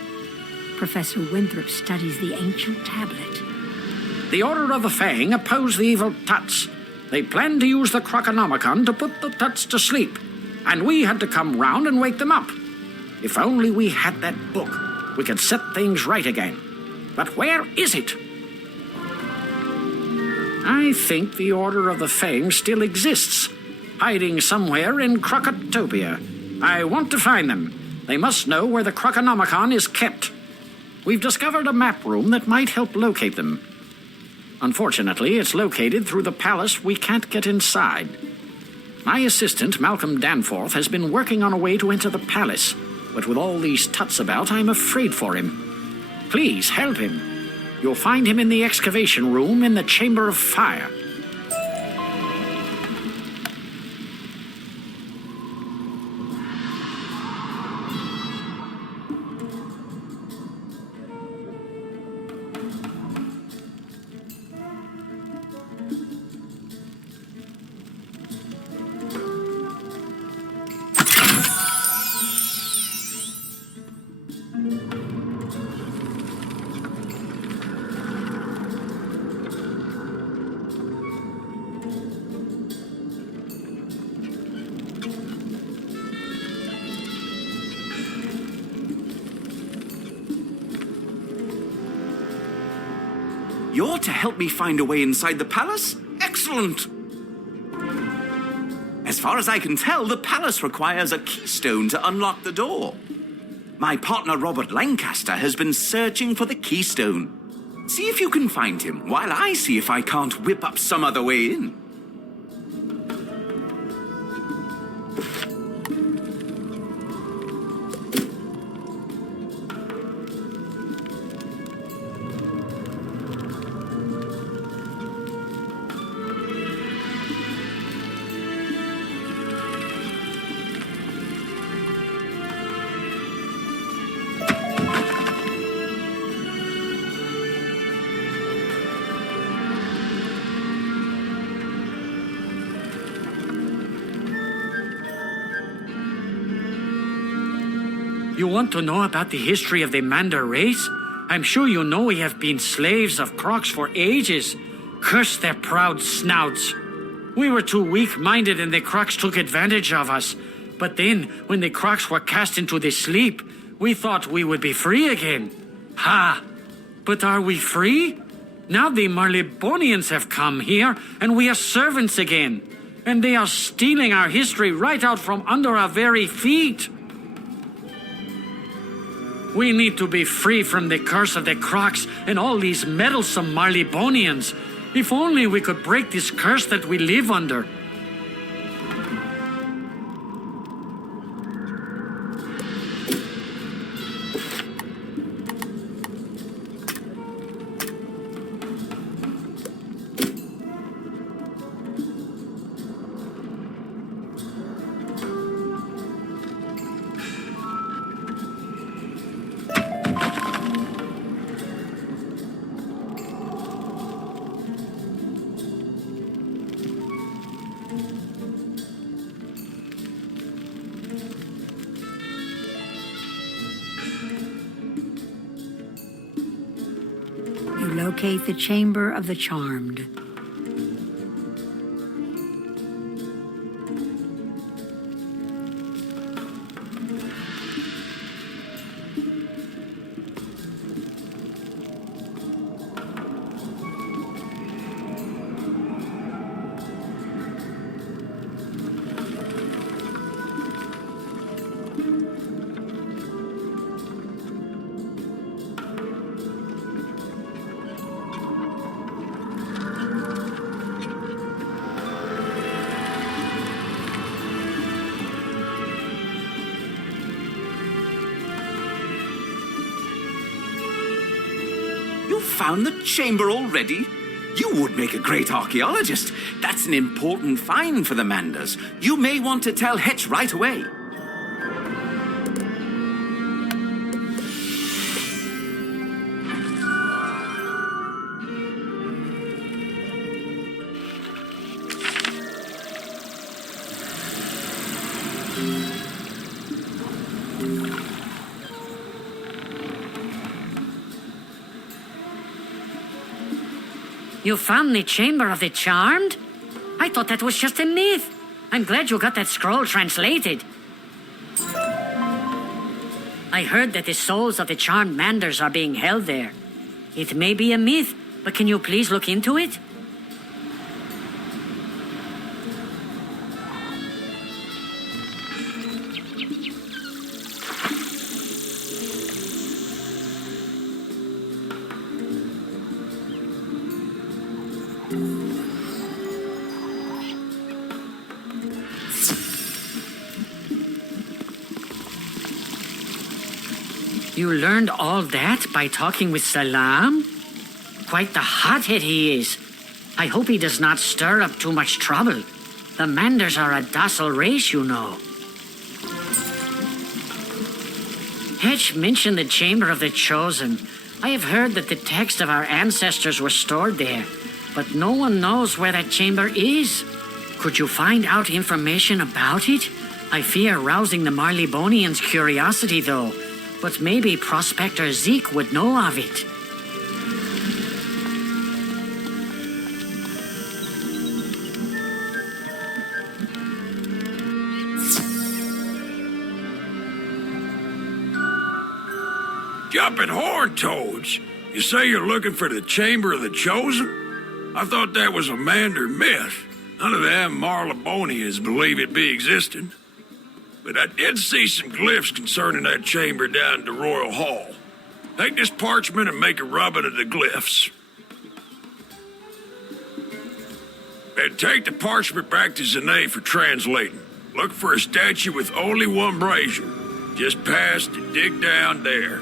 Professor Winthrop studies the ancient tablet. The Order of the Fang oppose the evil Tuts. They planned to use the Croconomicon to put the Tuts to sleep, and we had to come round and wake them up. If only we had that book, we could set things right again. But where is it? I think the Order of the Fang still exists, hiding somewhere in Crocotopia. I want to find them. They must know where the Croconomicon is kept. We've discovered a map room that might help locate them. Unfortunately, it's located through the palace we can't get inside. My assistant, Malcolm Danforth, has been working on a way to enter the palace, but with all these Tuts about, I'm afraid for him. Please help him. You'll find him in the excavation room in the Chamber of Fire. You're to help me find a way inside the palace? Excellent! As far as I can tell, the palace requires a keystone to unlock the door. My partner Robert Lancaster has been searching for the keystone. See if you can find him, while I see if I can't whip up some other way in. You want to know about the history of the Manda race? I'm sure you know we have been slaves of Kroks for ages. Curse their proud snouts. We were too weak-minded and the Kroks took advantage of us. But then, when the Kroks were cast into the sleep, we thought we would be free again. Ha! But are we free? Now the marlebonians have come here, and we are servants again. And they are stealing our history right out from under our very feet. We need to be free from the curse of the Kroks and all these meddlesome marlebonians. If only we could break this curse that we live under. Locate the Chamber of the Charmed. Found the chamber already? You would make a great archaeologist. That's an important find for the Manders. You may want to tell Hetch right away. You found the Chamber of the Charmed? I thought that was just a myth. I'm glad you got that scroll translated. I heard that the souls of the Charmed Manders are being held there. It may be a myth, but can you please look into it? You learned all that by talking with Salam? Quite the hothead he is. I hope he does not stir up too much trouble. The Manders are a docile race, you know. Hetch mentioned the Chamber of the Chosen. I have heard that the texts of our ancestors were stored there, but no one knows where that chamber is. Could you find out information about it? I fear rousing the marlebonians' curiosity, though. But maybe Prospector Zeke would know of it. Jumping horn toads? You say you're looking for the Chamber of the Chosen? I thought that was a Mander myth. None of them marlebonians believe it be existing. But I did see some glyphs concerning that chamber down at the Royal Hall. Take this parchment and make a rubbing of the glyphs. And take the parchment back to Zane for translating. Look for a statue with only one brazier. Just past and dig down there.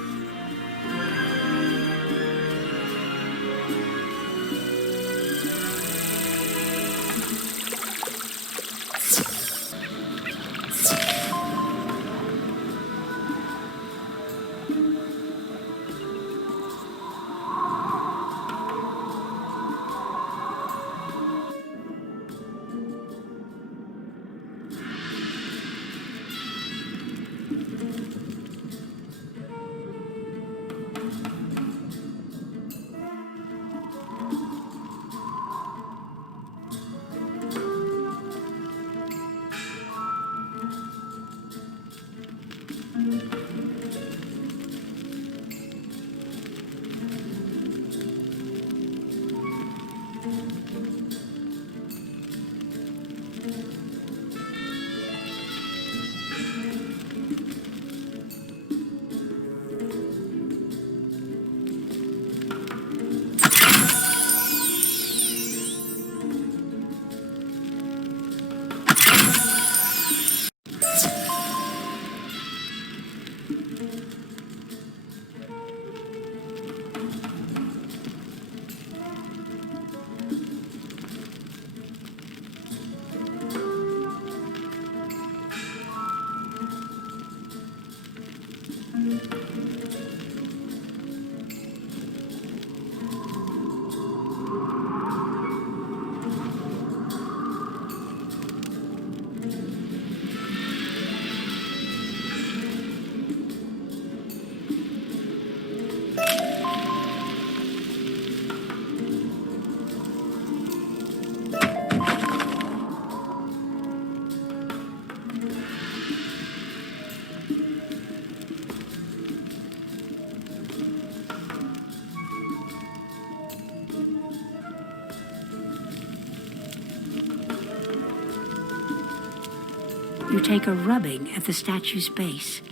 you take a rubbing at the statue's base.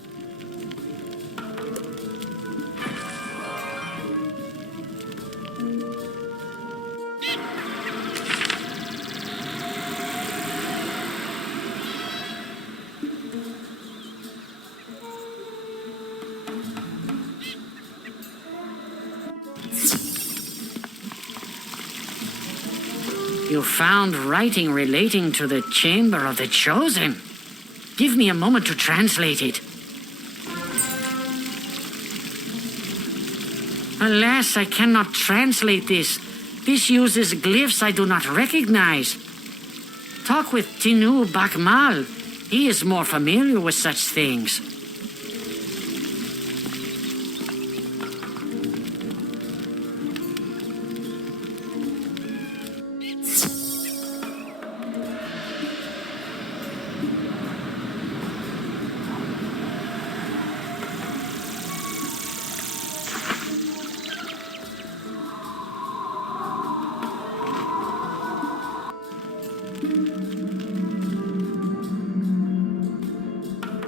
You found writing relating to the Chamber of the Chosen. Give me a moment to translate it. Alas, I cannot translate this. This uses glyphs I do not recognize. Talk with Tinu Bakmal. He is more familiar with such things.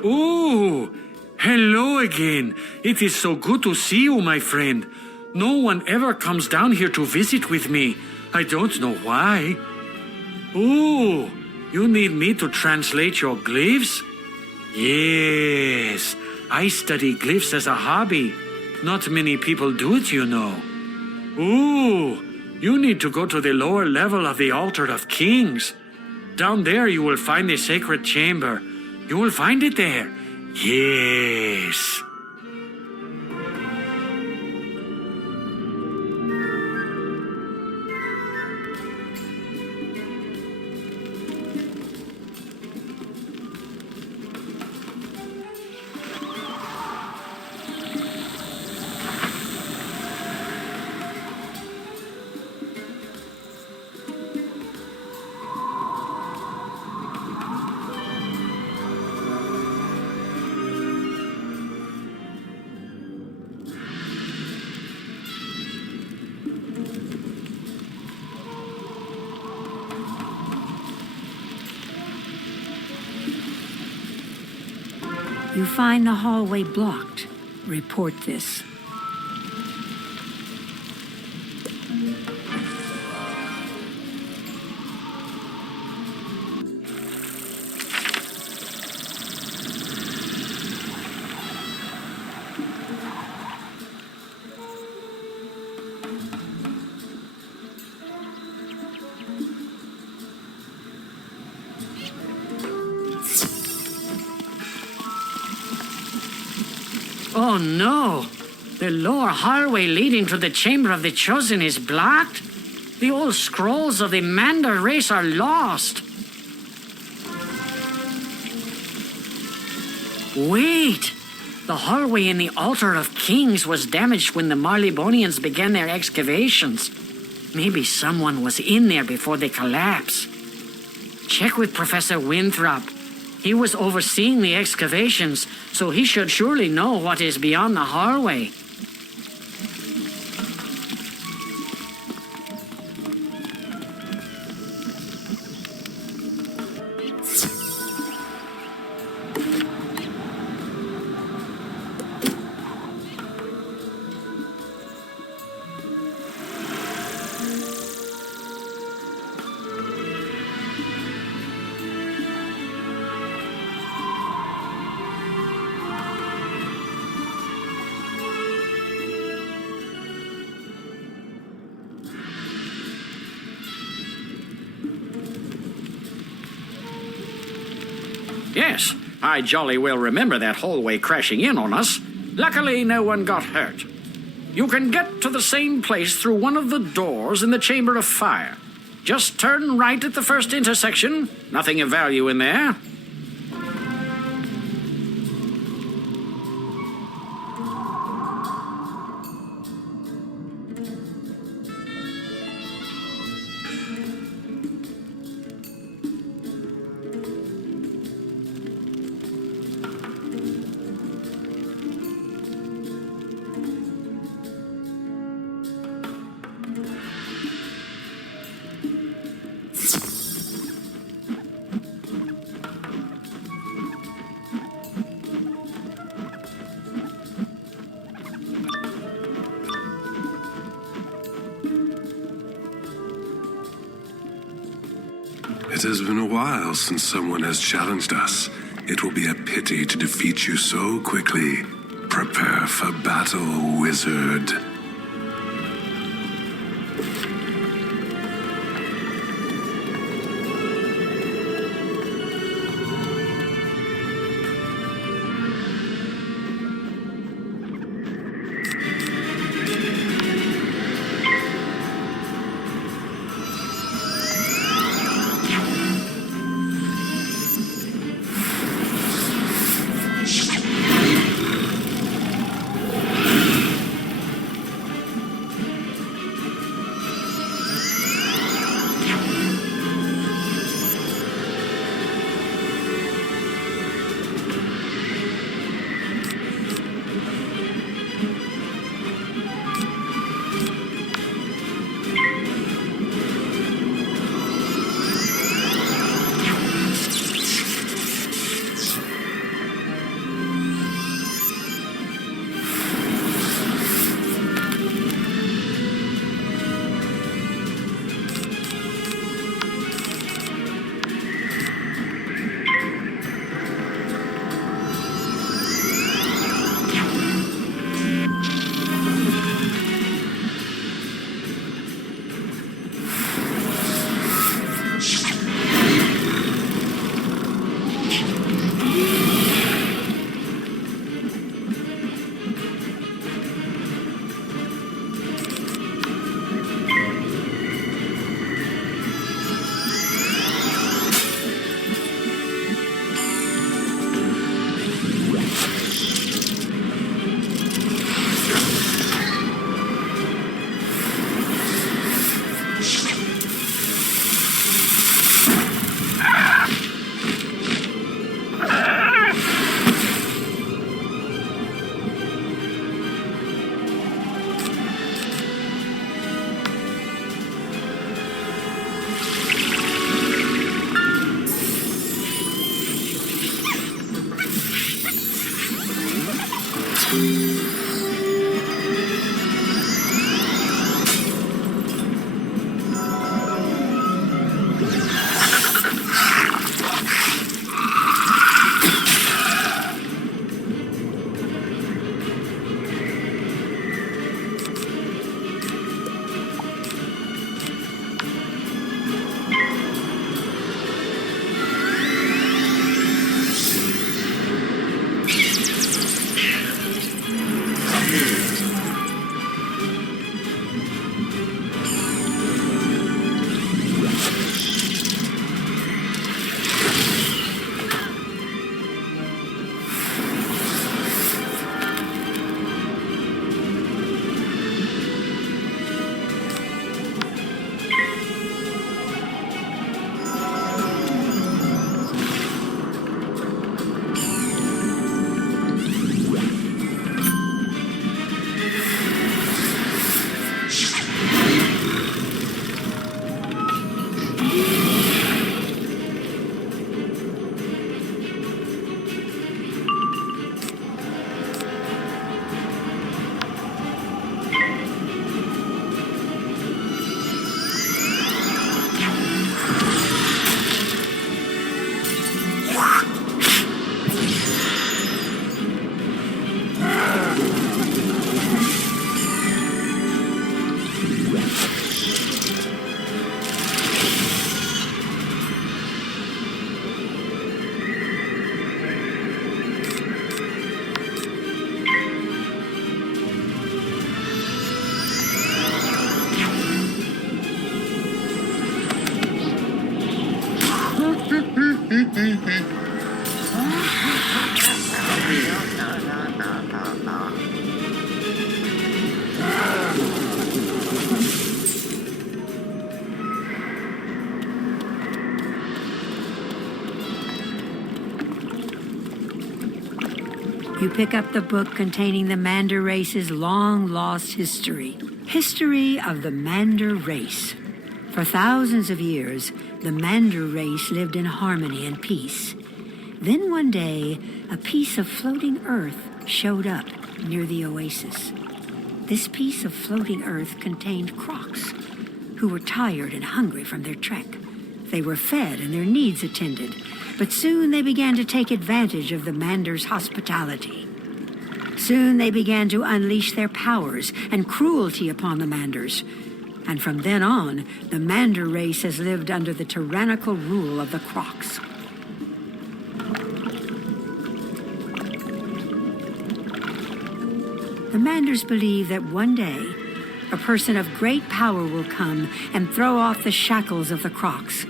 Oh, hello again. It is so good to see you, my friend. No one ever comes down here to visit with me. I don't know why. Oh, you need me to translate your glyphs? Yes, I study glyphs as a hobby. Not many people do it, you know. Oh, you need to go to the lower level of the Altar of Kings. Down there you will find the sacred chamber. You will find it there. Yes. You find the hallway blocked. Report this. Oh no! The lower hallway leading to the Chamber of the Chosen is blocked? The old scrolls of the Manda race are lost! Wait! The hallway in the Altar of Kings was damaged when the marlebonians began their excavations. Maybe someone was in there before they collapsed. Check with Professor Winthrop. He was overseeing the excavations, so he should surely know what is beyond the hallway. Yes, I jolly well remember that hallway crashing in on us. Luckily, no one got hurt. You can get to the same place through one of the doors in the Chamber of Fire. Just turn right at the first intersection. Nothing of value in there. It has been a while since someone has challenged us. It will be a pity to defeat you so quickly. Prepare for battle, wizard. You pick up the book containing the Mander race's long-lost history. History of the Mander race. For thousands of years, the Mander race lived in harmony and peace. Then one day, a piece of floating earth showed up near the Oasis. This piece of floating earth contained Kroks, who were tired and hungry from their trek. They were fed and their needs attended, but soon they began to take advantage of the Mander's hospitality. Soon they began to unleash their powers and cruelty upon the Manders. And from then on, the Mander race has lived under the tyrannical rule of the Kroks. The Manders believe that one day, a person of great power will come and throw off the shackles of the Kroks.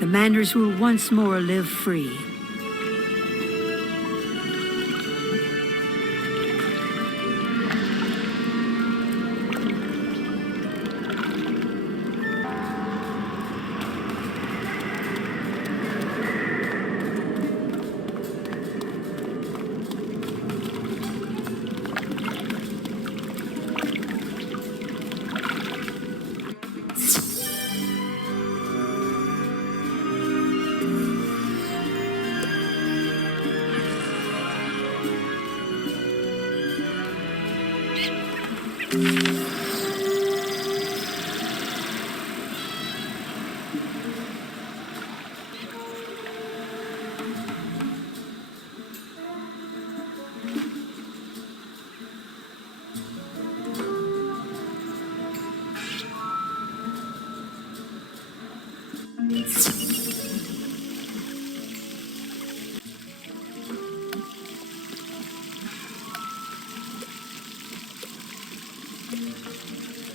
The Manders will once more live free.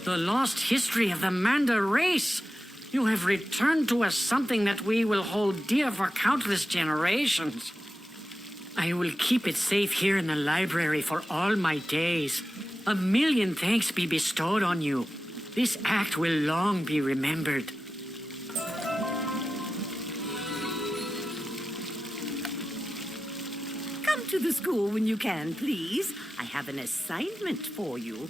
The lost history of the Mander race. You have returned to us something that we will hold dear for countless generations. I will keep it safe here in the library for all my days. 1,000,000 thanks be bestowed on you. This act will long be remembered. Come to the school when you can, please. I have an assignment for you.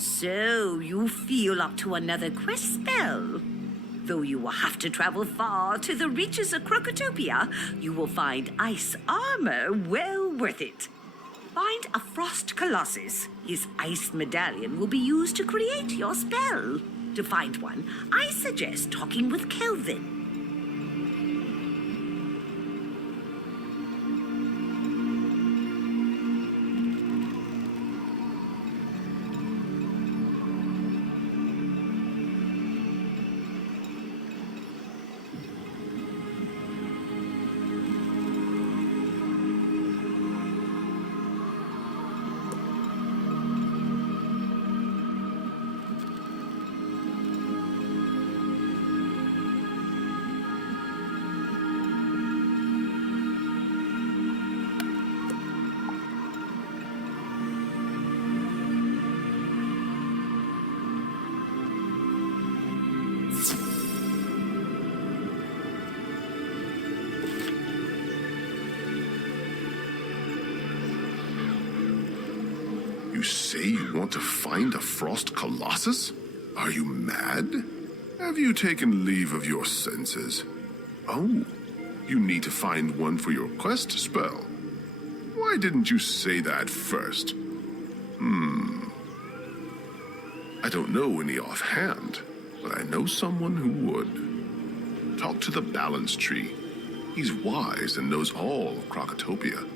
So, you feel up to another quest spell? Though you will have to travel far to the reaches of Krokotopia, you will find ice armor well worth it. Find a Frost Colossus. His ice medallion will be used to create your spell. To find one, I suggest talking with Kelvin. You say you want to find a Frost Colossus? Are you mad? Have you taken leave of your senses? Oh, you need to find one for your quest spell. Why didn't you say that first? I don't know any offhand, but I know someone who would. Talk to the Balance Tree. He's wise and knows all of Krokotopia.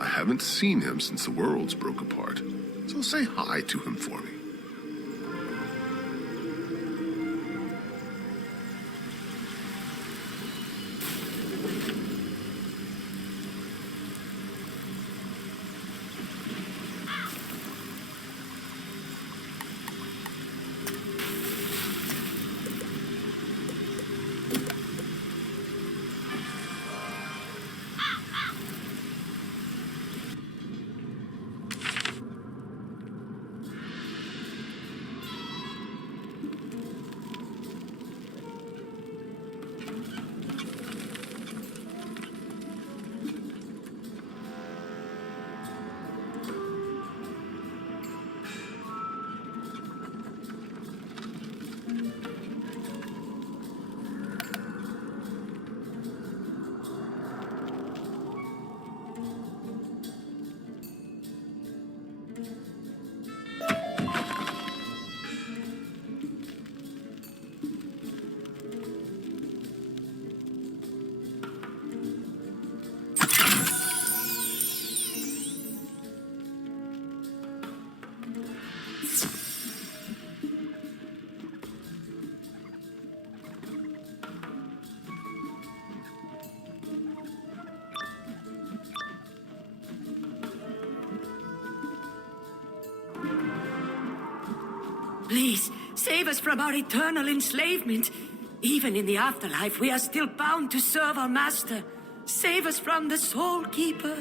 I haven't seen him since the worlds broke apart, so say hi to him for me. Please, save us from our eternal enslavement. Even in the afterlife, we are still bound to serve our master. Save us from the Soul Keeper.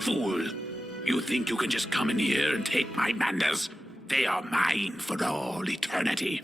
Fool! You think you can just come in here and take my manders? They are mine for all eternity.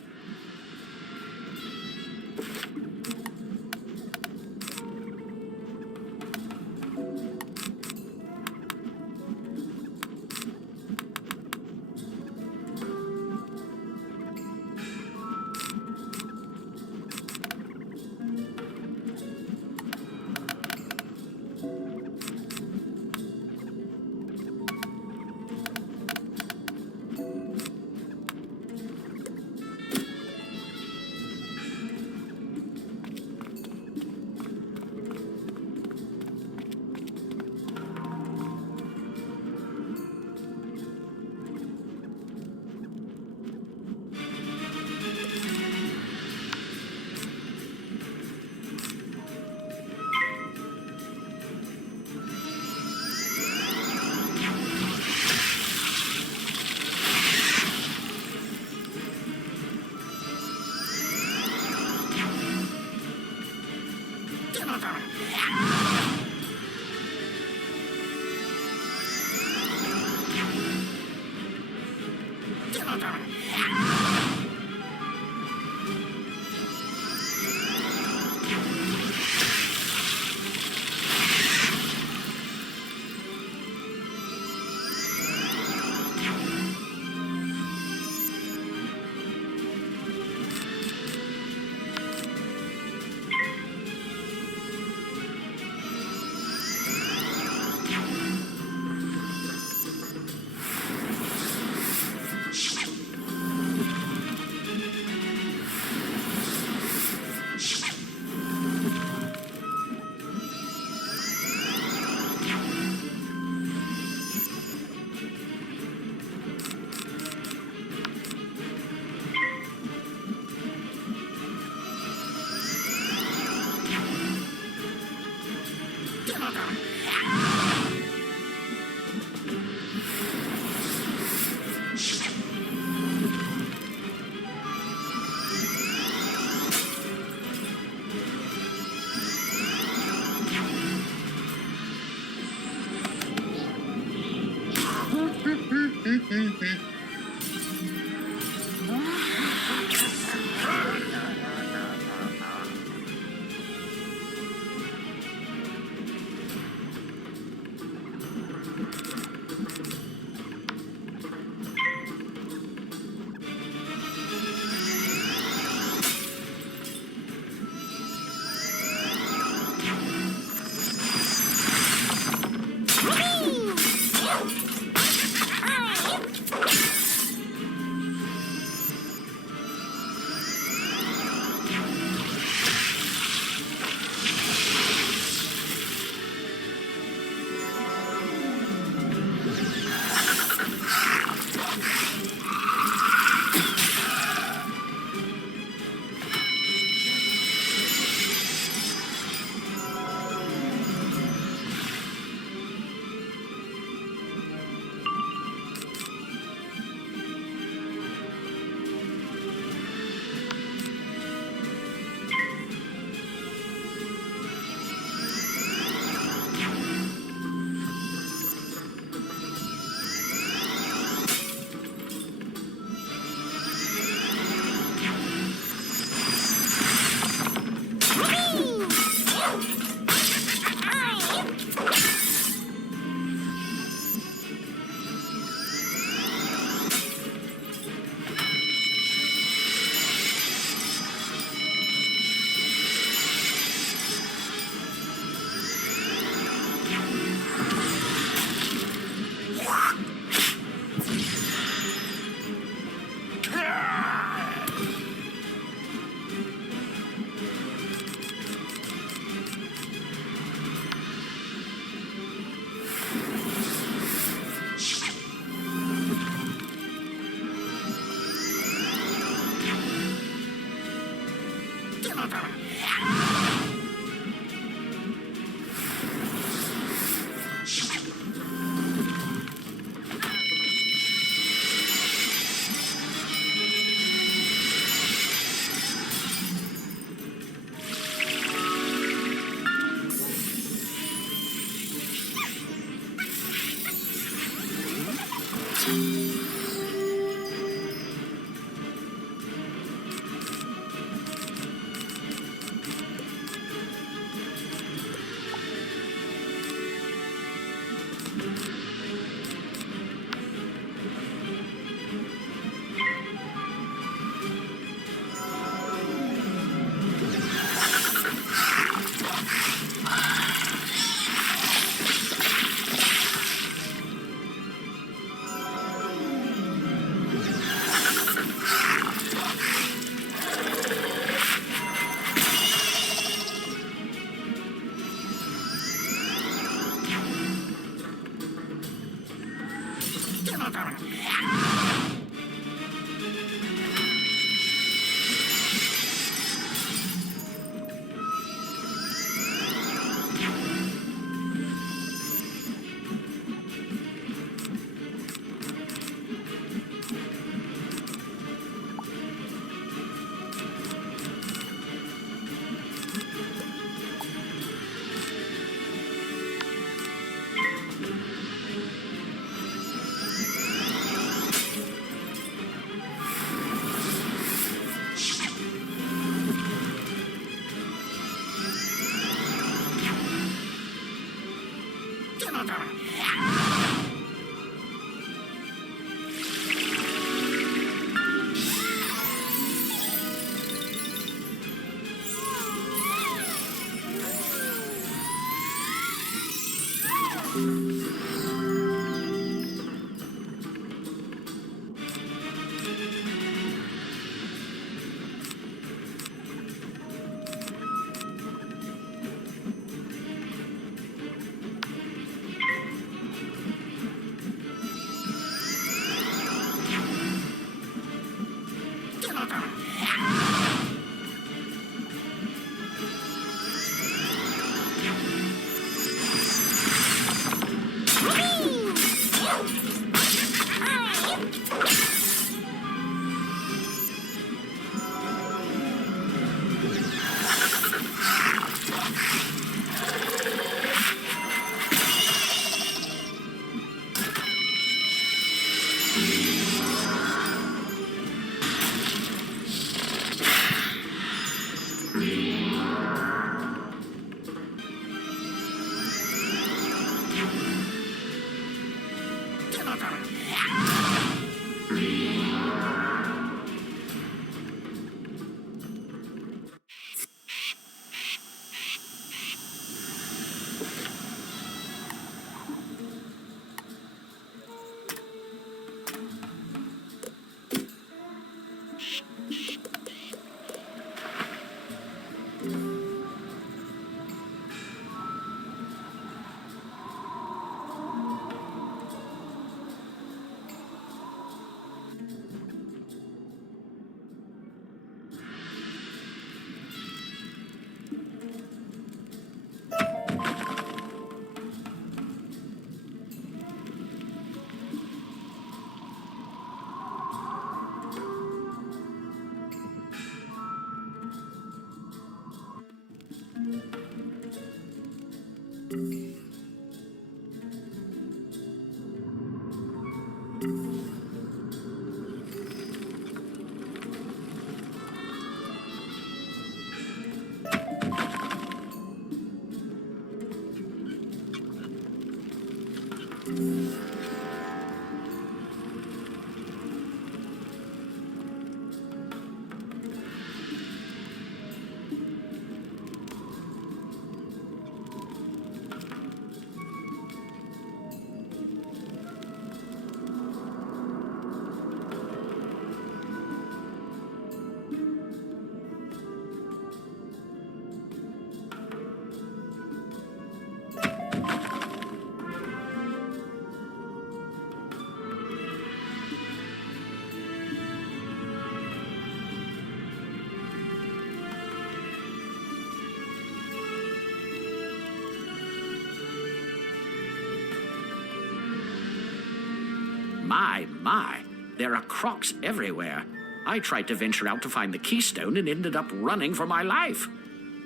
My. There are crocs everywhere. I tried to venture out to find the keystone and ended up running for my life.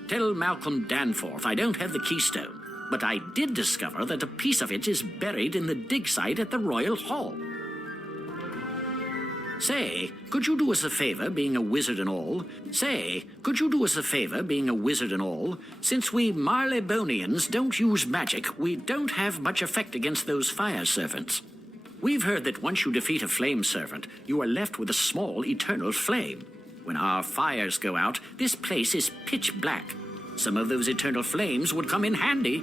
Tell Malcolm Danforth I don't have the keystone, but I did discover that a piece of it is buried in the dig site at the Royal Hall. Say, could you do us a favor, being a wizard and all? Since we marlebonians don't use magic, we don't have much effect against those fire servants. We've heard that once you defeat a flame servant, you are left with a small eternal flame. When our fires go out, this place is pitch black. Some of those eternal flames would come in handy.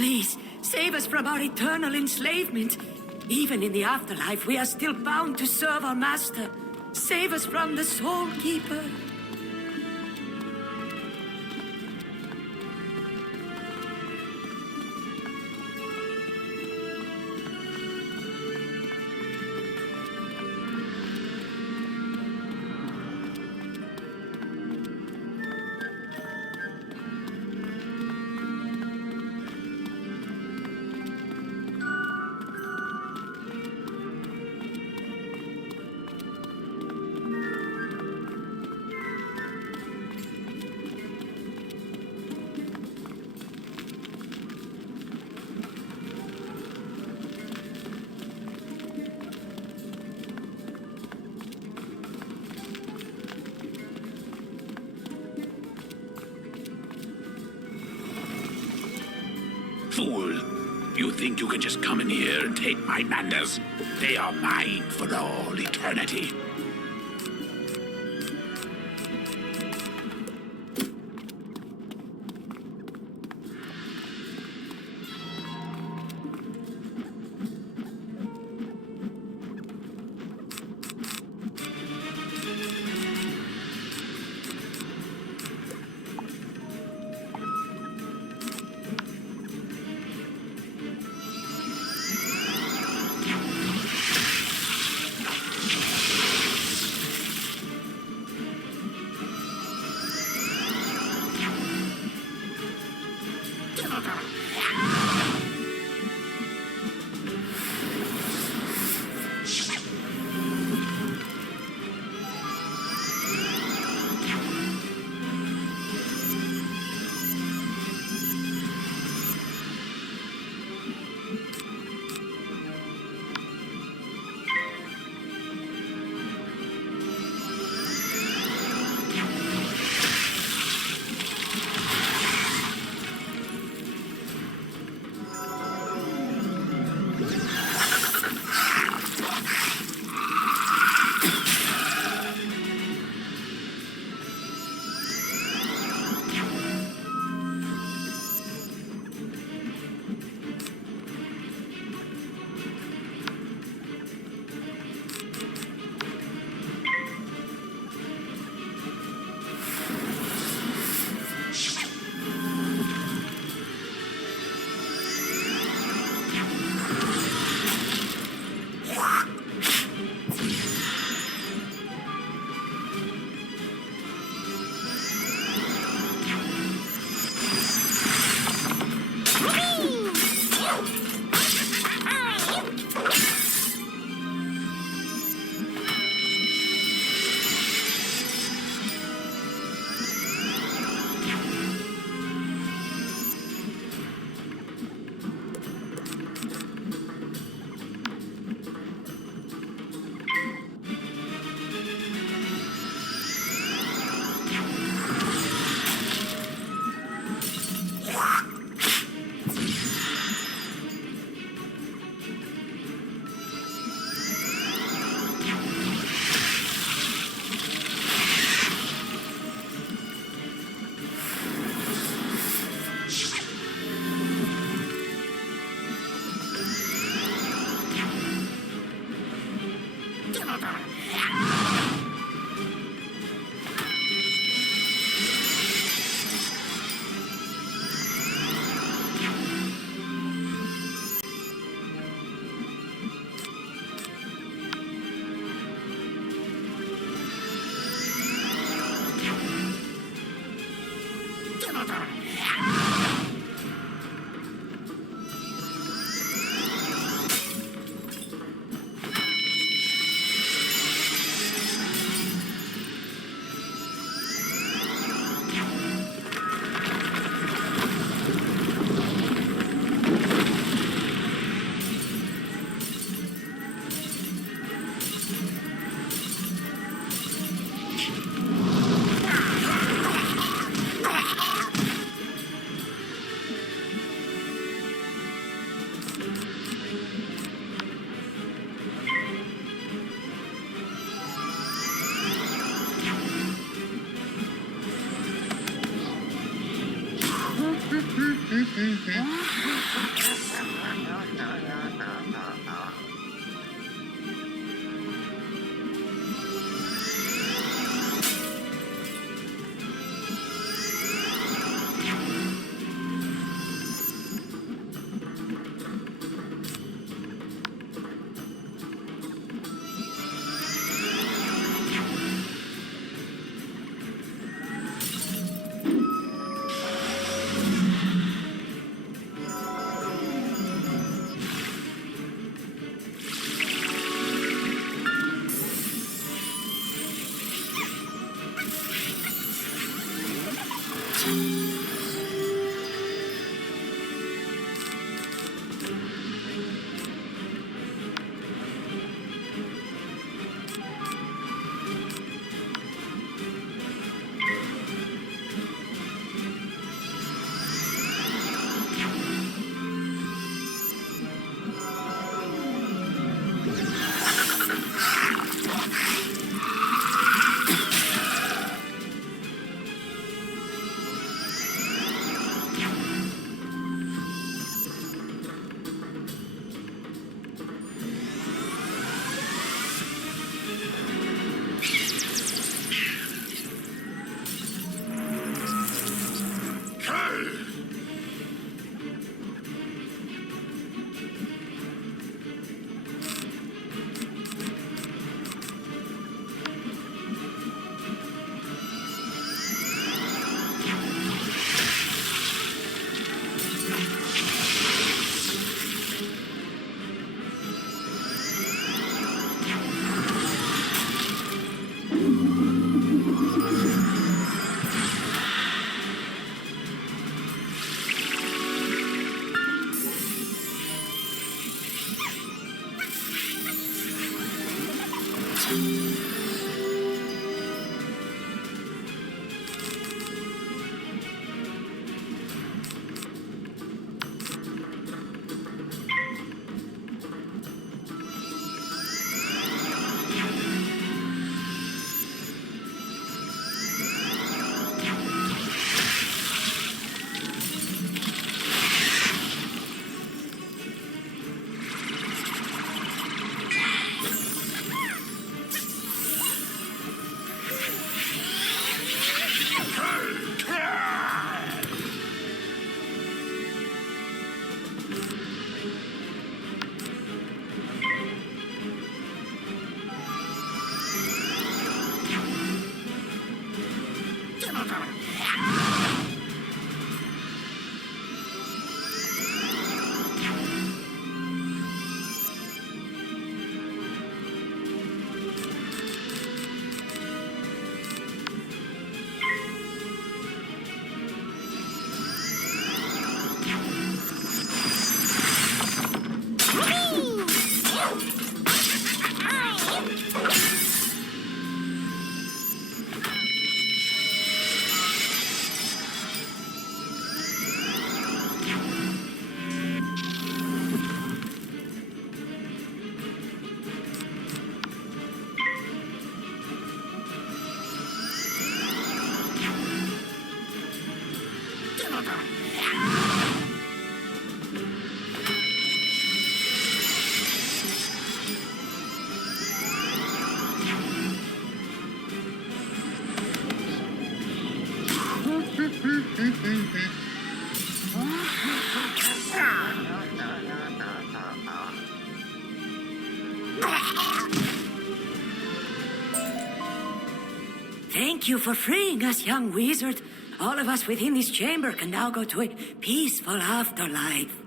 Please, save us from our eternal enslavement. Even in the afterlife, we are still bound to serve our master. Save us from the Soul Keeper. Fool! You think you can just come in here and take my manders? They are mine for all eternity. Thank you for freeing us, young wizard. All of us within this chamber can now go to a peaceful afterlife.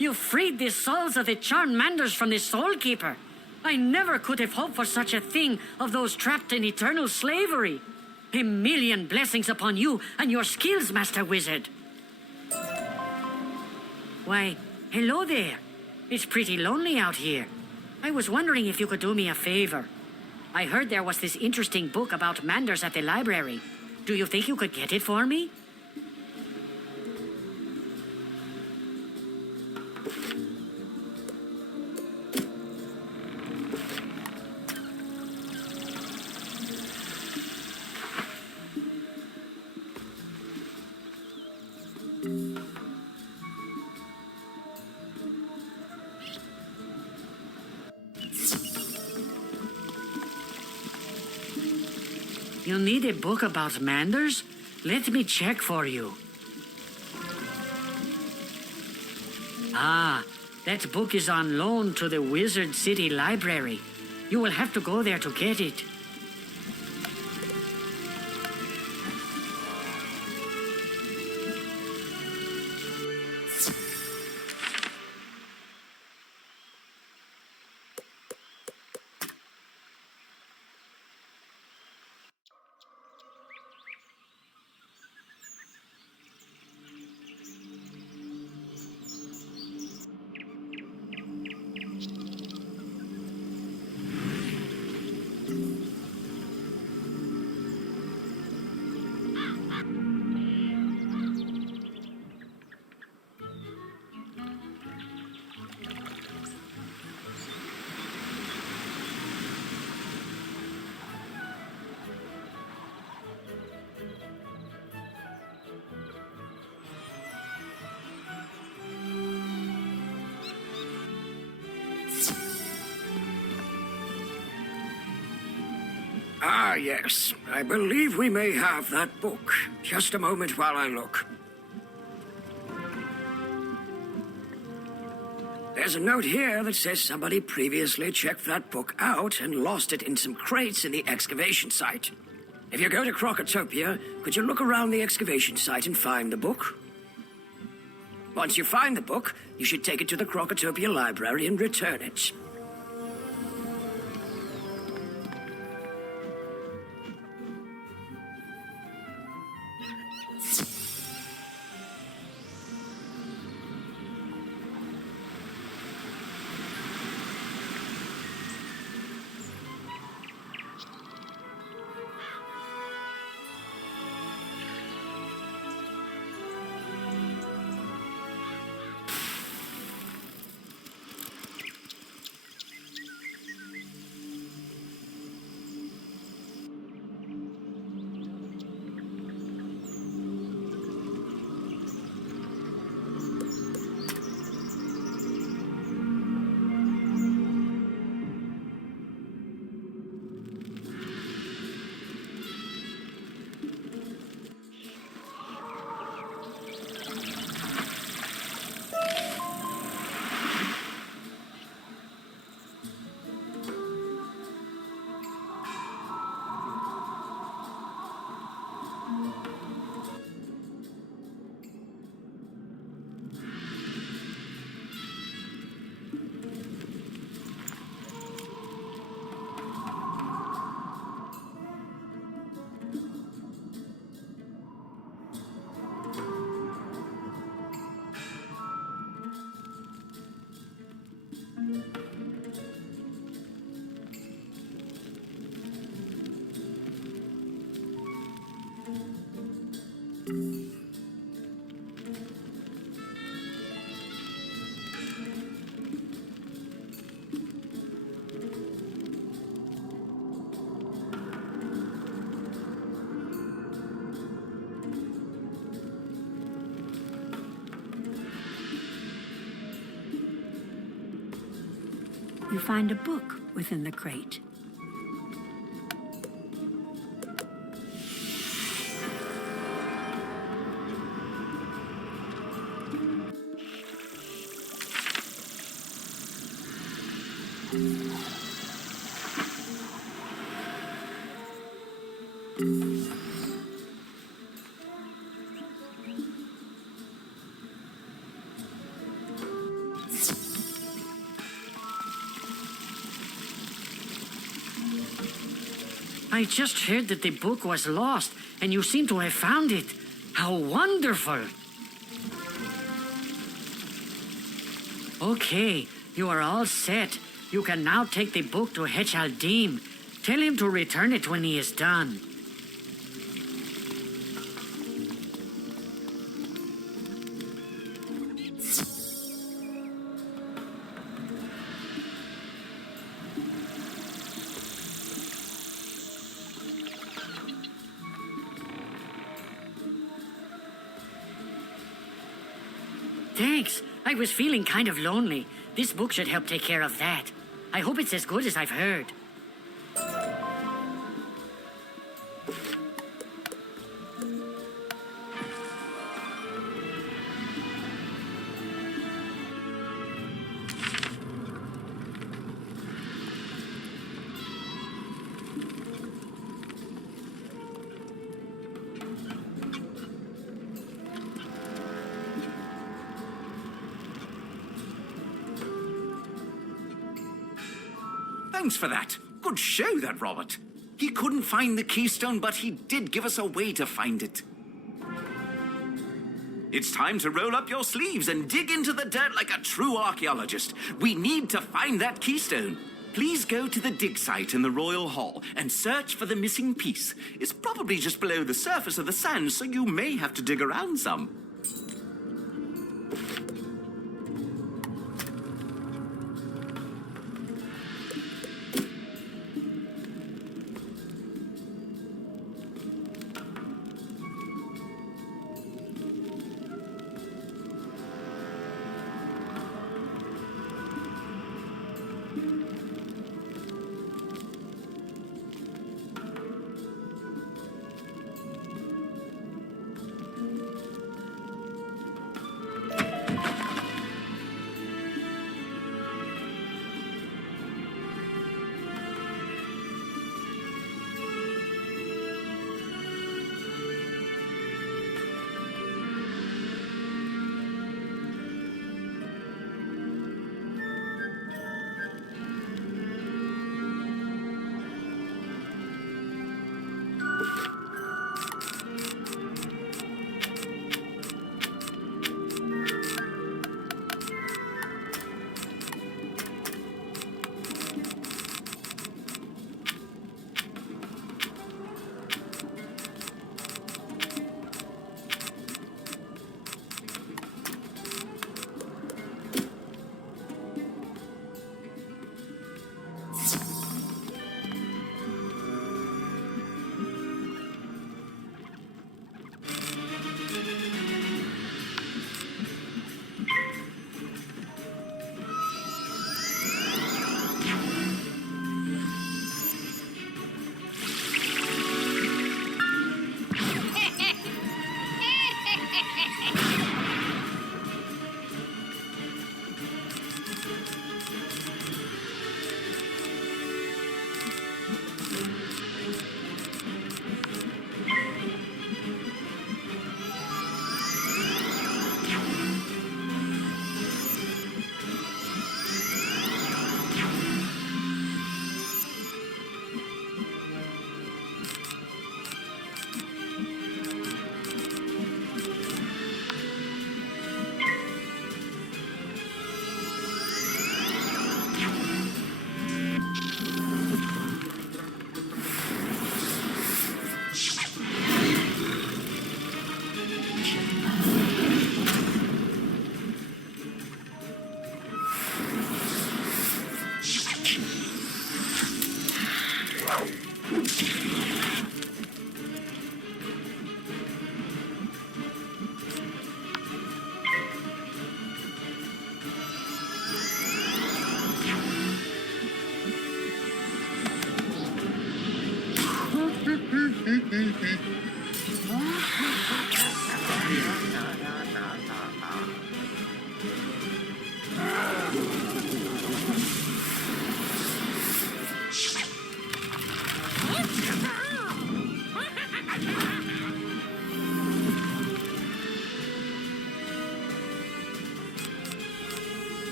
You freed the souls of the charmed Manders from the Soul Keeper. I never could have hoped for such a thing of those trapped in eternal slavery. A million blessings upon you and your skills, Master Wizard. Why, hello there. It's pretty lonely out here. I was wondering if you could do me a favor. I heard there was this interesting book about Manders at the library. Do you think you could get it for me? You need a book about Manders? Let me check for you. Ah, that book is on loan to the Wizard City Library. You will have to go there to get it. Ah, yes. I believe we may have that book. Just a moment while I look. There's a note here that says somebody previously checked that book out and lost it in some crates in the excavation site. If you go to Krokotopia, could you look around the excavation site and find the book? Once you find the book, you should take it to the Krokotopia library and return it. You find a book within the crate. I just heard that the book was lost, and you seem to have found it. How wonderful! Okay, you are all set. You can now take the book to Hetch. Tell him to return it when he is done. Thanks. I was feeling kind of lonely. This book should help take care of that. I hope it's as good as I've heard. Thanks for that. Good show, that Robert. He couldn't find the keystone, but he did give us a way to find it. It's time to roll up your sleeves and dig into the dirt like a true archaeologist. We need to find that keystone. Please go to the dig site in the Royal Hall and search for the missing piece. It's probably just below the surface of the sand, so you may have to dig around some.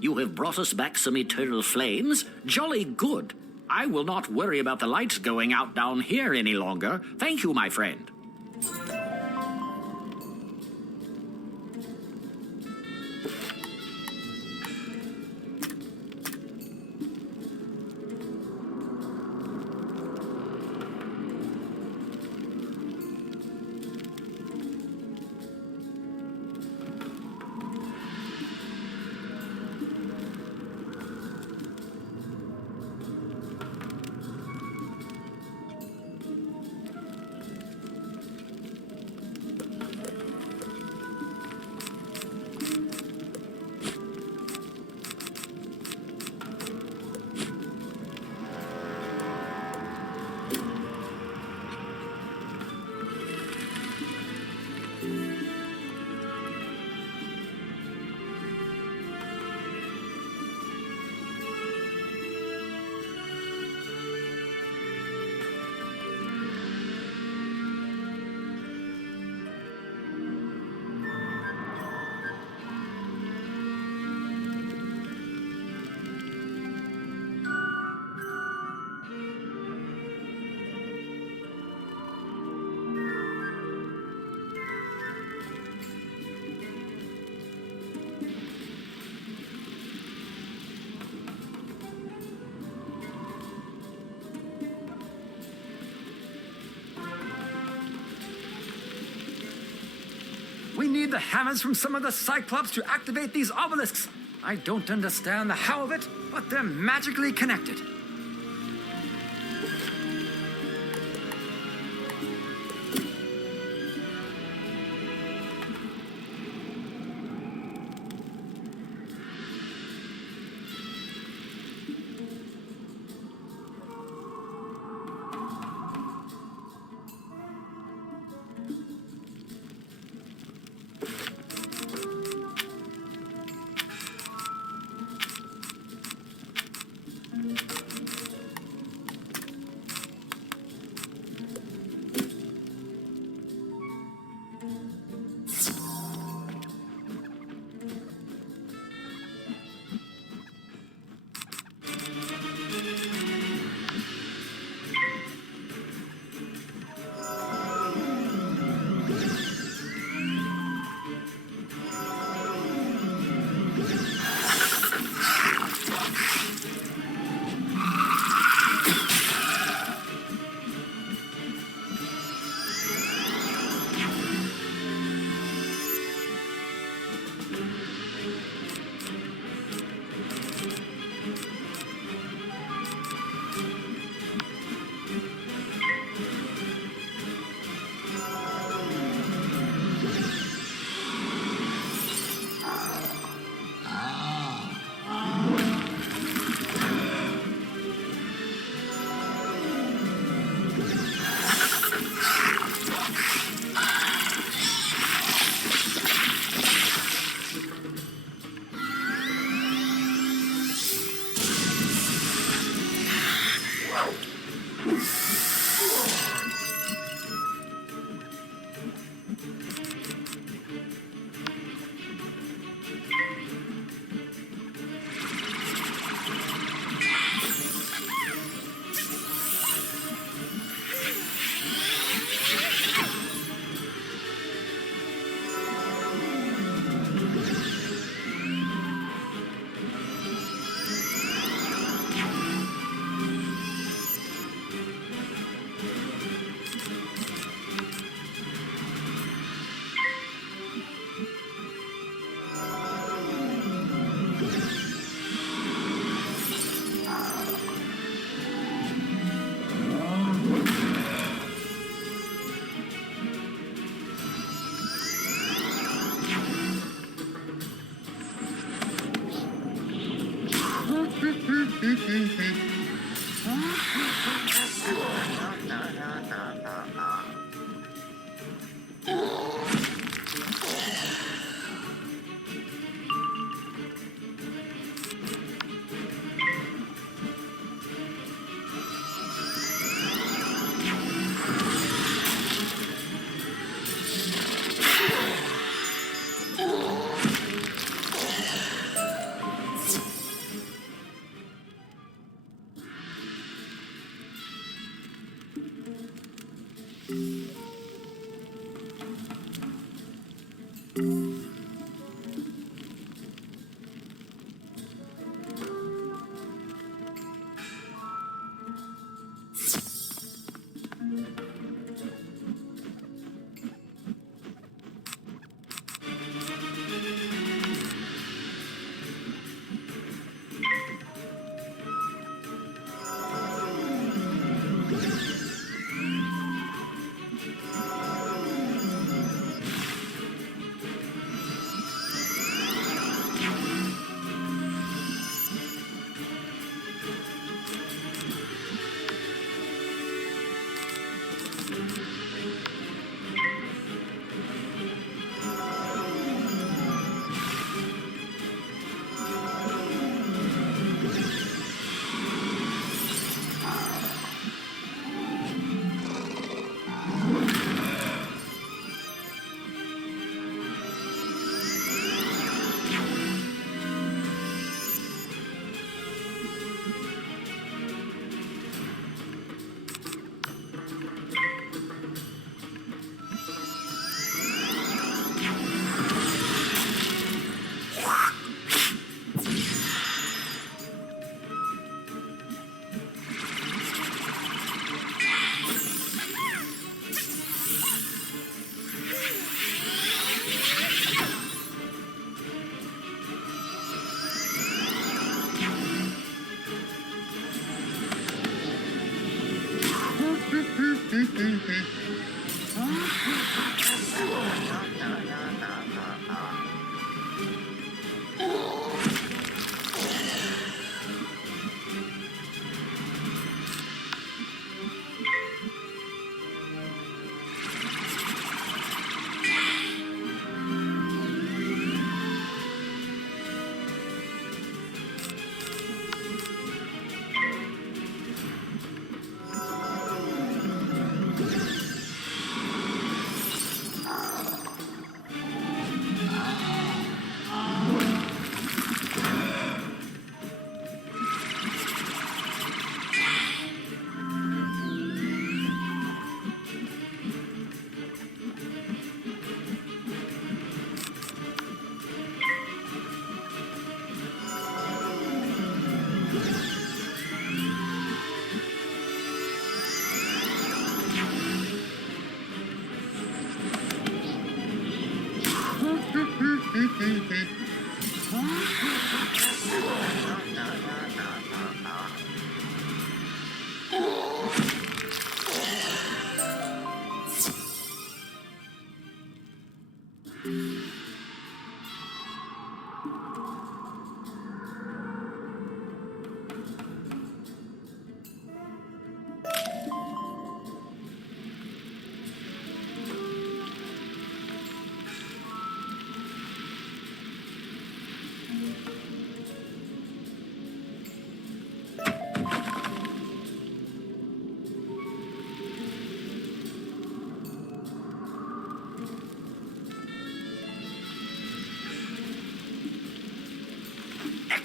You have brought us back some eternal flames. Jolly good. I will not worry about the lights going out down here any longer. Thank you, my friend. We need the hammers from some of the Cyclops to activate these obelisks. I don't understand the how of it, but they're magically connected.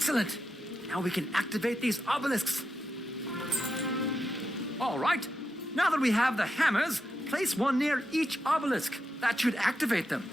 Excellent! Now we can activate these obelisks. All right. Now that we have the hammers, place one near each obelisk. That should activate them.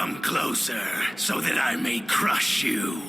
Come closer, so that I may crush you.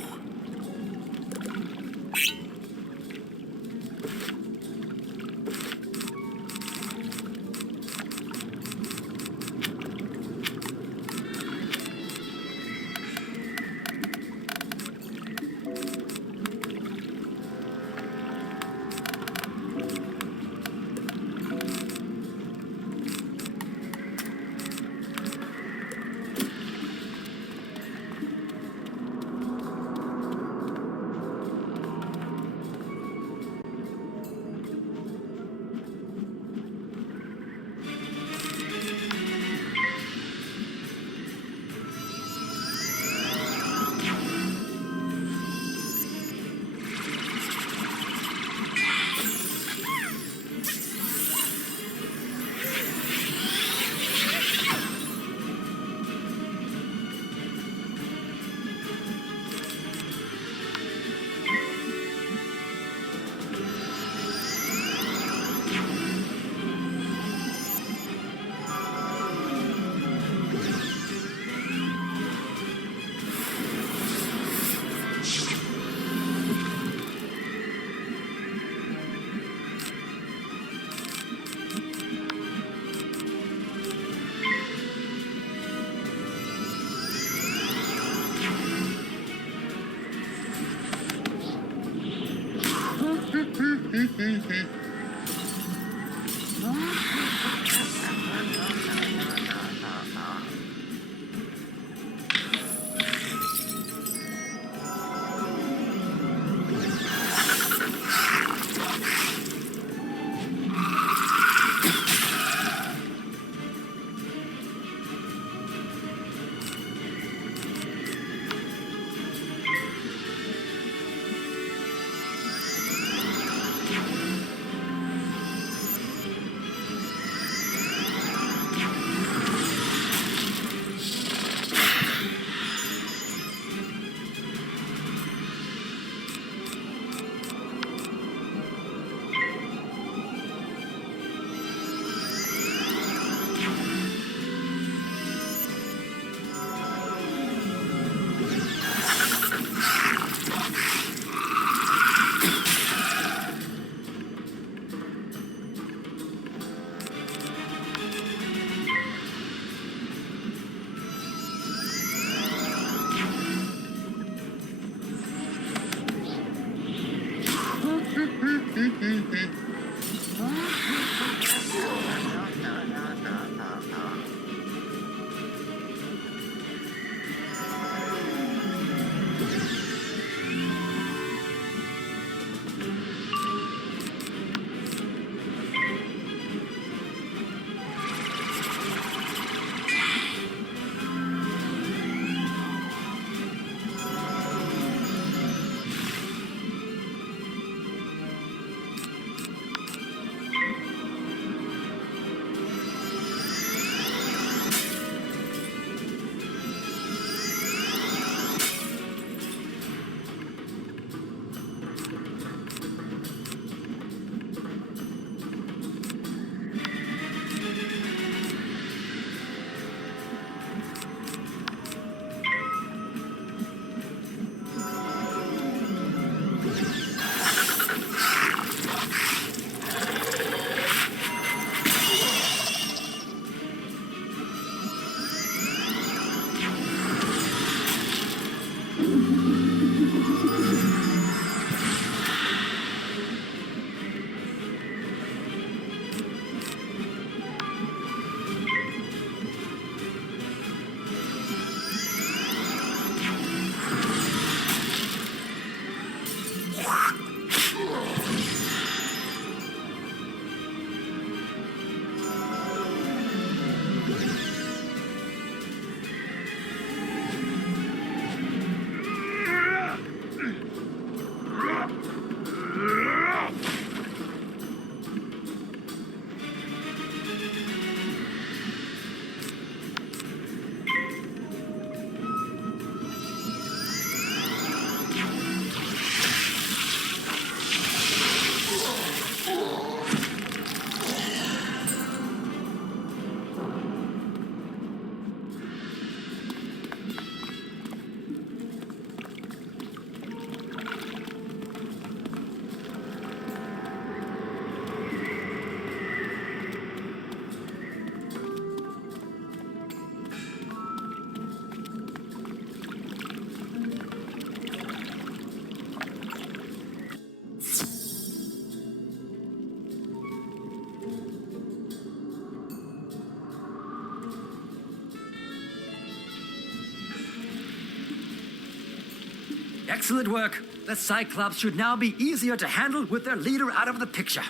Excellent work. The Cyclops should now be easier to handle with their leader out of the picture.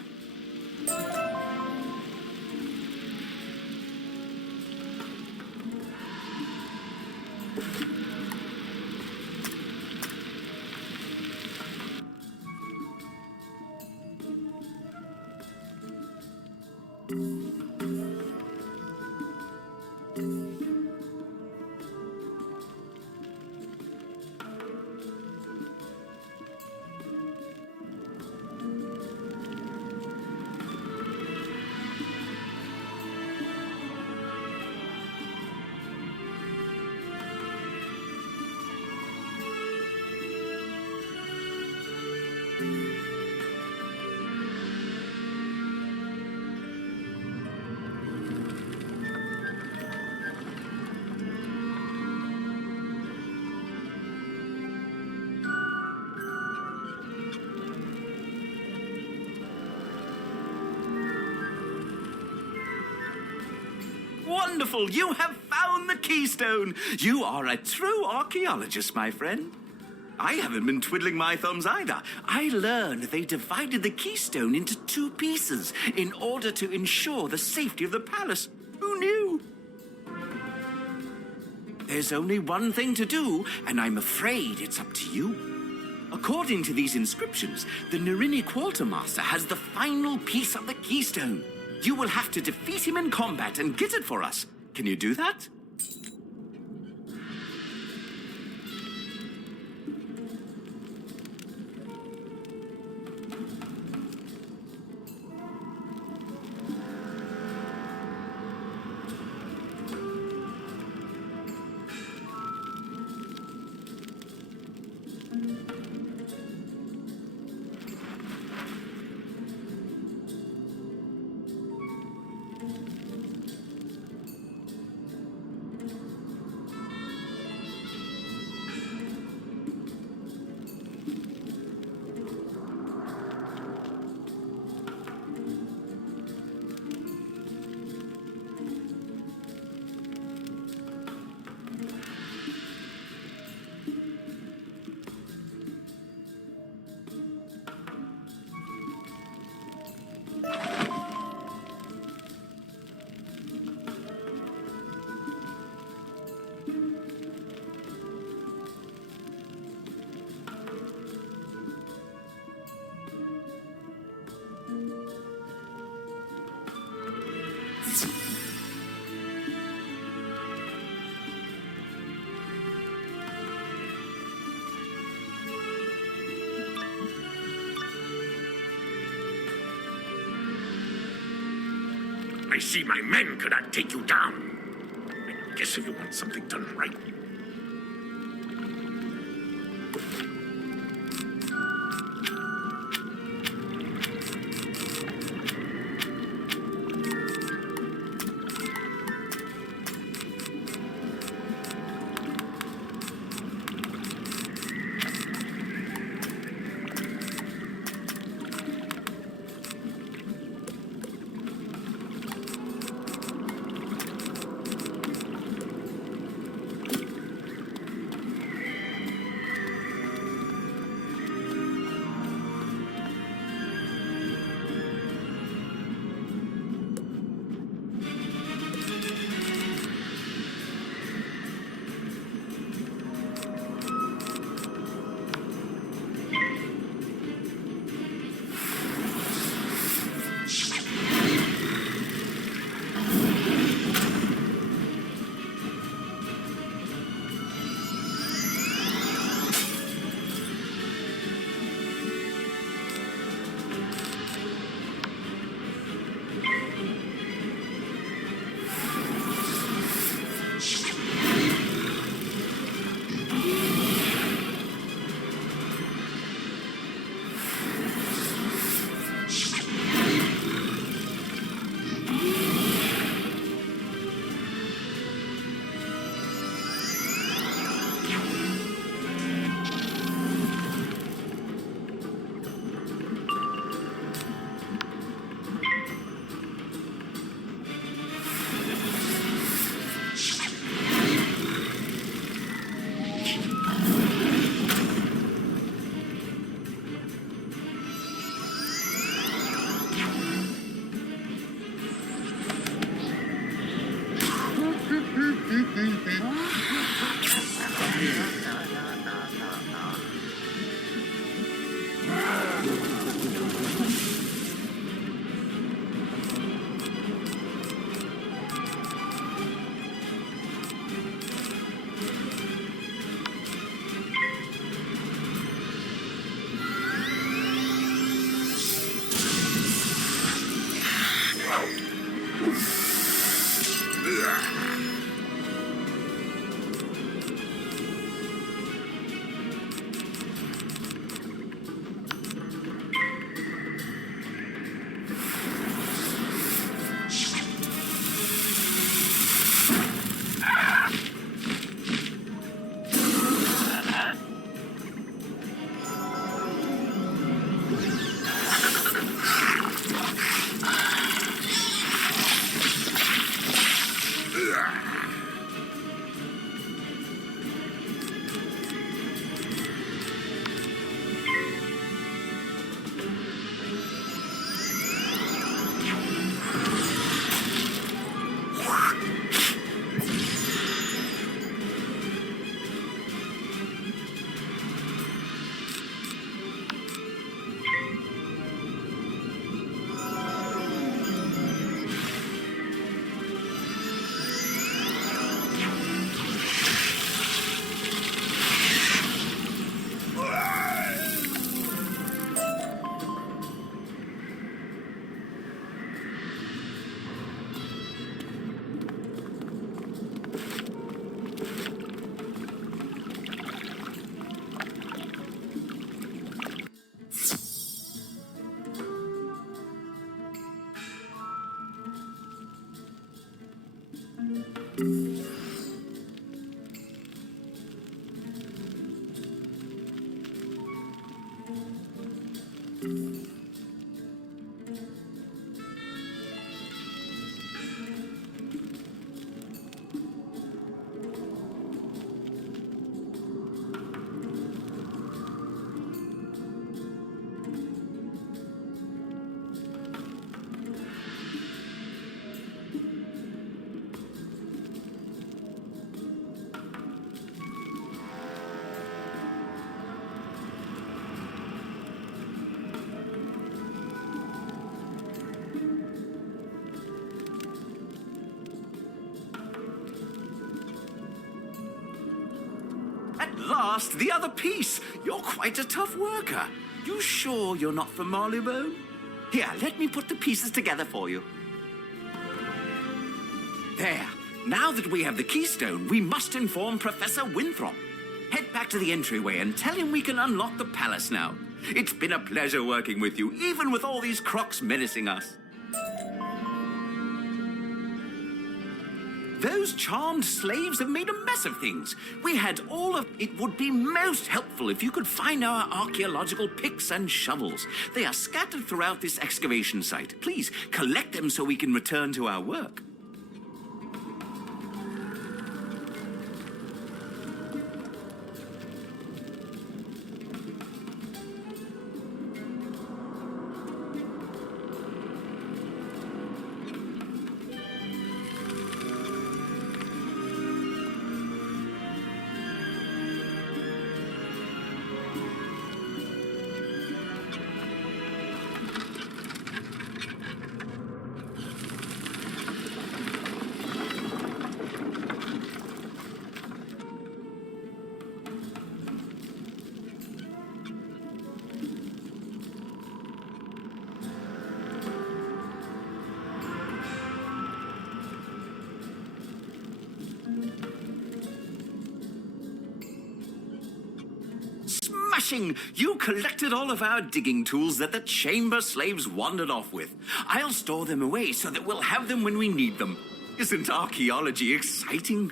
Wonderful! You have found the keystone! You are a true archaeologist, my friend. I haven't been twiddling my thumbs either. I learned they divided the keystone into 2 pieces in order to ensure the safety of the palace. Who knew? There's only one thing to do, and I'm afraid it's up to you. According to these inscriptions, the Nerini Quartermaster has the final piece of the keystone. You will have to defeat him in combat and get it for us. Can you do that? I see my men could not take you down. I guess if you want something done right, At last, the other piece. You're quite a tough worker. You sure you're not from Marlebone? Here, let me put the pieces together for you. There. Now that we have the keystone, we must inform Professor Winthrop. Head back to the entryway and tell him we can unlock the palace now. It's been a pleasure working with you, even with all these crocs menacing us. Those charmed slaves have made a mess of things. We had all of... It would be most helpful if you could find our archaeological picks and shovels. They are scattered throughout this excavation site. Please, collect them so we can return to our work. You collected all of our digging tools that the chamber slaves wandered off with. I'll store them away so that we'll have them when we need them. Isn't archaeology exciting?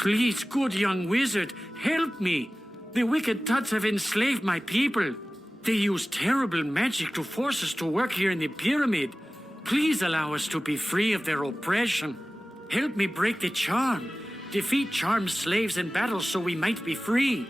Please, good young wizard, help me. The wicked Tuts have enslaved my people. They use terrible magic to force us to work here in the pyramid. Please allow us to be free of their oppression. Help me break the charm. Defeat charmed slaves in battle so we might be free.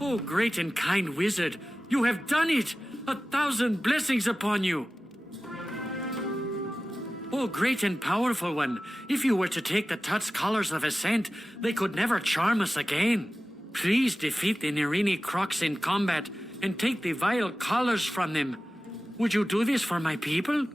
Oh, great and kind wizard, you have done it! 1,000 blessings upon you! Oh, great and powerful one, if you were to take the Tut's colors of ascent, they could never charm us again. Please defeat the Nerini Kroks in combat and take the vile collars from them. Would you do this for my people?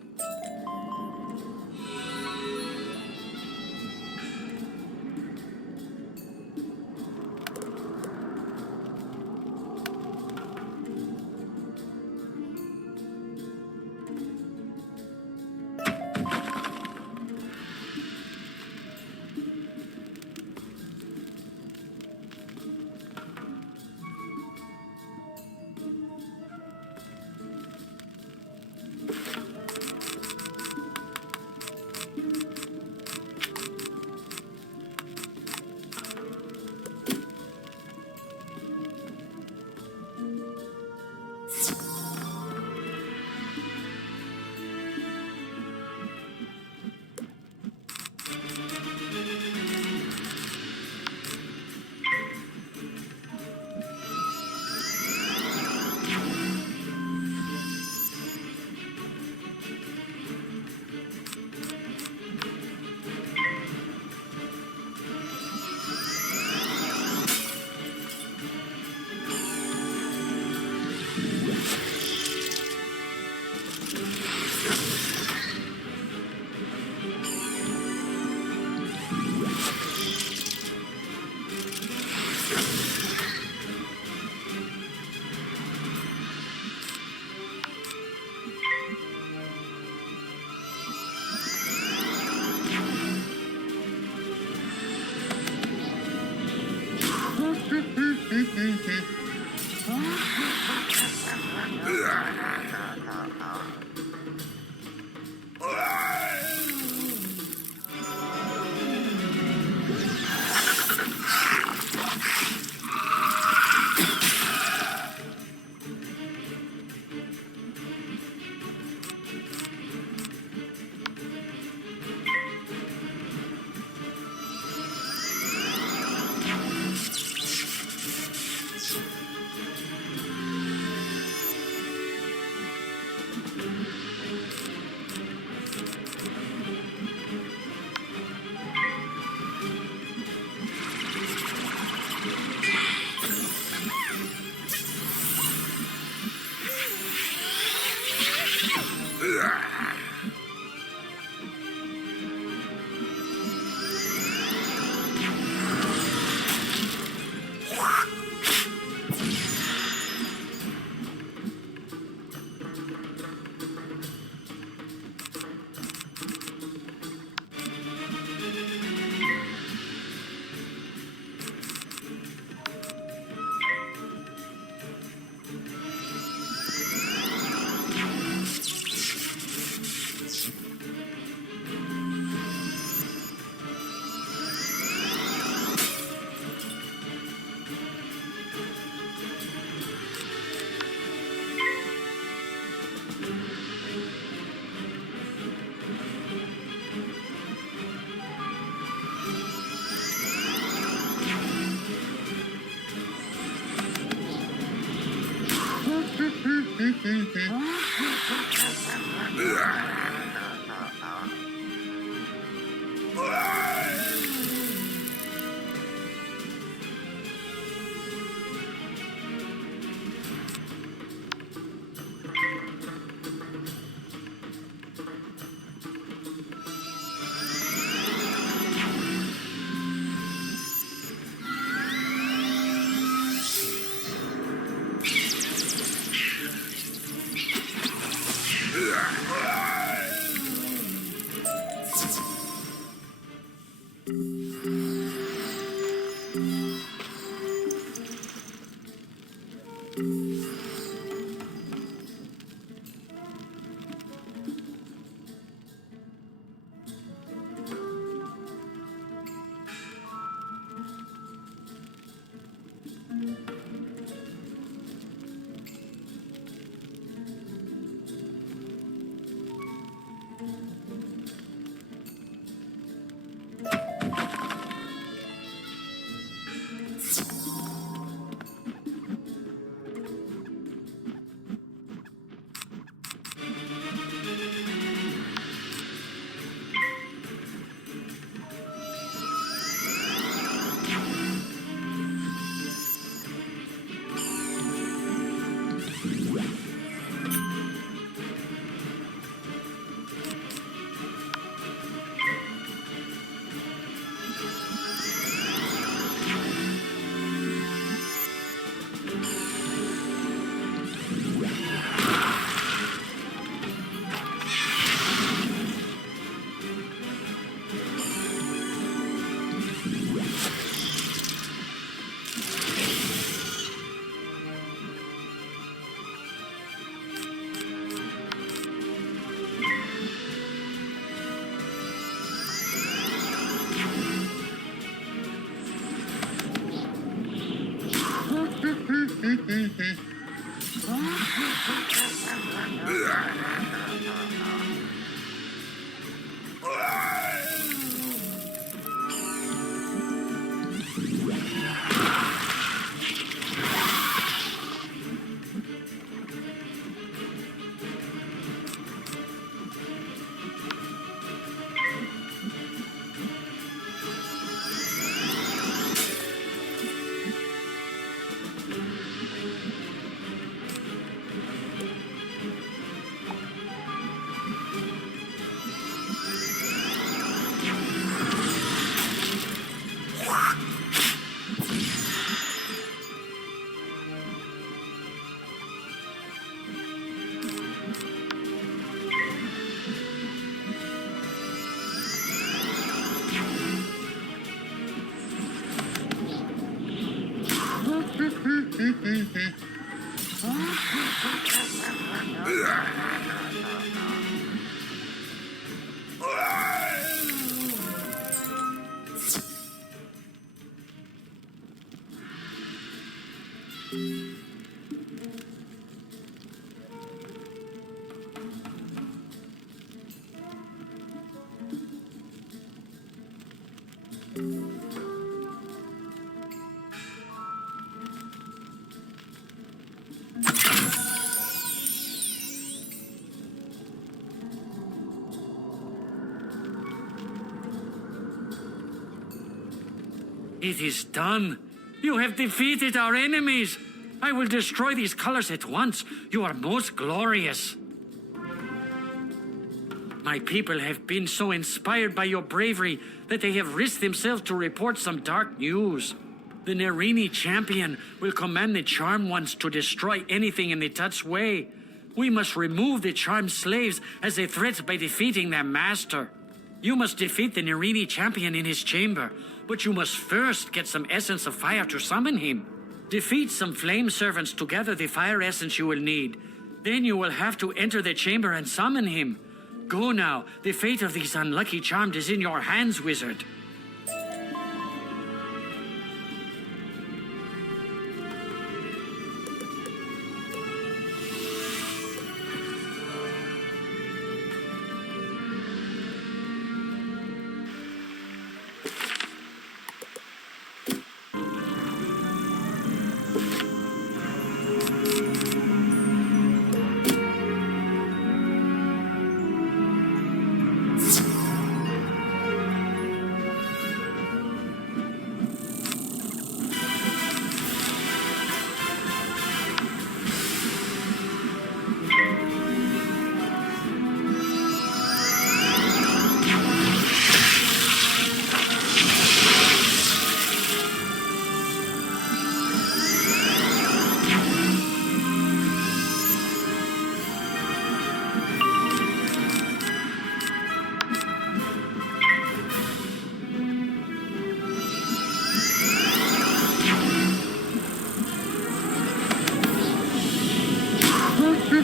It is done. You have defeated our enemies. I will destroy these colors at once. You are most glorious. My people have been so inspired by your bravery that they have risked themselves to report some dark news. The Nerini champion will command the charmed ones to destroy anything in the Tut's way. We must remove the charmed slaves as a threat by defeating their master. You must defeat the Nerini champion in his chamber, but you must first get some essence of fire to summon him. Defeat some flame servants to gather the fire essence you will need. Then you will have to enter the chamber and summon him. Go now. The fate of these unlucky charmed is in your hands, wizard. Your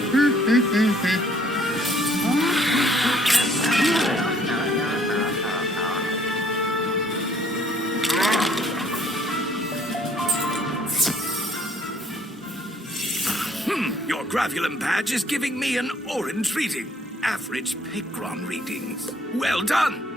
Gravulum badge is giving me an orange reading. Average Pigron readings. Well done!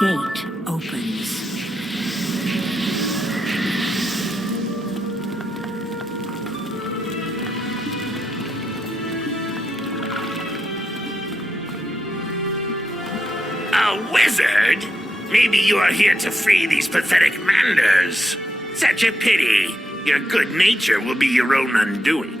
Gate opens. A wizard? Maybe you are here to free these pathetic manders. Such a pity. Your good nature will be your own undoing.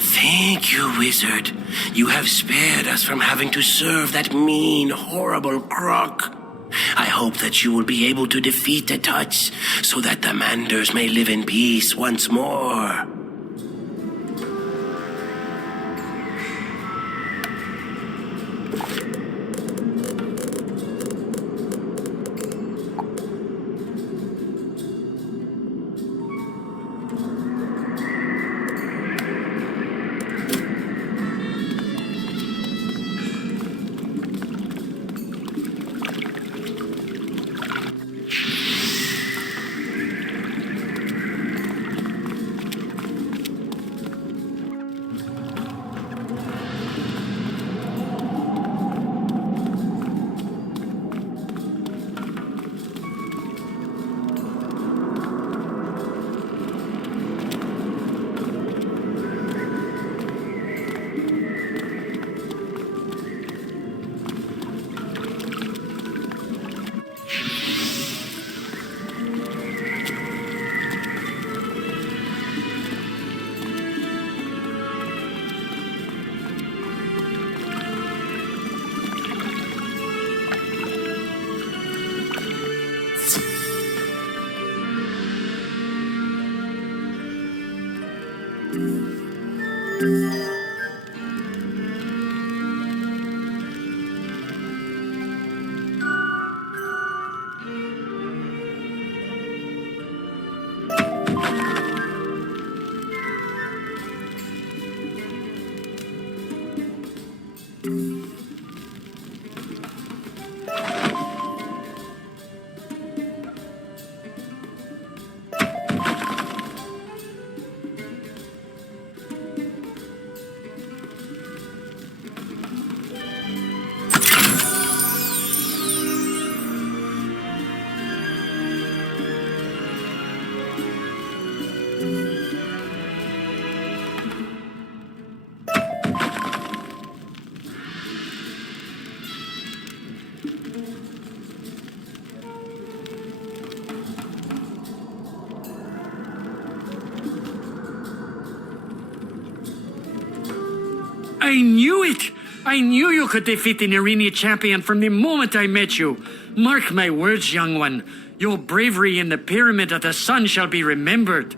Thank you, wizard. You have spared us from having to serve that mean, horrible Krok. I hope that you will be able to defeat the Tuts so that the Manders may live in peace once more. I knew it! I knew you could defeat the Nerini champion from the moment I met you. Mark my words, young one. Your bravery in the Pyramid of the Sun shall be remembered.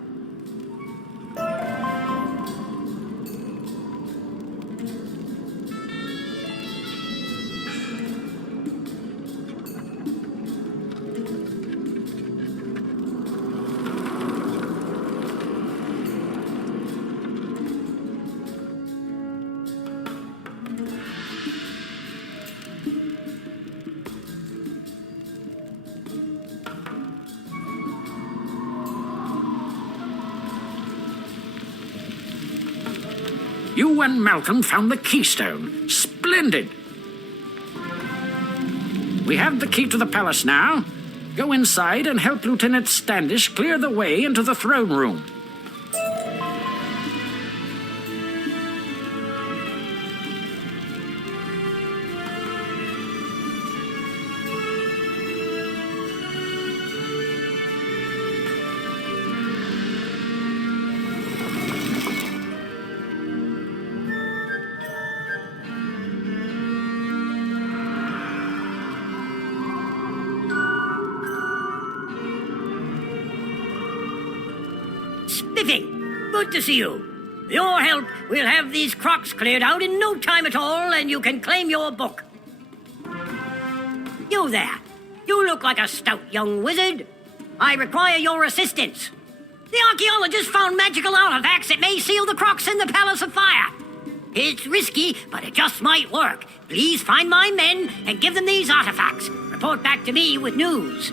You and Malcolm found the keystone. Splendid. We have the key to the palace now. Go inside and help Lieutenant Standish clear the way into the throne room. Spiffy, good to see you. With your help, we'll have these crocs cleared out in no time at all, and you can claim your book. You there. You look like a stout young wizard. I require your assistance. The archaeologist found magical artifacts that may seal the crocs in the Palace of Fire. It's risky, but it just might work. Please find my men and give them these artifacts. Report back to me with news.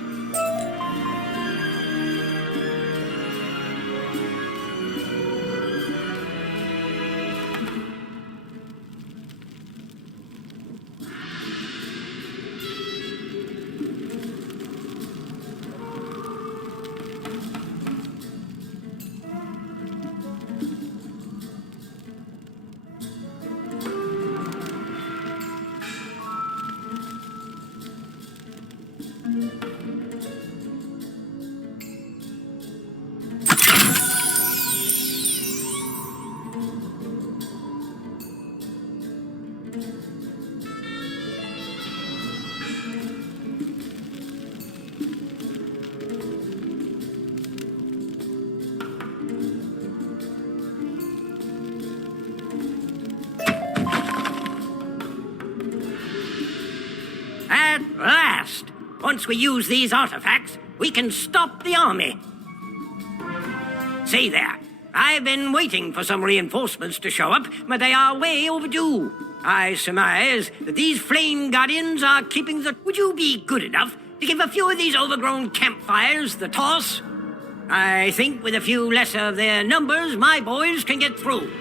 At last! Once we use these artifacts, we can stop the army. See there. I've been waiting for some reinforcements to show up, but they are way overdue. I surmise that these flame guardians are keeping the... Would you be good enough to give a few of these overgrown campfires the toss? I think with a few less of their numbers, my boys can get through.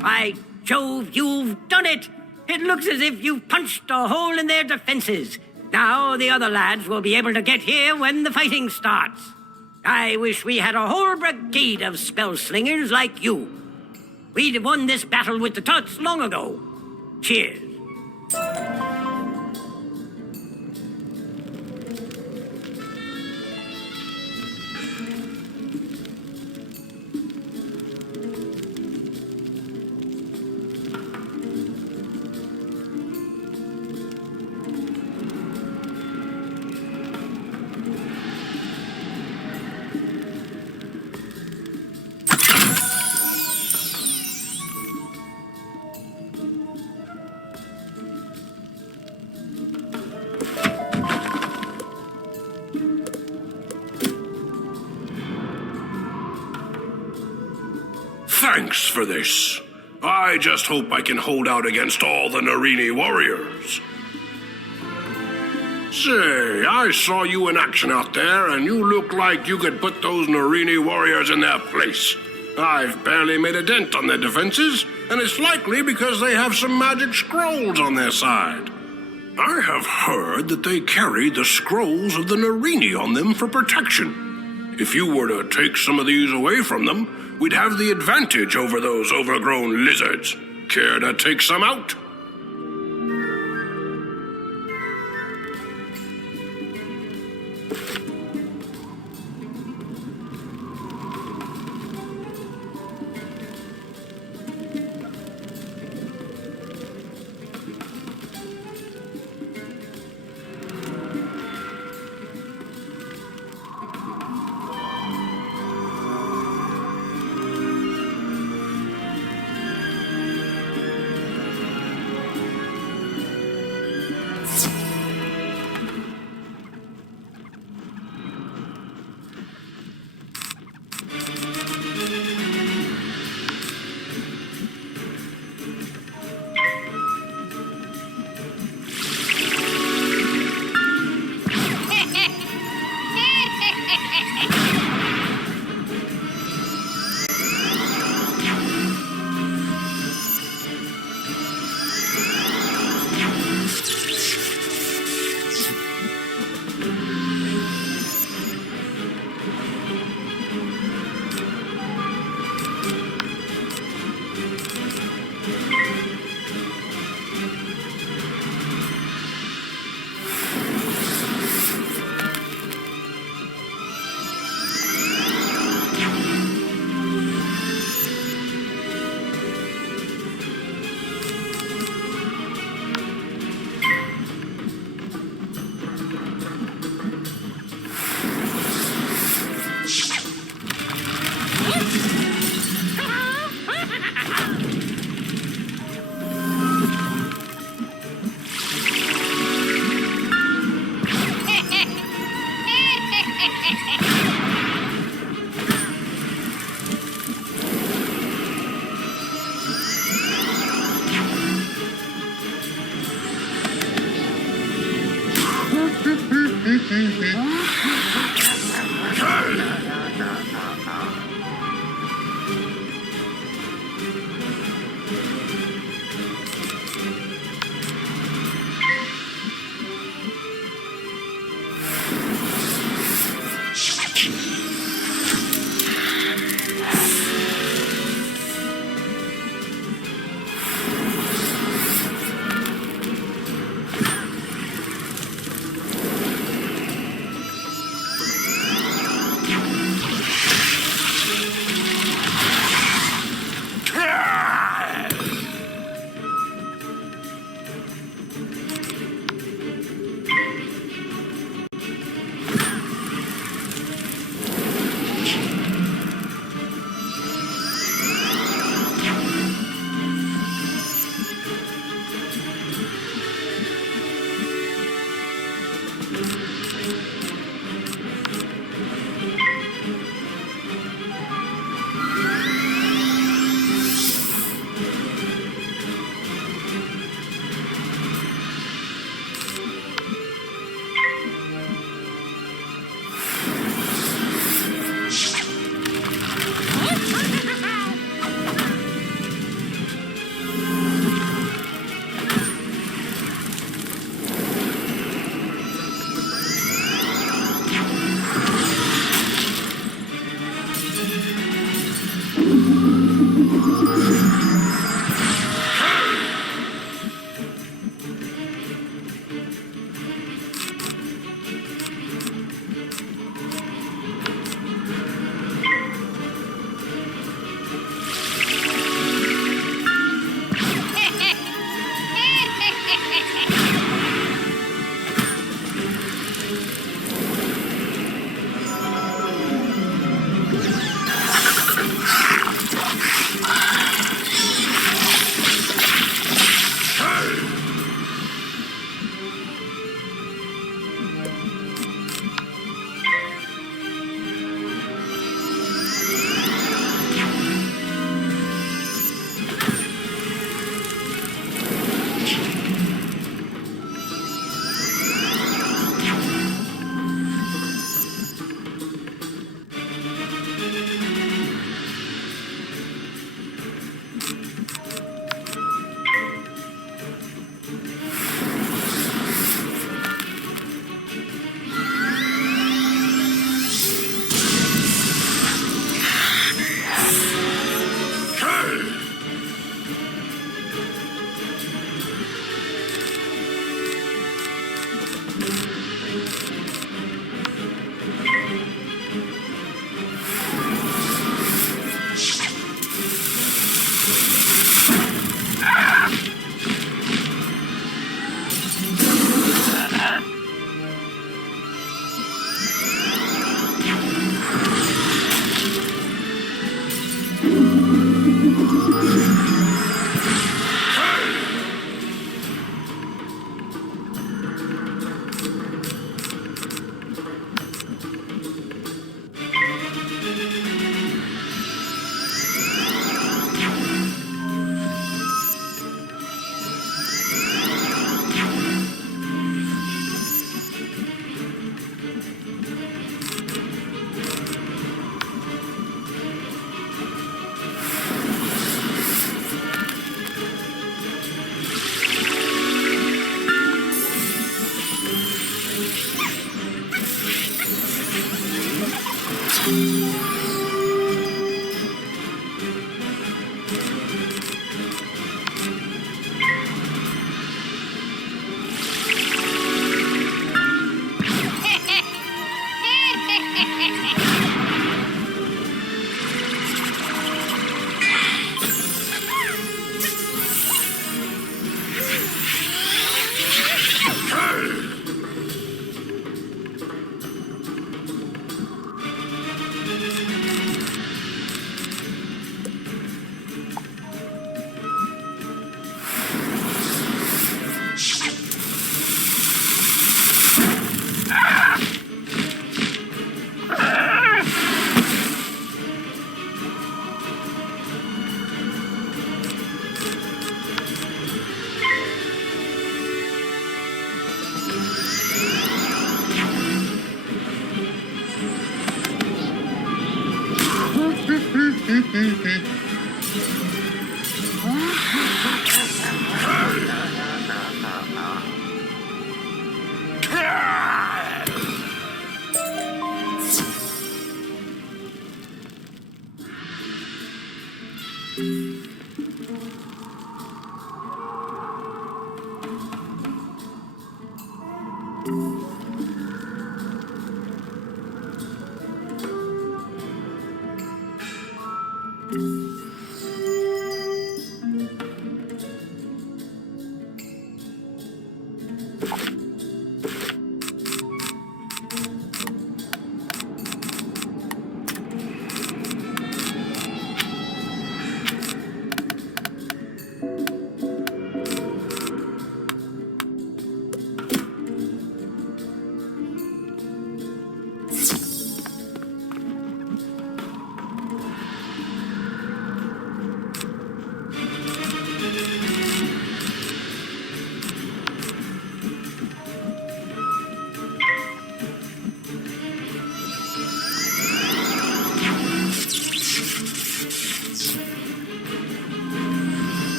By Jove, you've done it! It looks as if you've punched a hole in their defenses. Now the other lads will be able to get here when the fighting starts. I wish we had a whole brigade of spell slingers like you. We'd have won this battle with the Tuts long ago. Cheers. Thanks for this. I just hope I can hold out against all the Narini warriors. Say, I saw you in action out there, and you look like you could put those Narini warriors in their place. I've barely made a dent on their defenses, and it's likely because they have some magic scrolls on their side. I have heard that they carry the scrolls of the Narini on them for protection. If you were to take some of these away from them, we'd have the advantage over those overgrown lizards. Care to take some out?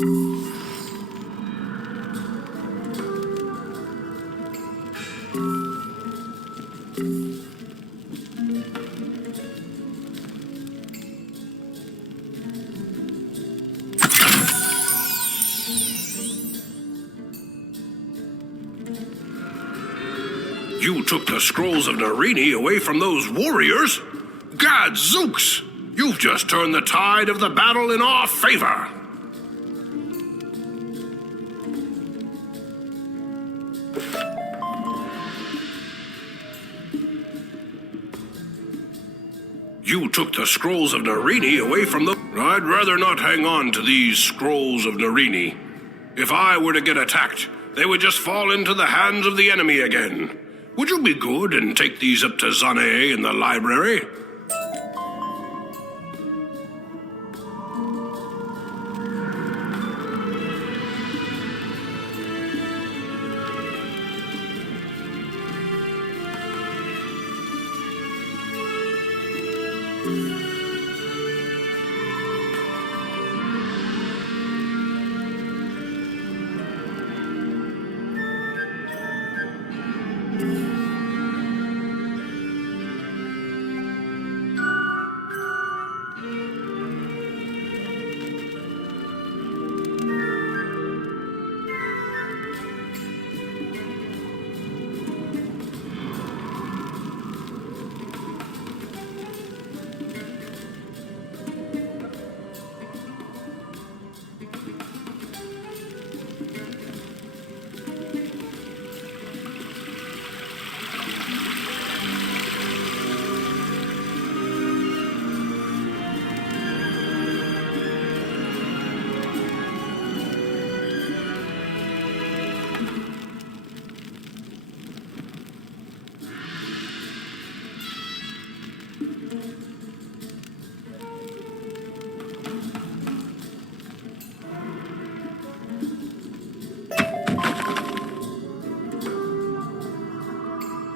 You took the scrolls of Narini away from those warriors? Gadzooks! You've just turned the tide of the battle in our favor! You took the scrolls of Narini away from the... I'd rather not hang on to these scrolls of Narini. If I were to get attacked, they would just fall into the hands of the enemy again. Would you be good and take these up to Zane in the library?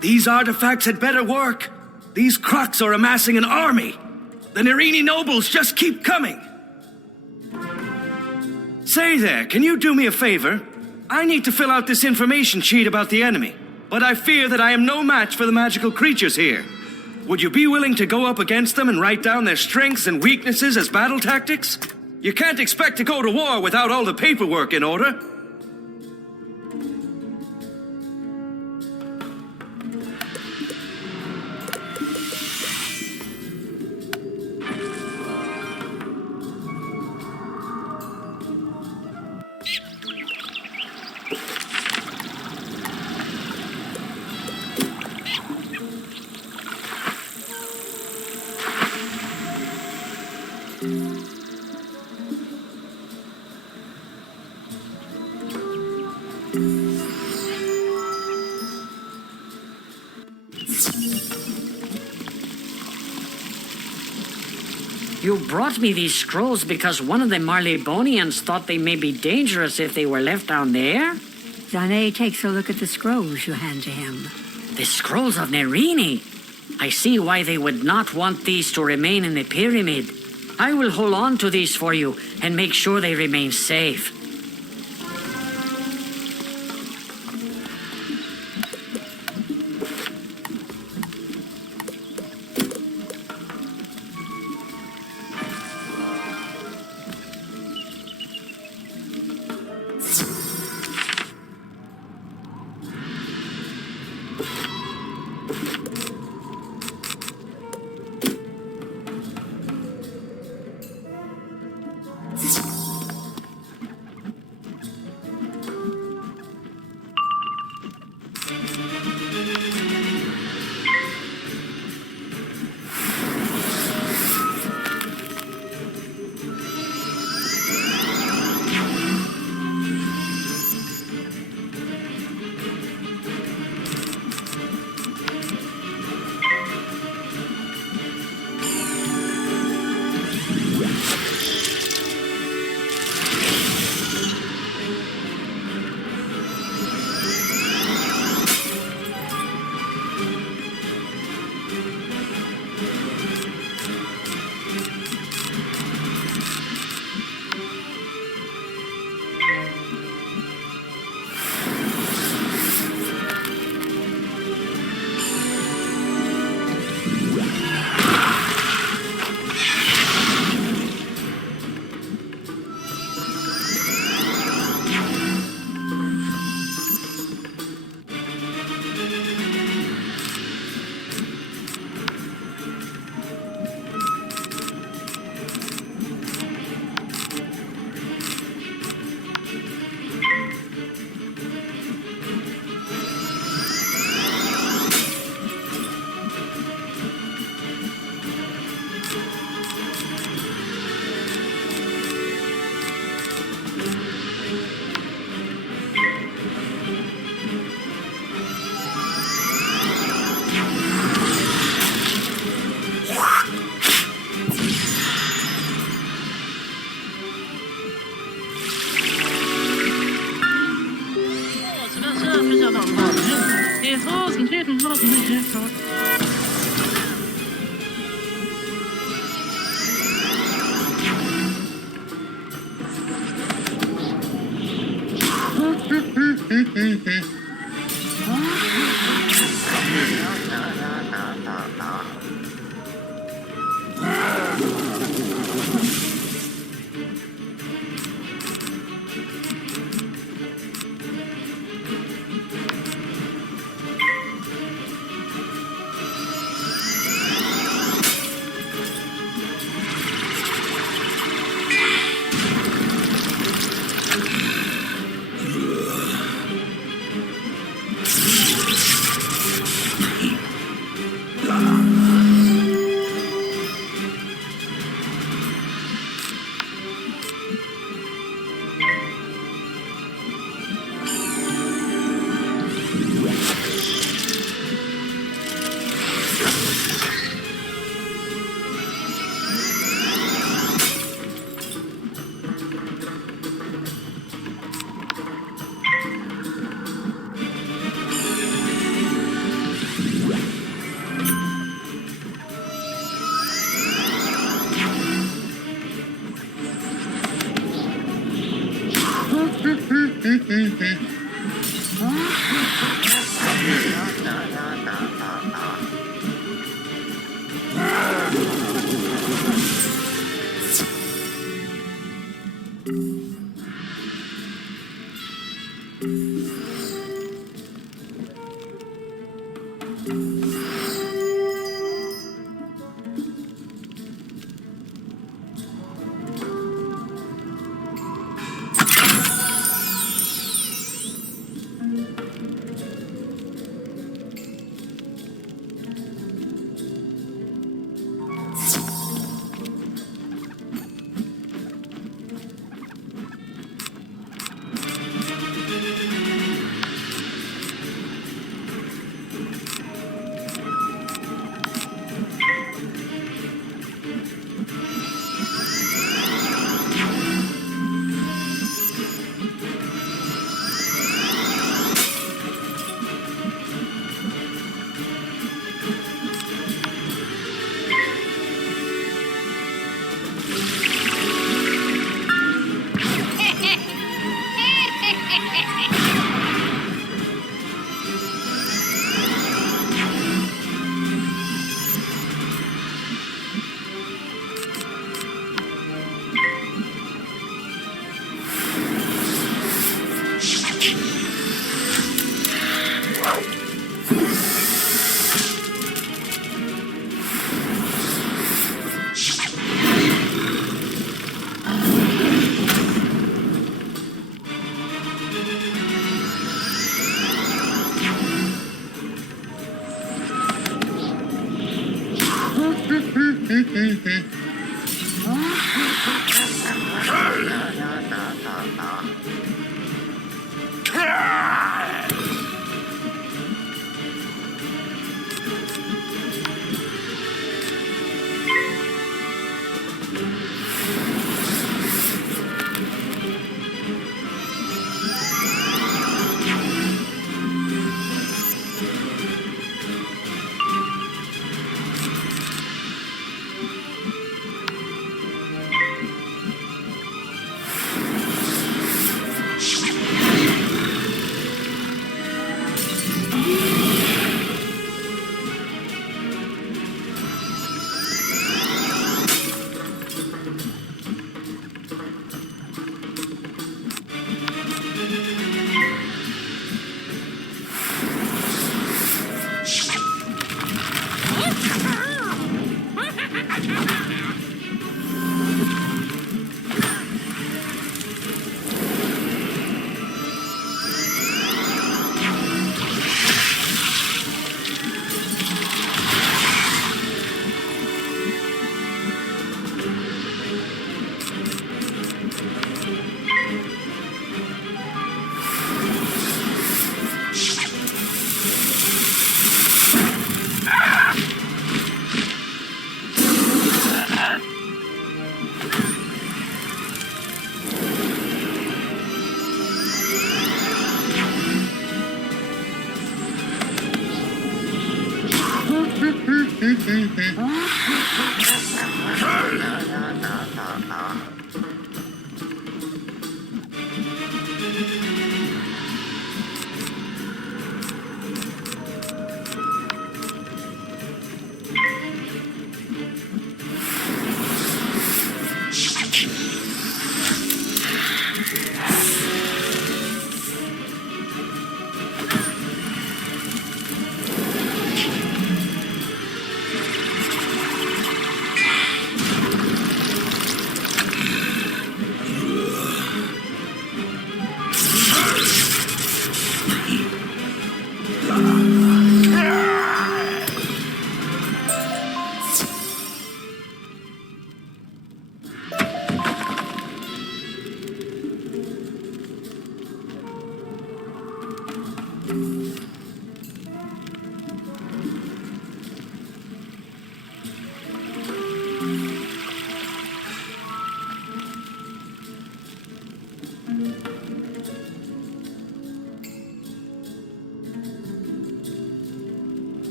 These artifacts had better work. These Kroks are amassing an army. The Narini nobles just keep coming. Say there, can you do me a favor? I need to fill out this information sheet about the enemy, but I fear that I am no match for the magical creatures here. Would you be willing to go up against them and write down their strengths and weaknesses as battle tactics? You can't expect to go to war without all the paperwork in order. You brought me these scrolls because one of the marlebonians thought they may be dangerous if they were left down there? Zane takes a look at the scrolls you hand to him. The scrolls of Narini. I see why they would not want these to remain in the pyramid. I will hold on to these for you and make sure they remain safe.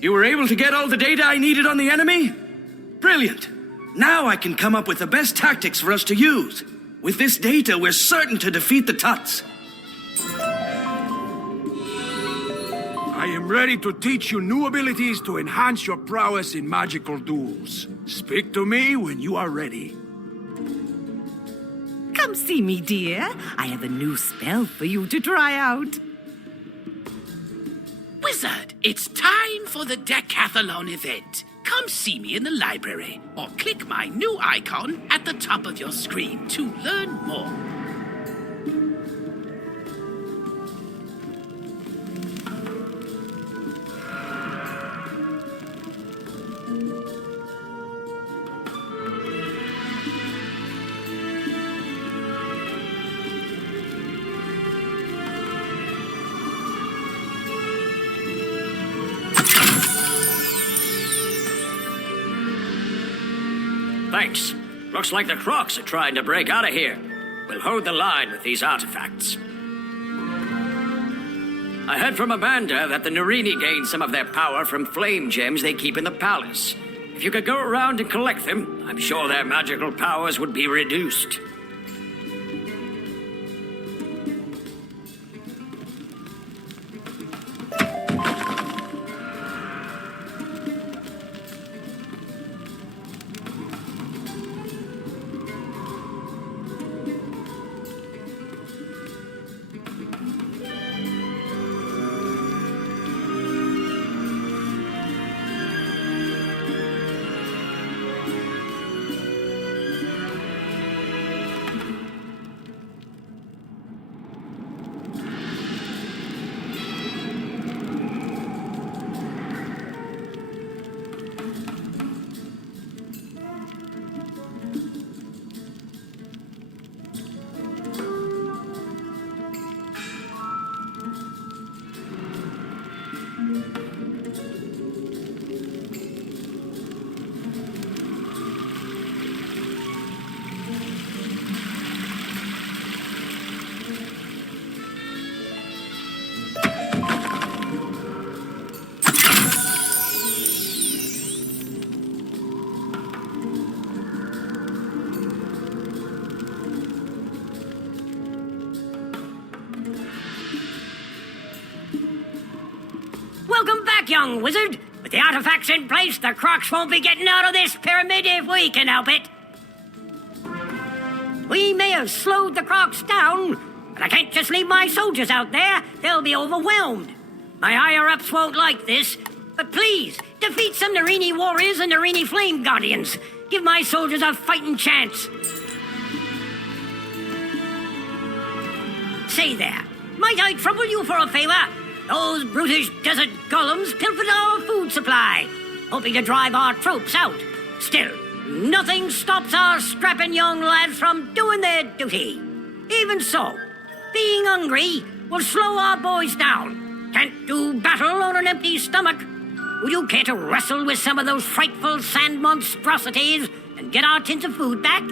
You were able to get all the data I needed on the enemy? Brilliant! Now I can come up with the best tactics for us to use. With this data, we're certain to defeat the Tuts. I am ready to teach you new abilities to enhance your prowess in magical duels. Speak to me when you are ready. Come see me, dear. I have a new spell for you to try out. Wizard, it's time for the Decathlon event. Come see me in the library, or click my new icon at the top of your screen to learn more. Thanks. Looks like the Kroks are trying to break out of here. We'll hold the line with these artifacts. I heard from Amanda that the Narini gained some of their power from flame gems they keep in the palace. If you could go around and collect them, I'm sure their magical powers would be reduced. back, young wizard. With the artifacts in place, the Kroks won't be getting out of this pyramid if we can help it. We may have slowed the Kroks down, but I can't just leave my soldiers out there. They'll be overwhelmed. My higher-ups won't like this, but please, defeat some Narini warriors and Narini flame guardians. Give my soldiers a fighting chance. Say there, might I trouble you for a favor? Those brutish desert golems pilfered our food supply, hoping to drive our troops out. Still, nothing stops our strapping young lads from doing their duty. Even so, being hungry will slow our boys down. Can't do battle on an empty stomach. Would you care to wrestle with some of those frightful sand monstrosities and get our tins of food back?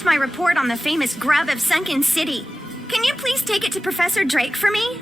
finished my report on the famous grub of Sunken City. Can you please take it to Professor Drake for me?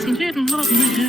wasn't it lovely?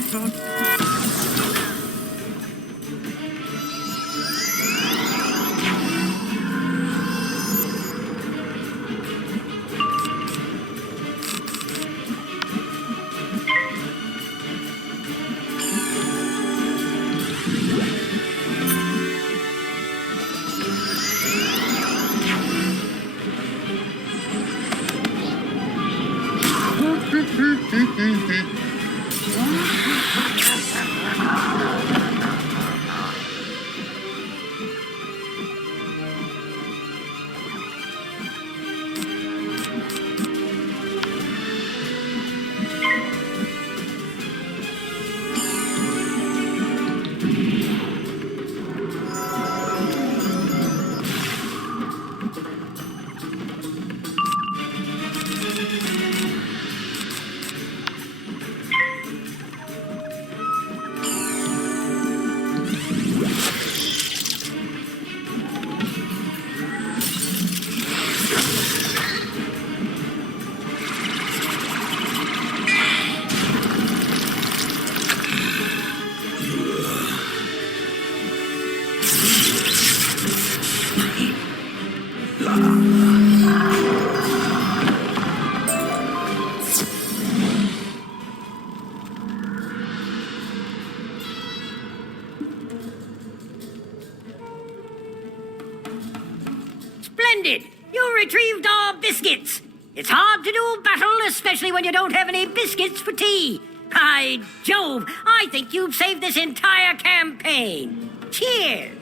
Splendid! You retrieved our biscuits! It's hard to do battle, especially when you don't have any biscuits for tea. By Jove, I think you've saved this entire campaign. Cheers!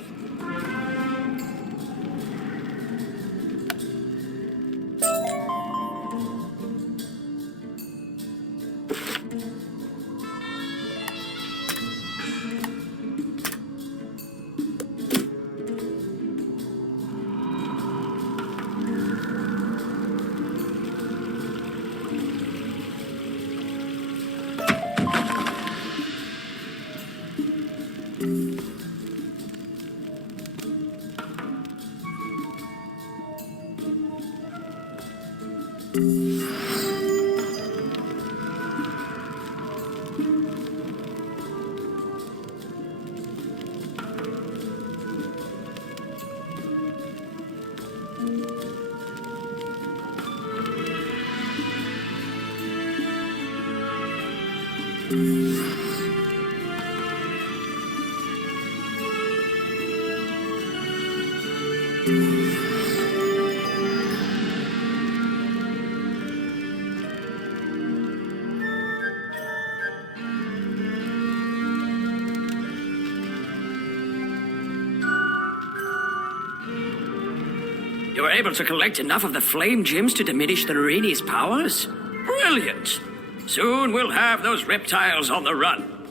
You were able to collect enough of the flame gems to diminish the Narini's powers? Brilliant! Soon we'll have those reptiles on the run.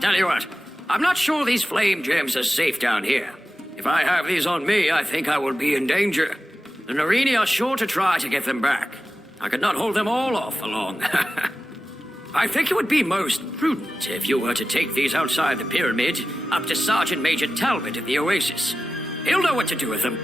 Tell you what, I'm not sure these flame gems are safe down here. If I have these on me, I think I will be in danger. The Narini are sure to try to get them back. I could not hold them all off for long. I think it would be most prudent if you were to take these outside the pyramid up to Sergeant Major Talbot at the Oasis. He'll know what to do with them.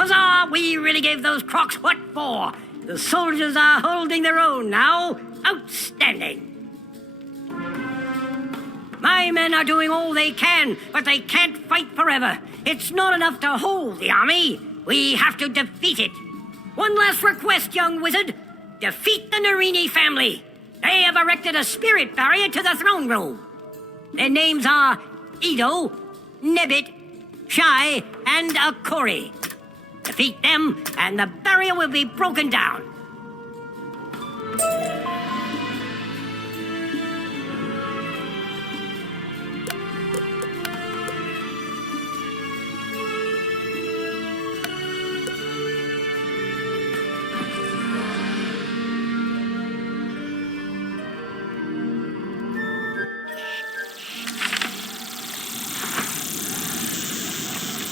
Huzzah! We really gave those Kroks what for. The soldiers are holding their own now. Outstanding. My men are doing all they can, but they can't fight forever. It's not enough to hold the army. We have to defeat it. One last request, young wizard. Defeat the Narini family. They have erected a spirit barrier to the throne room. Their names are Edo, Nebbit, Shai, and Akori. Defeat them, and the barrier will be broken down.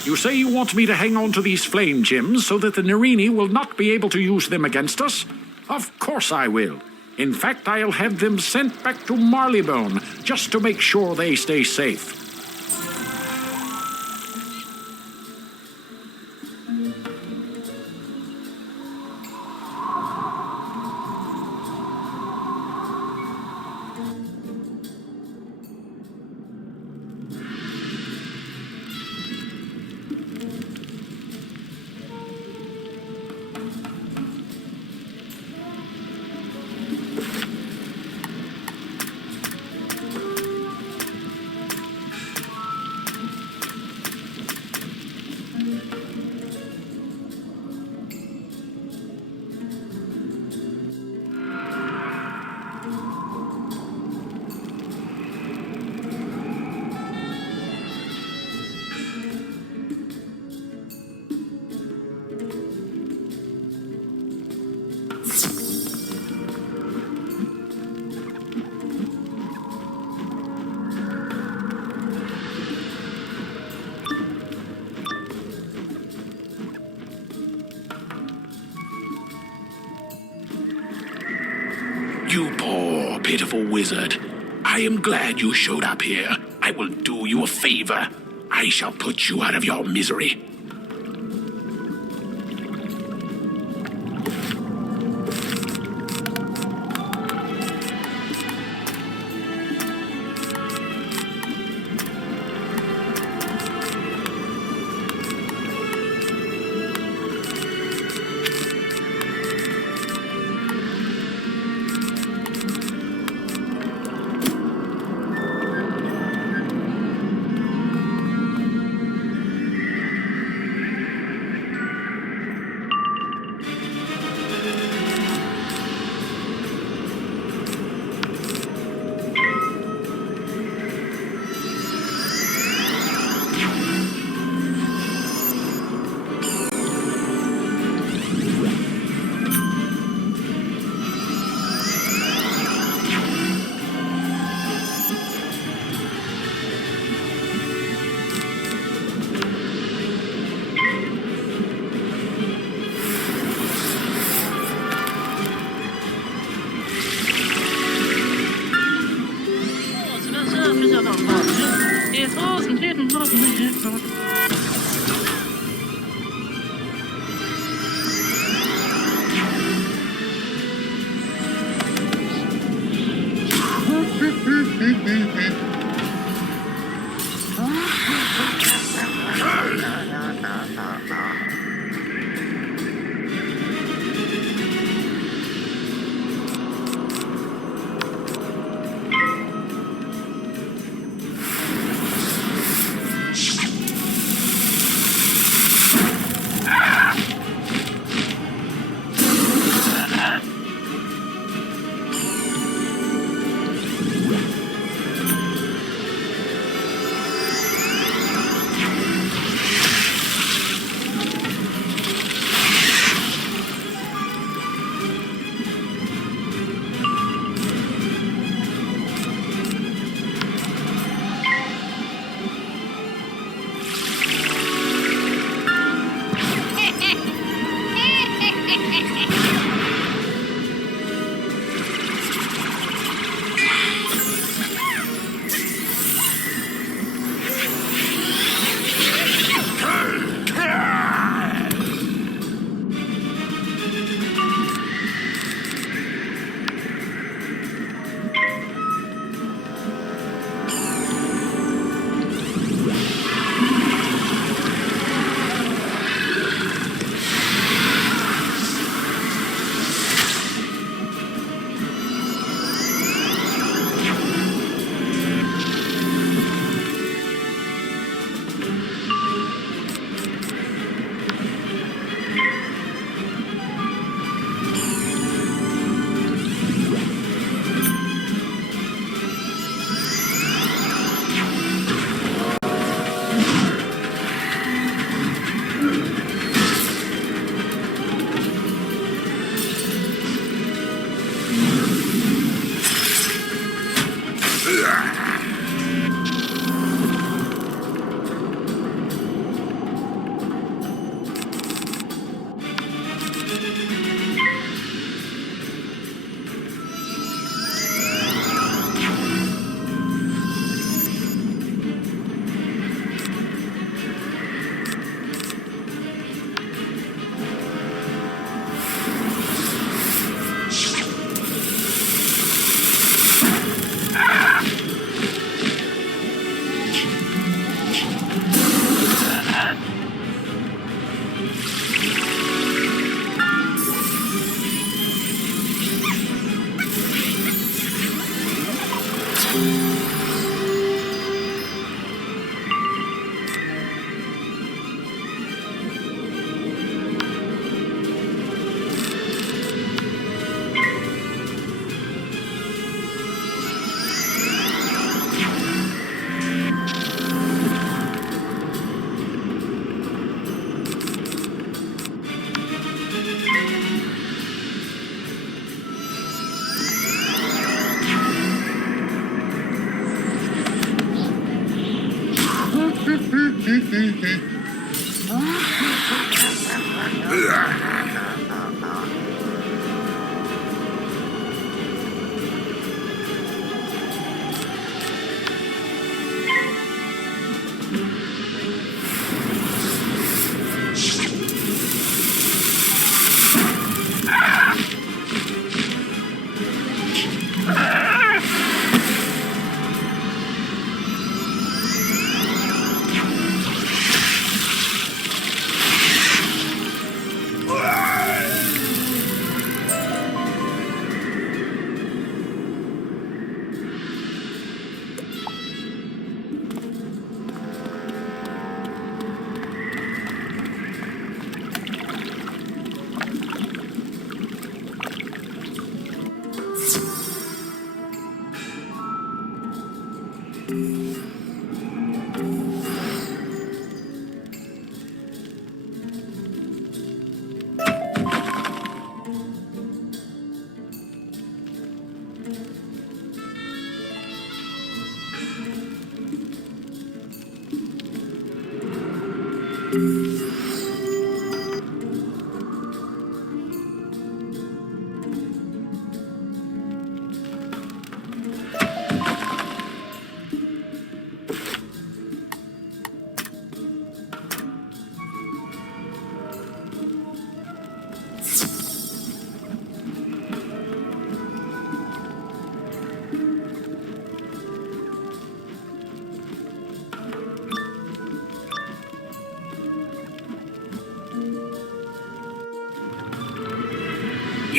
You say you want me to hang on to these flame gems so that the Narini will not be able to use them against us? Of course I will. In fact, I'll have them sent back to Marleybone just to make sure they stay safe. You poor, pitiful wizard. I am glad you showed up here. I will do you a favor. I shall put you out of your misery.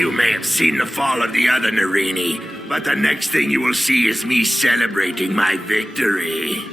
You may have seen the fall of the other Narini, but the next thing you will see is me celebrating my victory.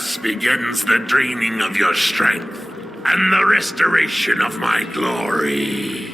Thus begins the draining of your strength and the restoration of my glory.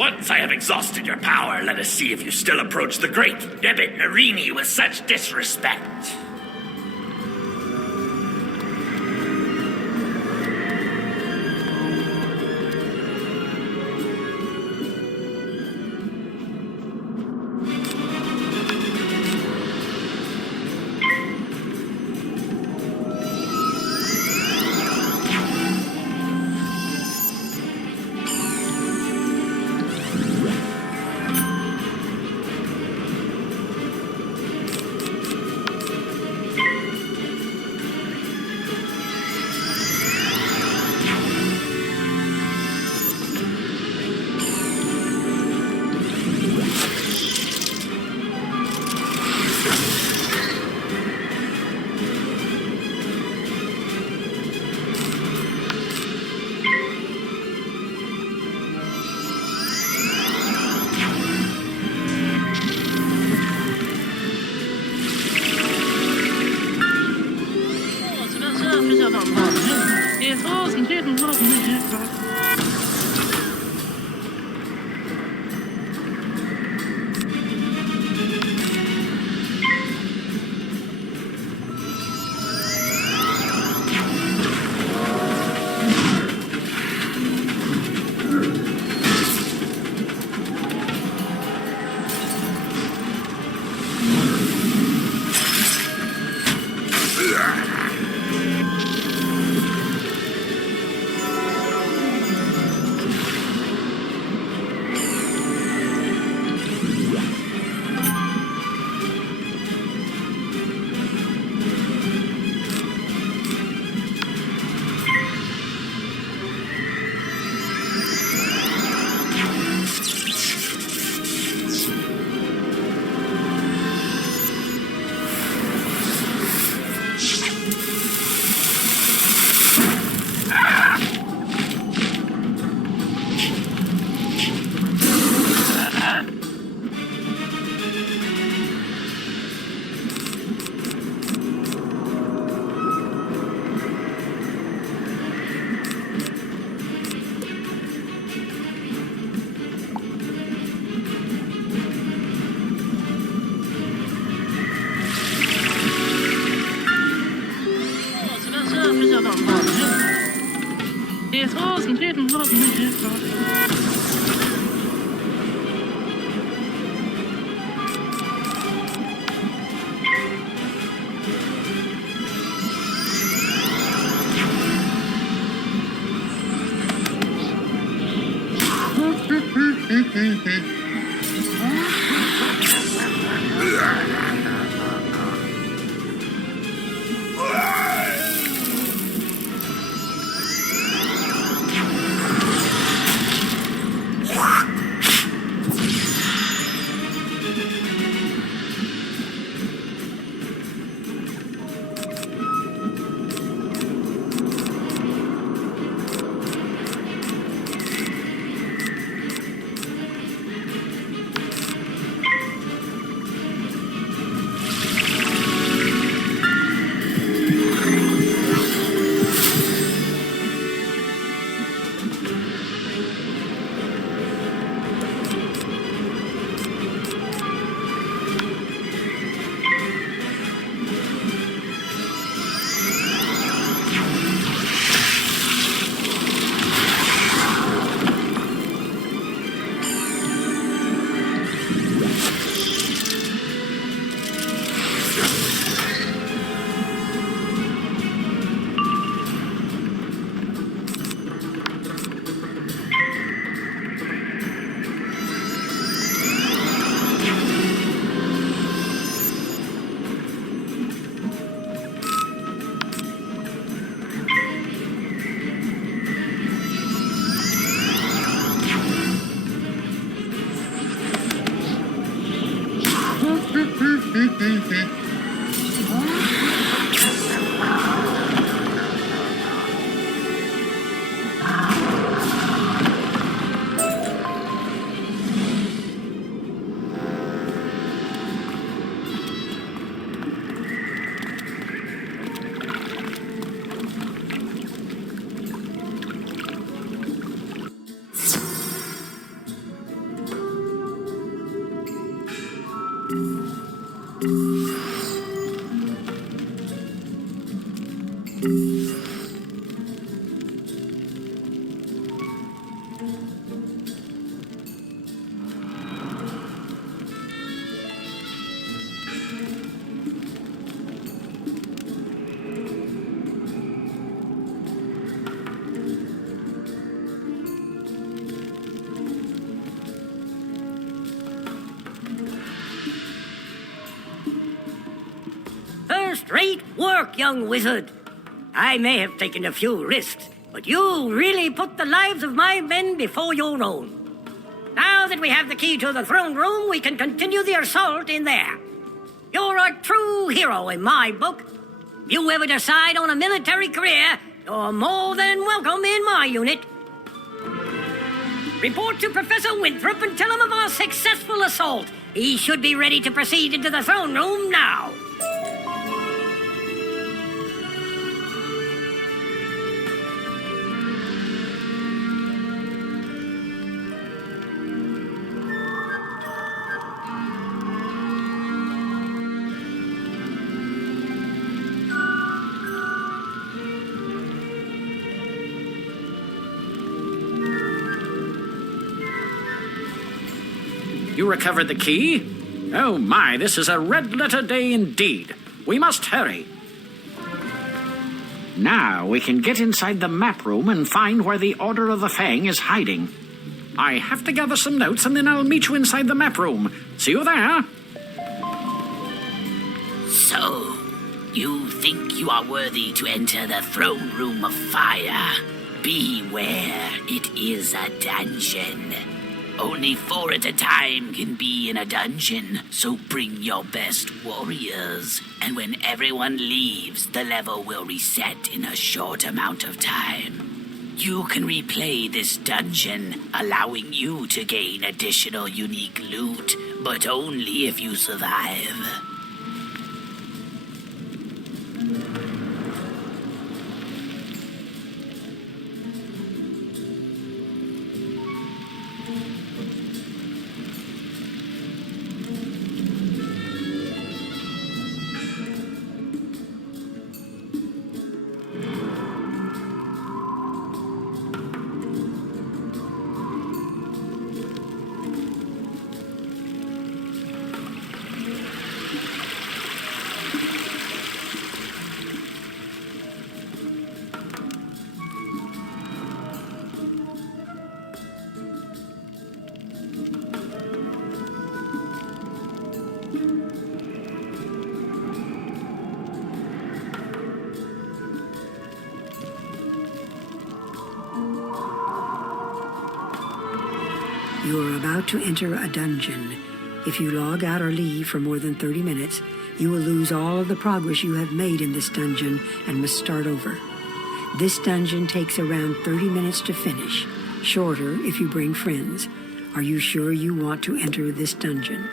Once I have exhausted your power, let us see if you still approach the great Debit Narini with such disrespect. First-rate work, young wizard. I may have taken a few risks, but you really put the lives of my men before your own. Now that we have the key to the throne room, we can continue the assault in there. You're a true hero in my book. If you ever decide on a military career, you're more than welcome in my unit. Report to Professor Winthrop and tell him of our successful assault. He should be ready to proceed into the throne room now. You recovered the key? Oh my, this is a red-letter day indeed. We must hurry. Now we can get inside the map room and find where the Order of the Fang is hiding. I have to gather some notes and then I'll meet you inside the map room. See you there. So, you think you are worthy to enter the throne room of fire? Beware, it is a dungeon. Only 4 at a time can be in a dungeon, so bring your best warriors. And when everyone leaves, the level will reset in a short amount of time. You can replay this dungeon, allowing you to gain additional unique loot, but only if you survive. You are about to enter a dungeon. If you log out or leave for more than 30 minutes, you will lose all of the progress you have made in this dungeon and must start over. This dungeon takes around 30 minutes to finish, shorter if you bring friends. Are you sure you want to enter this dungeon?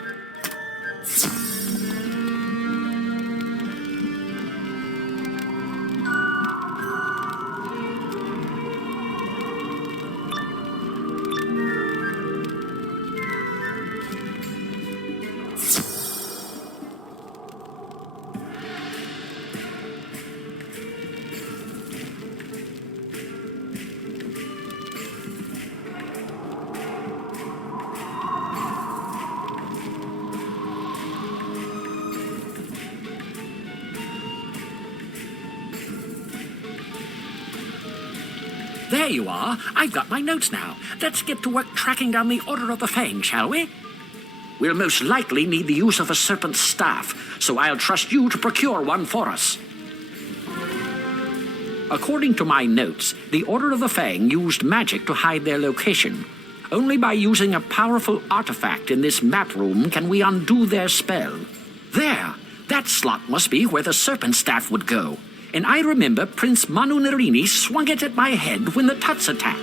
There you are. I've got my notes now. Let's get to work tracking down the Order of the Fang, shall we? We'll most likely need the use of a serpent's staff, so I'll trust you to procure one for us. According to my notes, the Order of the Fang used magic to hide their location. Only by using a powerful artifact in this map room can we undo their spell. There! That slot must be where the serpent staff would go. And I remember Prince Manu Narini swung it at my head when the Tuts attacked.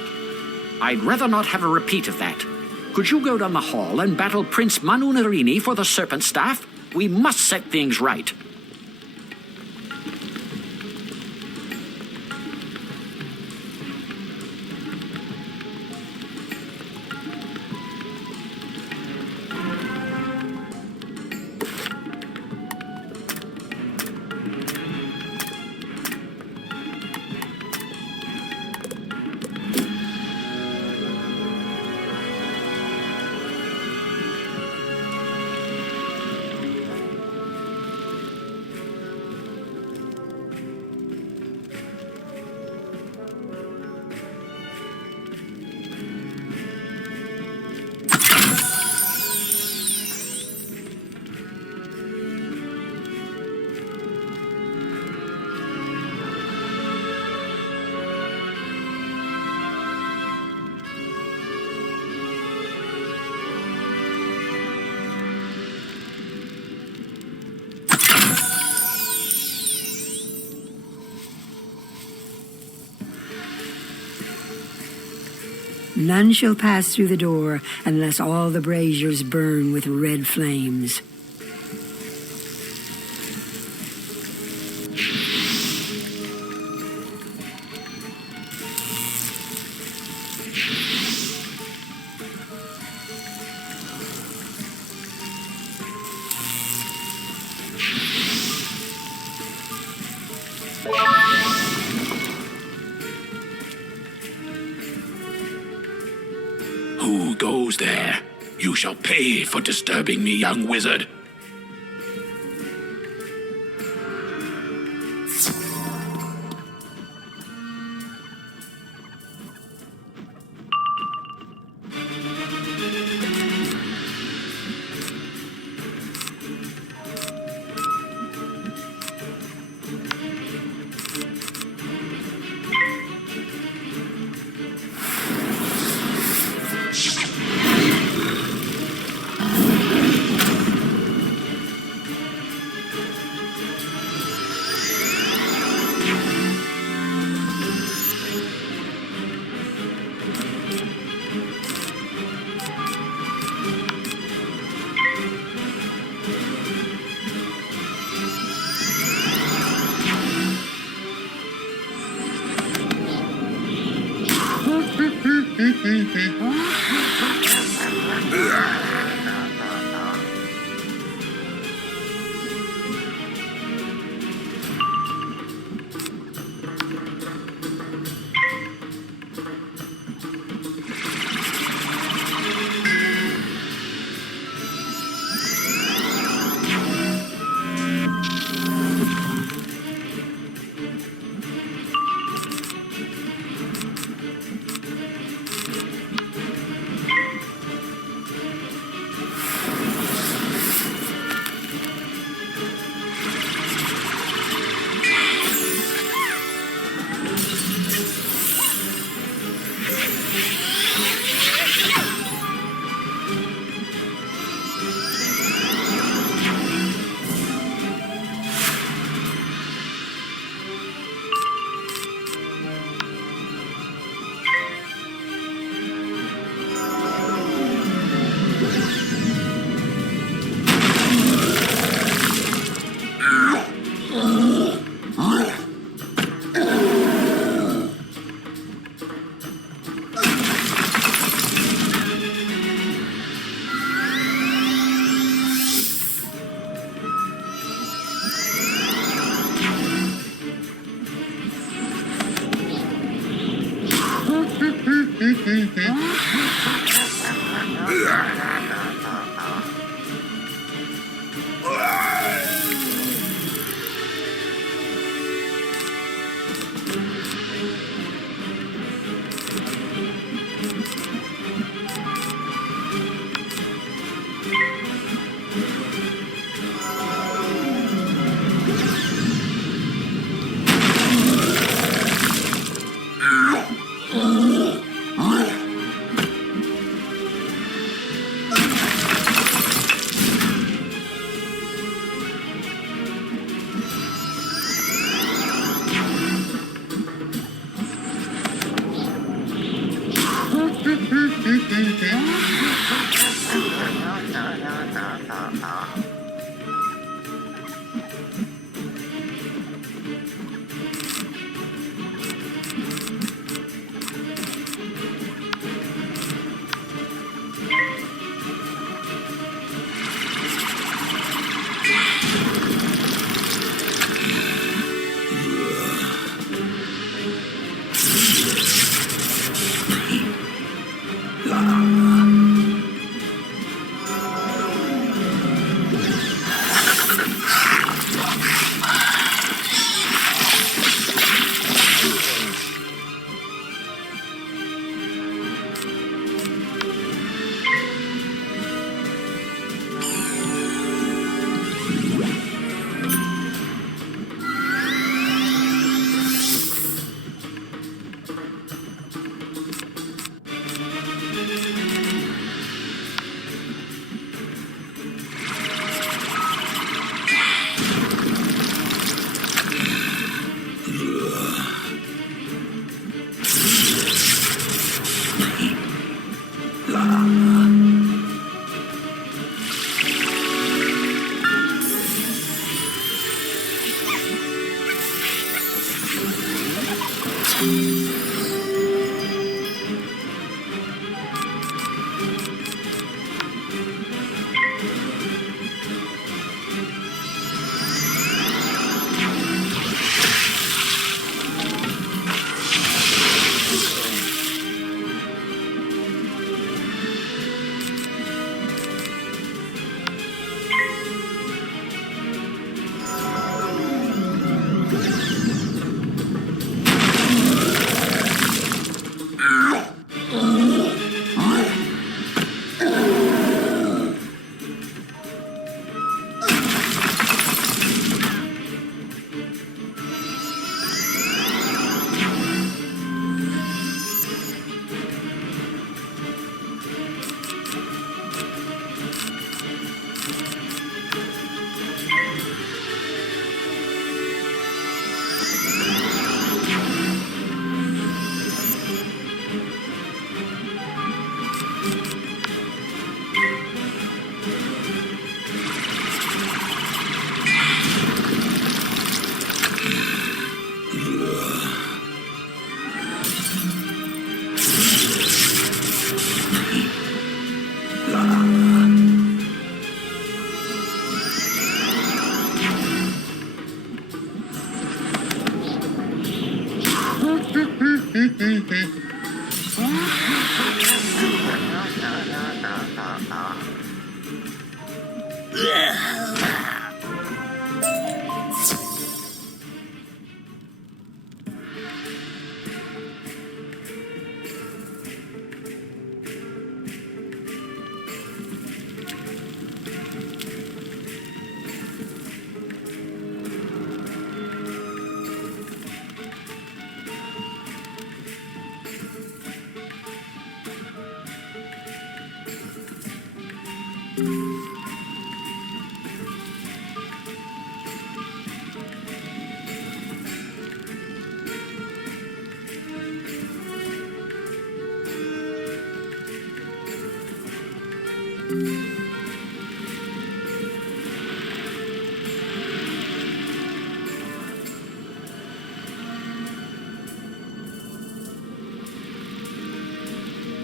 I'd rather not have a repeat of that. Could you go down the hall and battle Prince Manu Narini for the serpent staff? We must set things right. None shall pass through the door unless all the braziers burn with red flames. Who goes there? You shall pay for disturbing me, young wizard.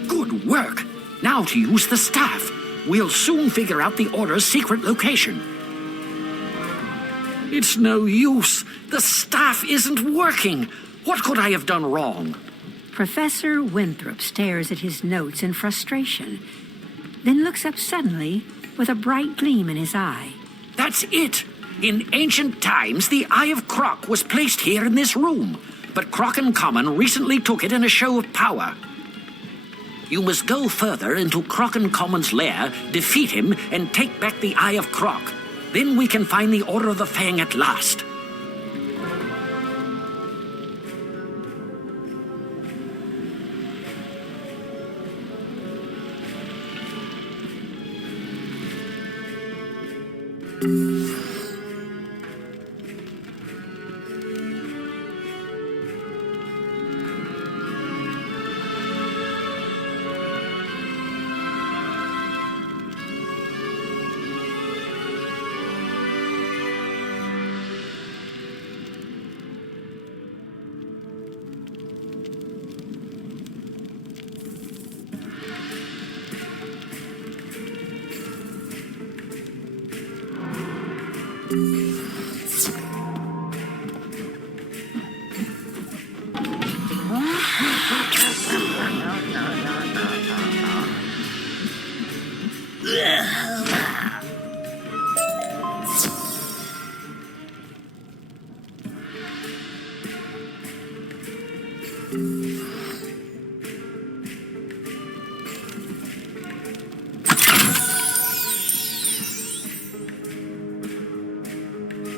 Good work. Now to use the staff. We'll soon figure out the Order's secret location. It's no use. The staff isn't working. What could I have done wrong? Professor Winthrop stares at his notes in frustration, then looks up suddenly with a bright gleam in his eye. That's it. In ancient times, the Eye of Krok was placed here in this room, but Krok and Common recently took it in a show of power. You must go further into Krok and Common's lair, defeat him, and take back the Eye of Krok. Then we can find the Order of the Fang at last.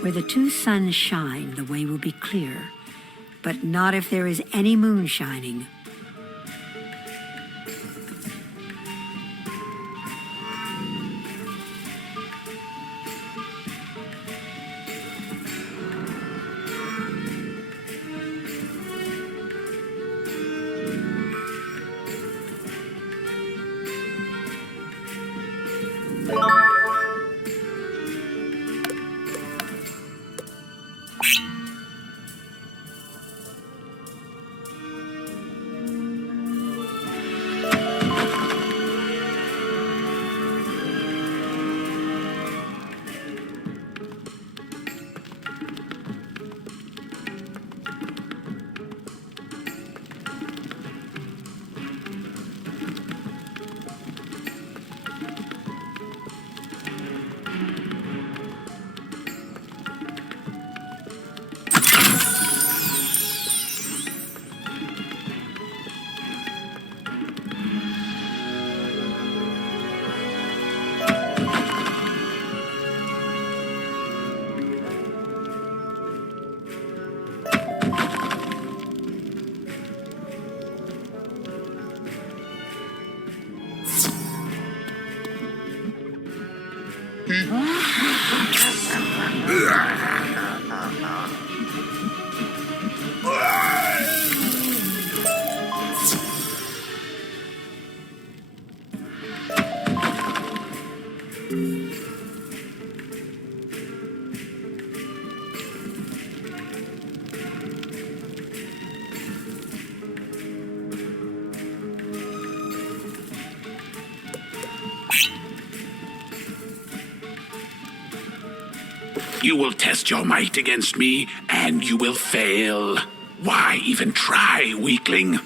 Where the two suns shine, the way will be clear, but not if there is any moon shining. You will test your might against me, and you will fail. Why even try, weakling?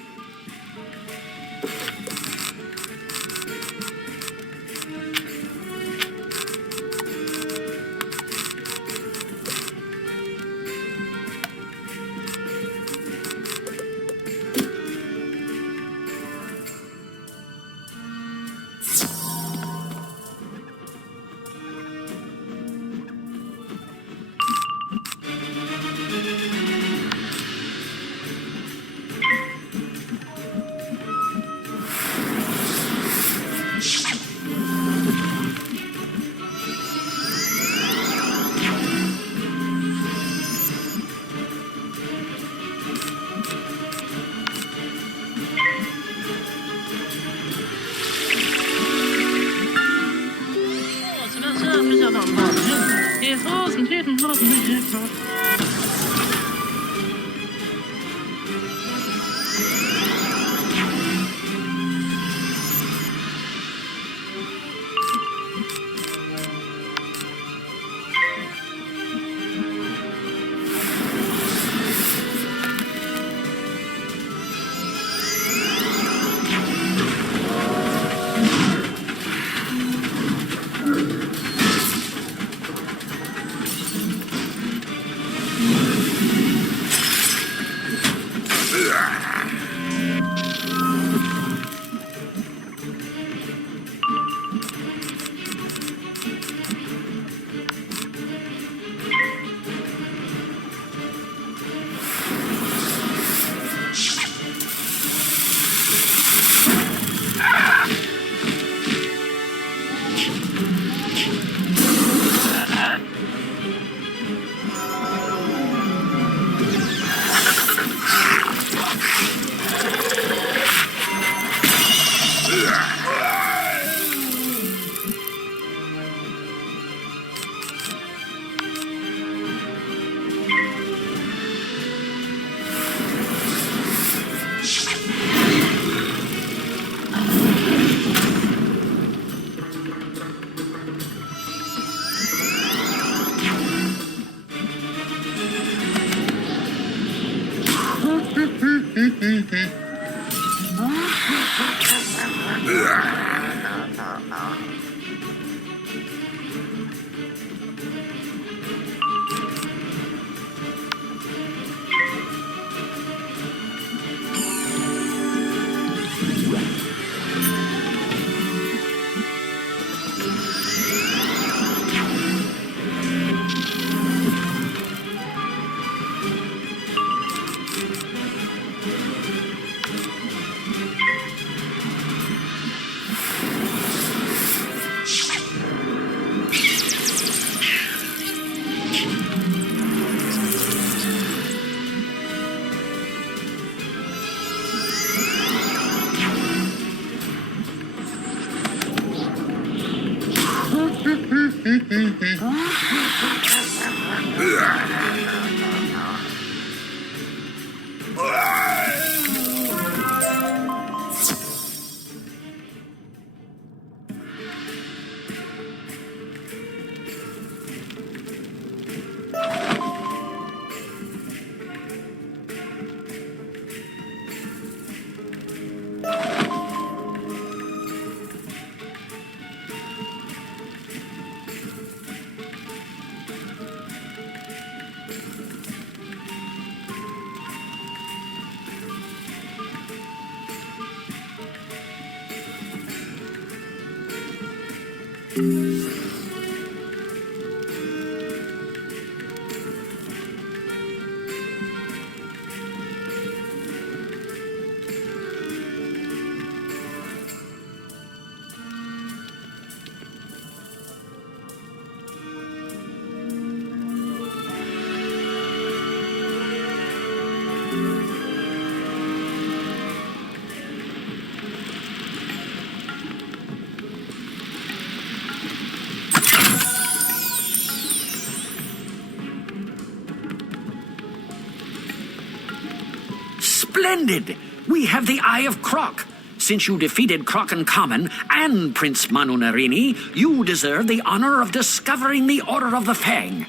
Splendid! We have the Eye of Krok. Since you defeated Krok and Common and Prince Manu Narini, you deserve the honor of discovering the Order of the Fang.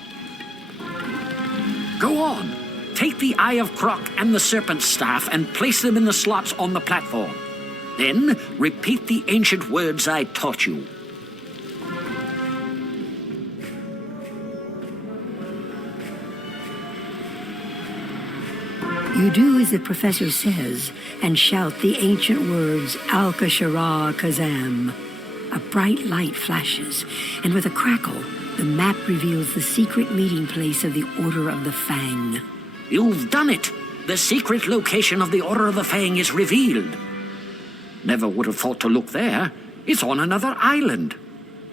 Go on. Take the Eye of Krok and the Serpent's Staff and place them in the slots on the platform. Then repeat the ancient words I taught you. You do as the professor says and shout the ancient words Al-Kashara Kazam. A bright light flashes, and with a crackle, the map reveals the secret meeting place of the Order of the Fang. You've done it! The secret location of the Order of the Fang is revealed. Never would have thought to look there. It's on another island.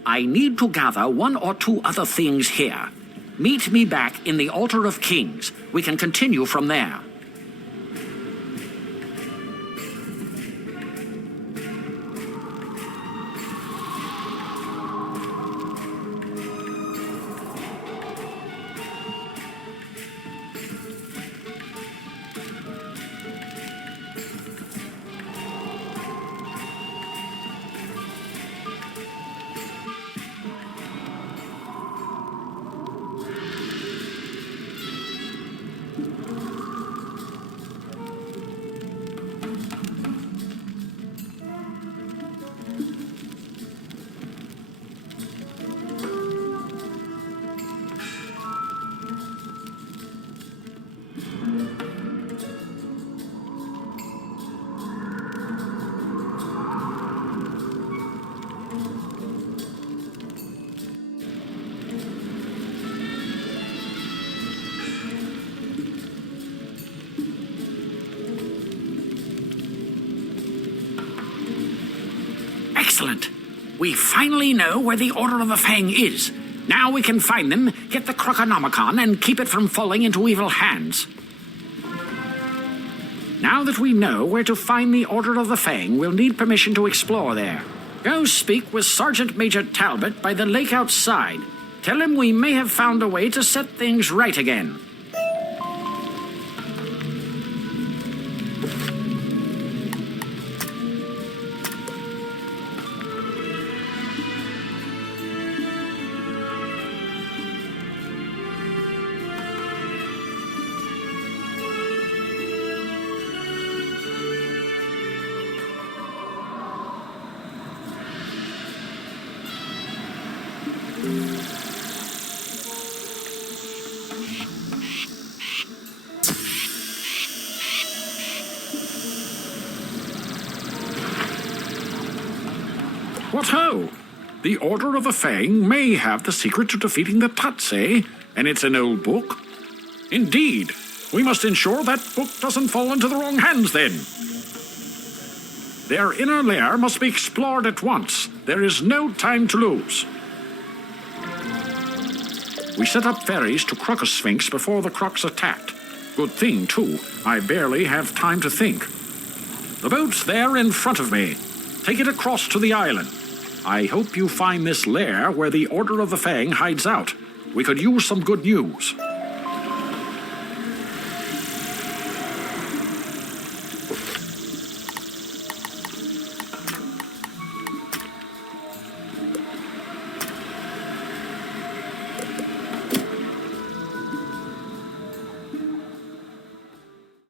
I need to gather one or two other things here. Meet me back in the Altar of Kings. We can continue from there. We finally know where the Order of the Fang is. Now we can find them, get the Croconomicon, and keep it from falling into evil hands. Now that we know where to find the Order of the Fang, we'll need permission to explore there. Go speak with Sergeant Major Talbot by the lake outside. Tell him we may have found a way to set things right again. What ho! The Order of the Fang may have the secret to defeating the Tuts, eh? And it's an old book? Indeed. We must ensure that book doesn't fall into the wrong hands, then. Their inner lair must be explored at once. There is no time to lose. We set up ferries to Crocus Sphinx before the Crocs attacked. Good thing, too. I barely have time to think. The boat's there in front of me. Take it across to the island. I hope you find this lair where the Order of the Fang hides out. We could use some good news.